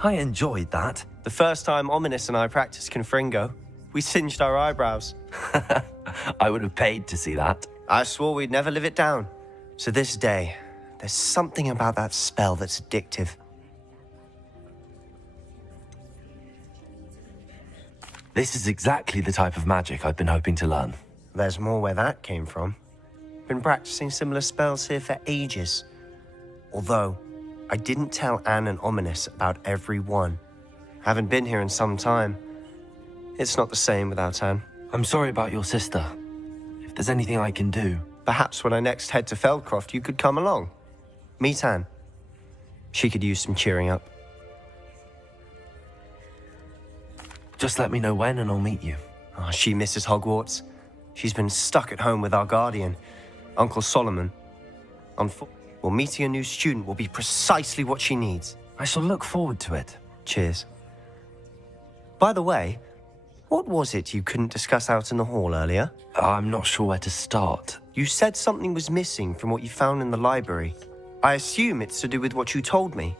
I enjoyed that. The first time Ominous and I practiced Confringo, we singed our eyebrows. I would have paid to see that. I swore we'd never live it down. To this day, there's something about that spell that's addictive. This is exactly the type of magic I've been hoping to learn. There's more where that came from. Been practicing similar spells here for ages. Although, I didn't tell Anne and Ominous about every one. Haven't been here in some time. It's not the same without Anne. I'm sorry about your sister. If there's anything I can do... Perhaps when I next head to Feldcroft, you could come along. Meet Anne. She could use some cheering up. Just let me know when and I'll meet you. Oh, she misses Hogwarts. She's been stuck at home with our guardian, Uncle Solomon. Well, meeting a new student will be precisely what she needs. I shall look forward to it. Cheers. By the way, what was it you couldn't discuss out in the hall earlier? I'm not sure where to start. You said something was missing from what you found in the library. I assume it's to do with what you told me.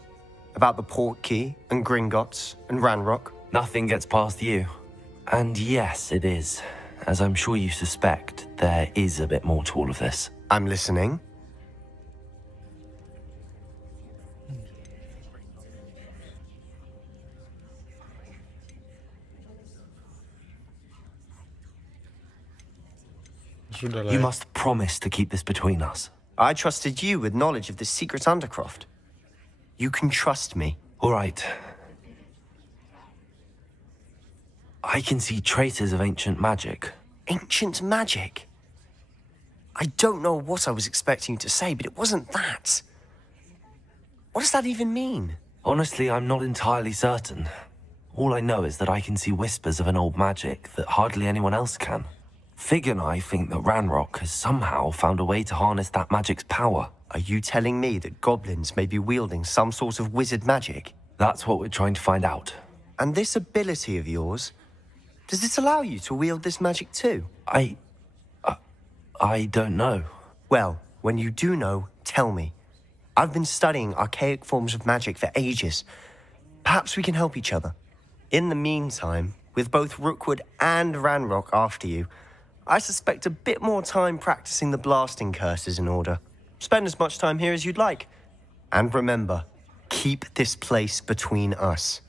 About the Portkey and Gringotts and Ranrock. Nothing gets past you. And yes, it is. As I'm sure you suspect, there is a bit more to all of this. I'm listening. You must promise to keep this between us. I trusted you with knowledge of the secret Undercroft. You can trust me. All right. I can see traces of ancient magic. Ancient magic? I don't know what I was expecting you to say, but it wasn't that. What does that even mean? Honestly, I'm not entirely certain. All I know is that I can see whispers of an old magic that hardly anyone else can. Fig and I think that Ranrock has somehow found a way to harness that magic's power. Are you telling me that goblins may be wielding some sort of wizard magic? That's what we're trying to find out. And this ability of yours, does it allow you to wield this magic too? I don't know. Well, when you do know, tell me. I've been studying archaic forms of magic for ages. Perhaps we can help each other. In the meantime, with both Rookwood and Ranrock after you, I suspect a bit more time practicing the blasting curse is in order. Spend as much time here as you'd like. And remember, keep this place between us.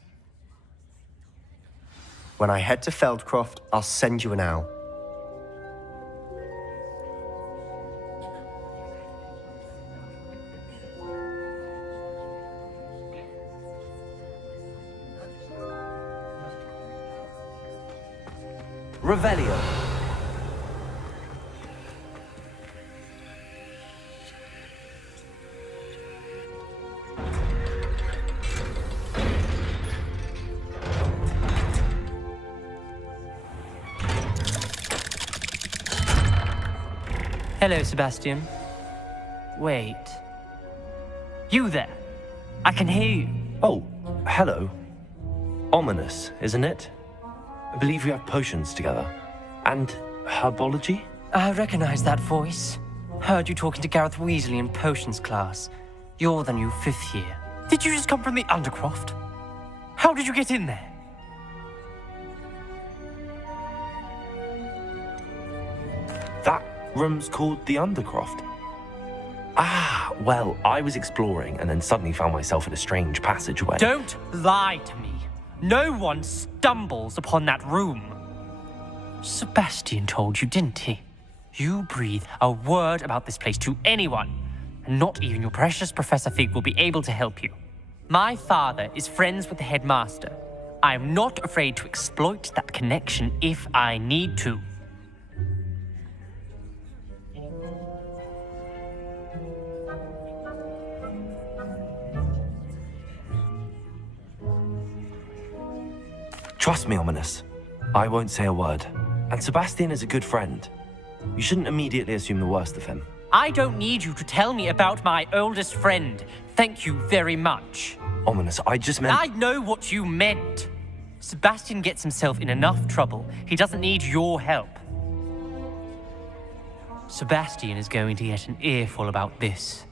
When I head to Feldcroft, I'll send you an owl. Revelio. Hello, Sebastian. Wait. You there? I can hear you. Oh, hello. Ominous, isn't it? I believe we have potions together. And herbology? I recognize that voice. Heard you talking to Gareth Weasley in potions class. You're the new 5th year. Did you just come from the Undercroft? How did you get in there? That room's called the Undercroft. Ah, well, I was exploring and then suddenly found myself in a strange passageway. Don't lie to me. No one stumbles upon that room. Sebastian told you, didn't he? You breathe a word about this place to anyone, and not even your precious Professor Fig will be able to help you. My father is friends with the headmaster. I am not afraid to exploit that connection if I need to. Trust me, Ominous. I won't say a word. And Sebastian is a good friend. You shouldn't immediately assume the worst of him. I don't need you to tell me about my oldest friend. Thank you very much. Ominous, I just meant... I know what you meant. Sebastian gets himself in enough trouble. He doesn't need your help. Sebastian is going to get an earful about this.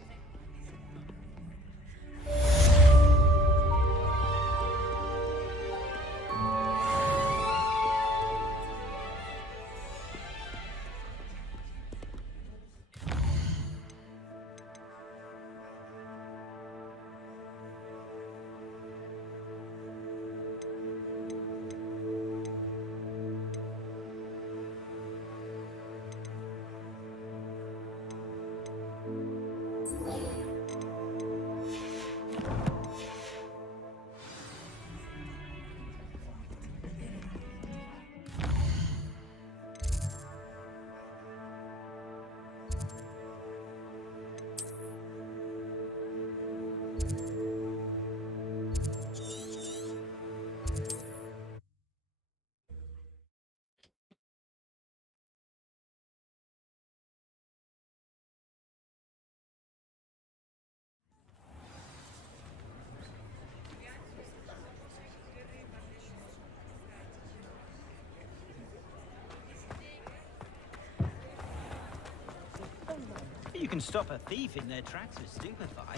You can stop a thief in their tracks with stupefied.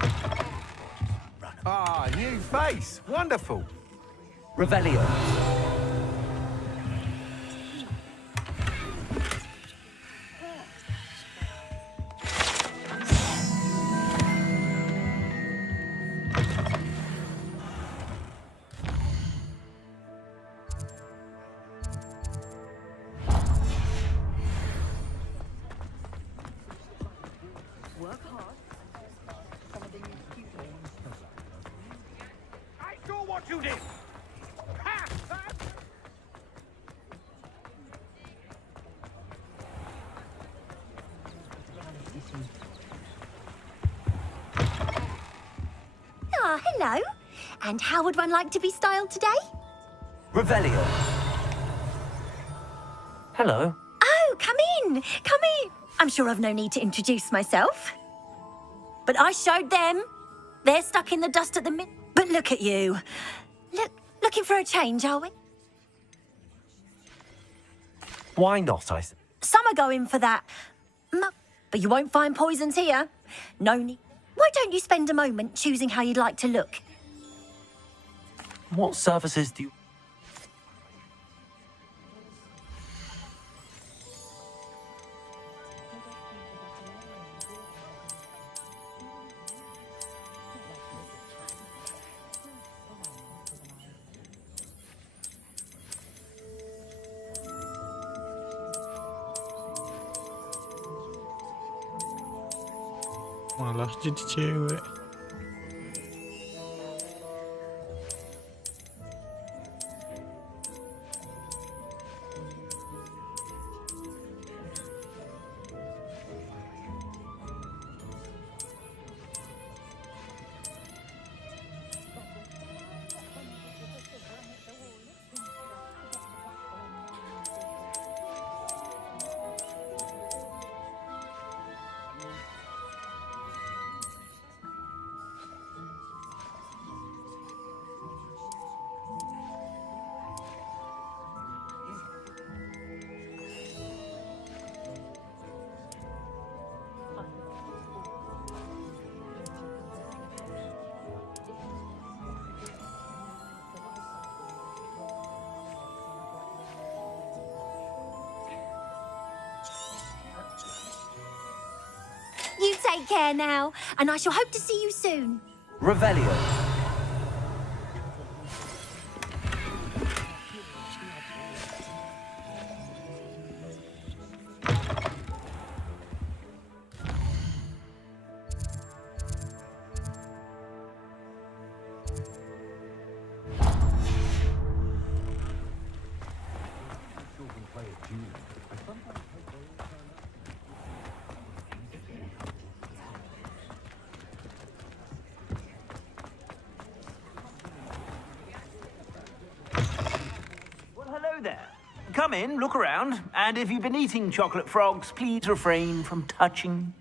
Ah, new face. Wonderful. Revelio. I saw what you did. Ha! Ah, hello. And how would one like to be styled today? Revelio. Hello. Oh, come in. Come in. I'm sure I've no need to introduce myself. But I showed them. They're stuck in the dust at the minute. But look at you. Looking for a change, are we? Why not, I Some are going for that. But you won't find poisons here. No need. Why don't you spend a moment choosing how you'd like to look? What services do you... Malah jadi cewek. You take care now, and I shall hope to see you soon. Revelio. Hello there. Come in, look around, and if you've been eating chocolate frogs, please refrain from touching.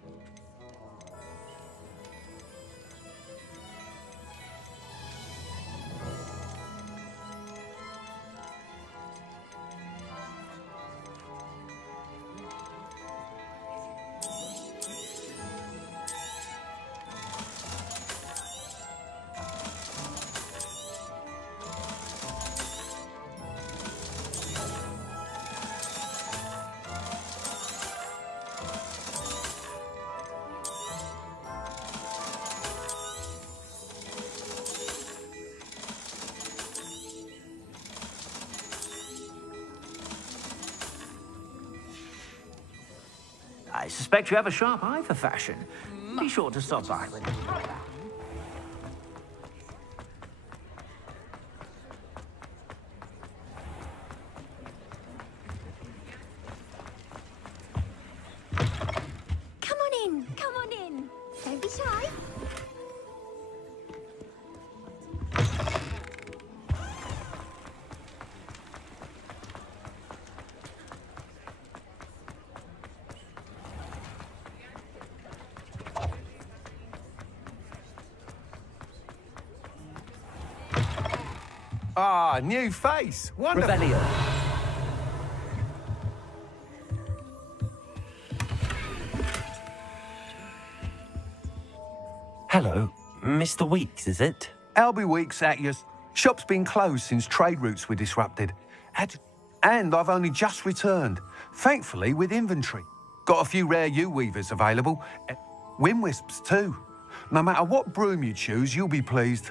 I suspect you have a sharp eye for fashion. Be sure to stop by. Come on in. Come on in. Don't be shy. Ah, new face. Wonderful. Revelio. Hello. Mr. Weeks, is it? Albie Weeks at your... Shop's been closed since trade routes were disrupted. And I've only just returned. Thankfully, with inventory. Got a few rare U-weavers available. Wind wisps, too. No matter what broom you choose, you'll be pleased.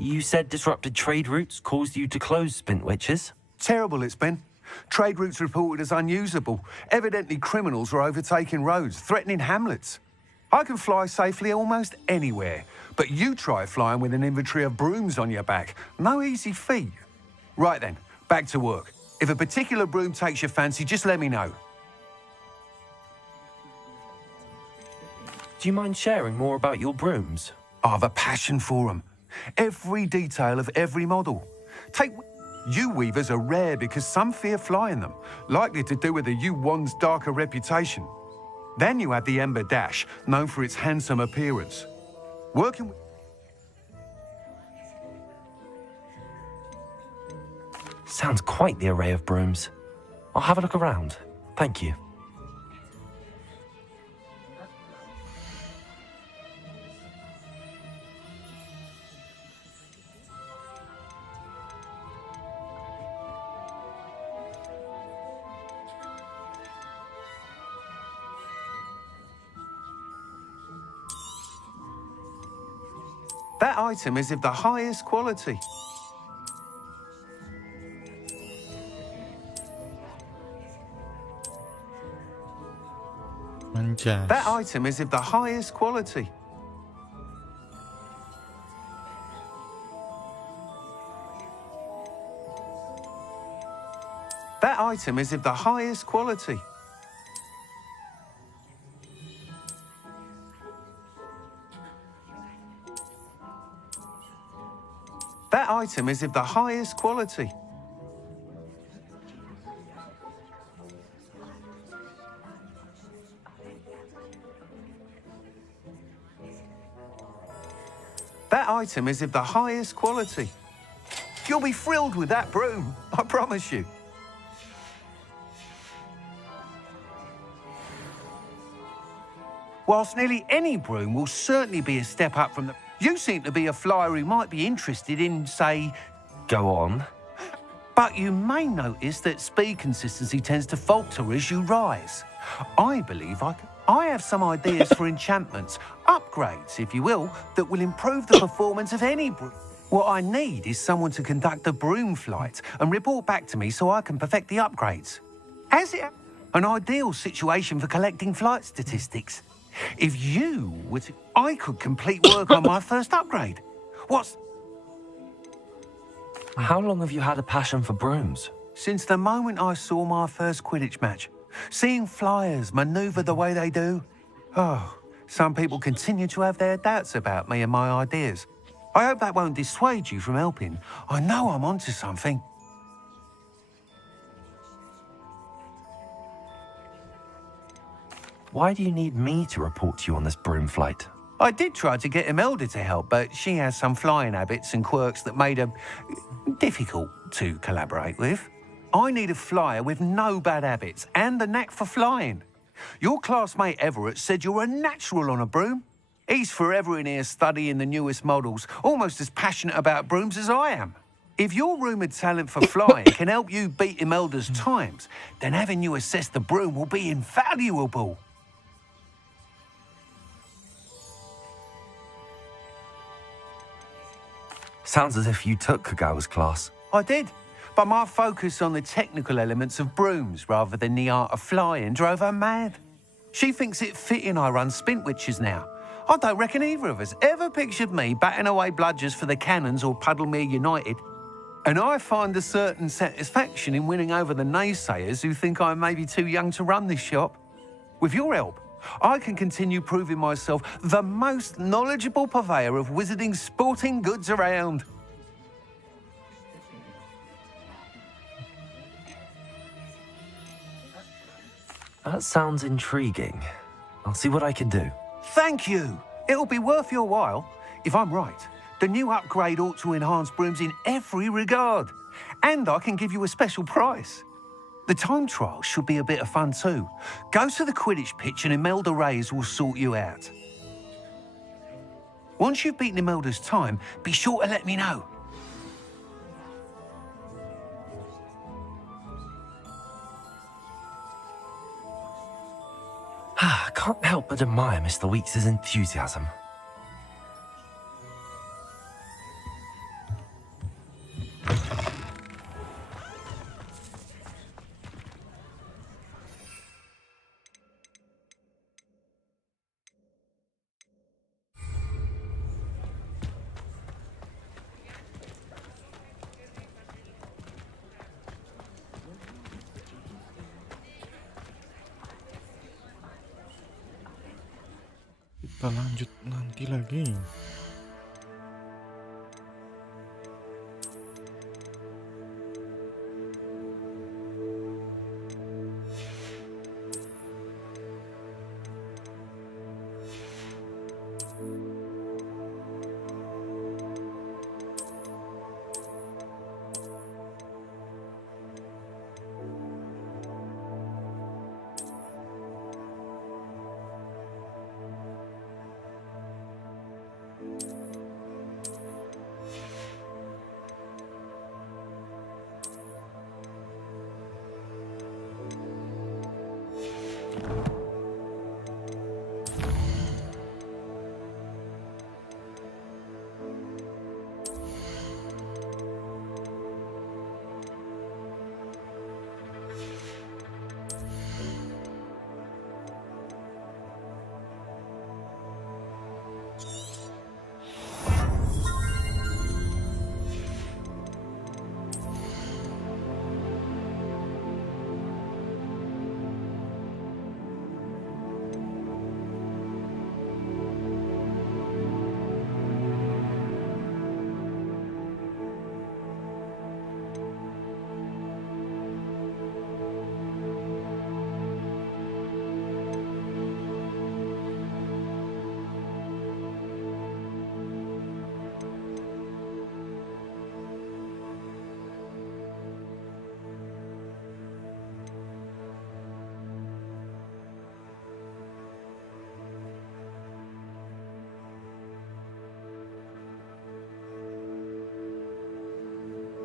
You said disrupted trade routes caused you to close Spintwitches? Terrible it's been. Trade routes reported as unusable. Evidently criminals were overtaking roads, threatening hamlets. I can fly safely almost anywhere, but you try flying with an inventory of brooms on your back. No easy feat. Right then, back to work. If a particular broom takes your fancy, just let me know. Do you mind sharing more about your brooms? I've a passion for them. Every detail of every model. Take yew weavers are rare because some fear flying them, likely to do with the yew wand's darker reputation. Then you have the Ember Dash, known for its handsome appearance. Working with... Sounds quite the array of brooms. I'll have a look around. Thank you. That item is of the highest quality. Anjas. That item is of the highest quality. That item is of the highest quality. That item is of the highest quality. That item is of the highest quality. You'll be thrilled with that broom, I promise you. Whilst nearly any broom will certainly be a step up from the... You seem to be a flyer who might be interested in, say... Go on. But you may notice that speed consistency tends to falter as you rise. I believe I have some ideas for enchantments, upgrades, if you will, that will improve the performance of any broom. What I need is someone to conduct a broom flight and report back to me so I can perfect the upgrades. As it an ideal situation for collecting flight statistics. If you were to... I could complete work on my first upgrade. How long have you had a passion for brooms? Since the moment I saw my first Quidditch match. Seeing flyers manoeuvre the way they do. Oh, some people continue to have their doubts about me and my ideas. I hope that won't dissuade you from helping. I know I'm onto something. Why do you need me to report to you on this broom flight? I did try to get Imelda to help, but she has some flying habits and quirks that made her difficult to collaborate with. I need a flyer with no bad habits and the knack for flying. Your classmate Everett said you're a natural on a broom. He's forever in here studying the newest models, almost as passionate about brooms as I am. If your rumoured talent for flying can help you beat Imelda's times, then having you assess the broom will be invaluable. Sounds as if you took Kagawa's class. I did, but my focus on the technical elements of brooms rather than the art of flying drove her mad. She thinks it fitting I run Spintwitches now. I don't reckon either of us ever pictured me batting away bludgers for the Cannons or Puddlemere United. And I find a certain satisfaction in winning over the naysayers who think I may be too young to run this shop. With your help, I can continue proving myself the most knowledgeable purveyor of wizarding sporting goods around. That sounds intriguing. I'll see what I can do. Thank you. It'll be worth your while. If I'm right, the new upgrade ought to enhance brooms in every regard. And I can give you a special price. The time trial should be a bit of fun too. Go to the Quidditch pitch and Imelda Reyes will sort you out. Once you've beaten Imelda's time, be sure to let me know. I can't help but admire Mr. Weeks' enthusiasm. Kita lanjut nanti lagi.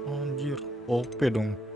Anjir, OP dong.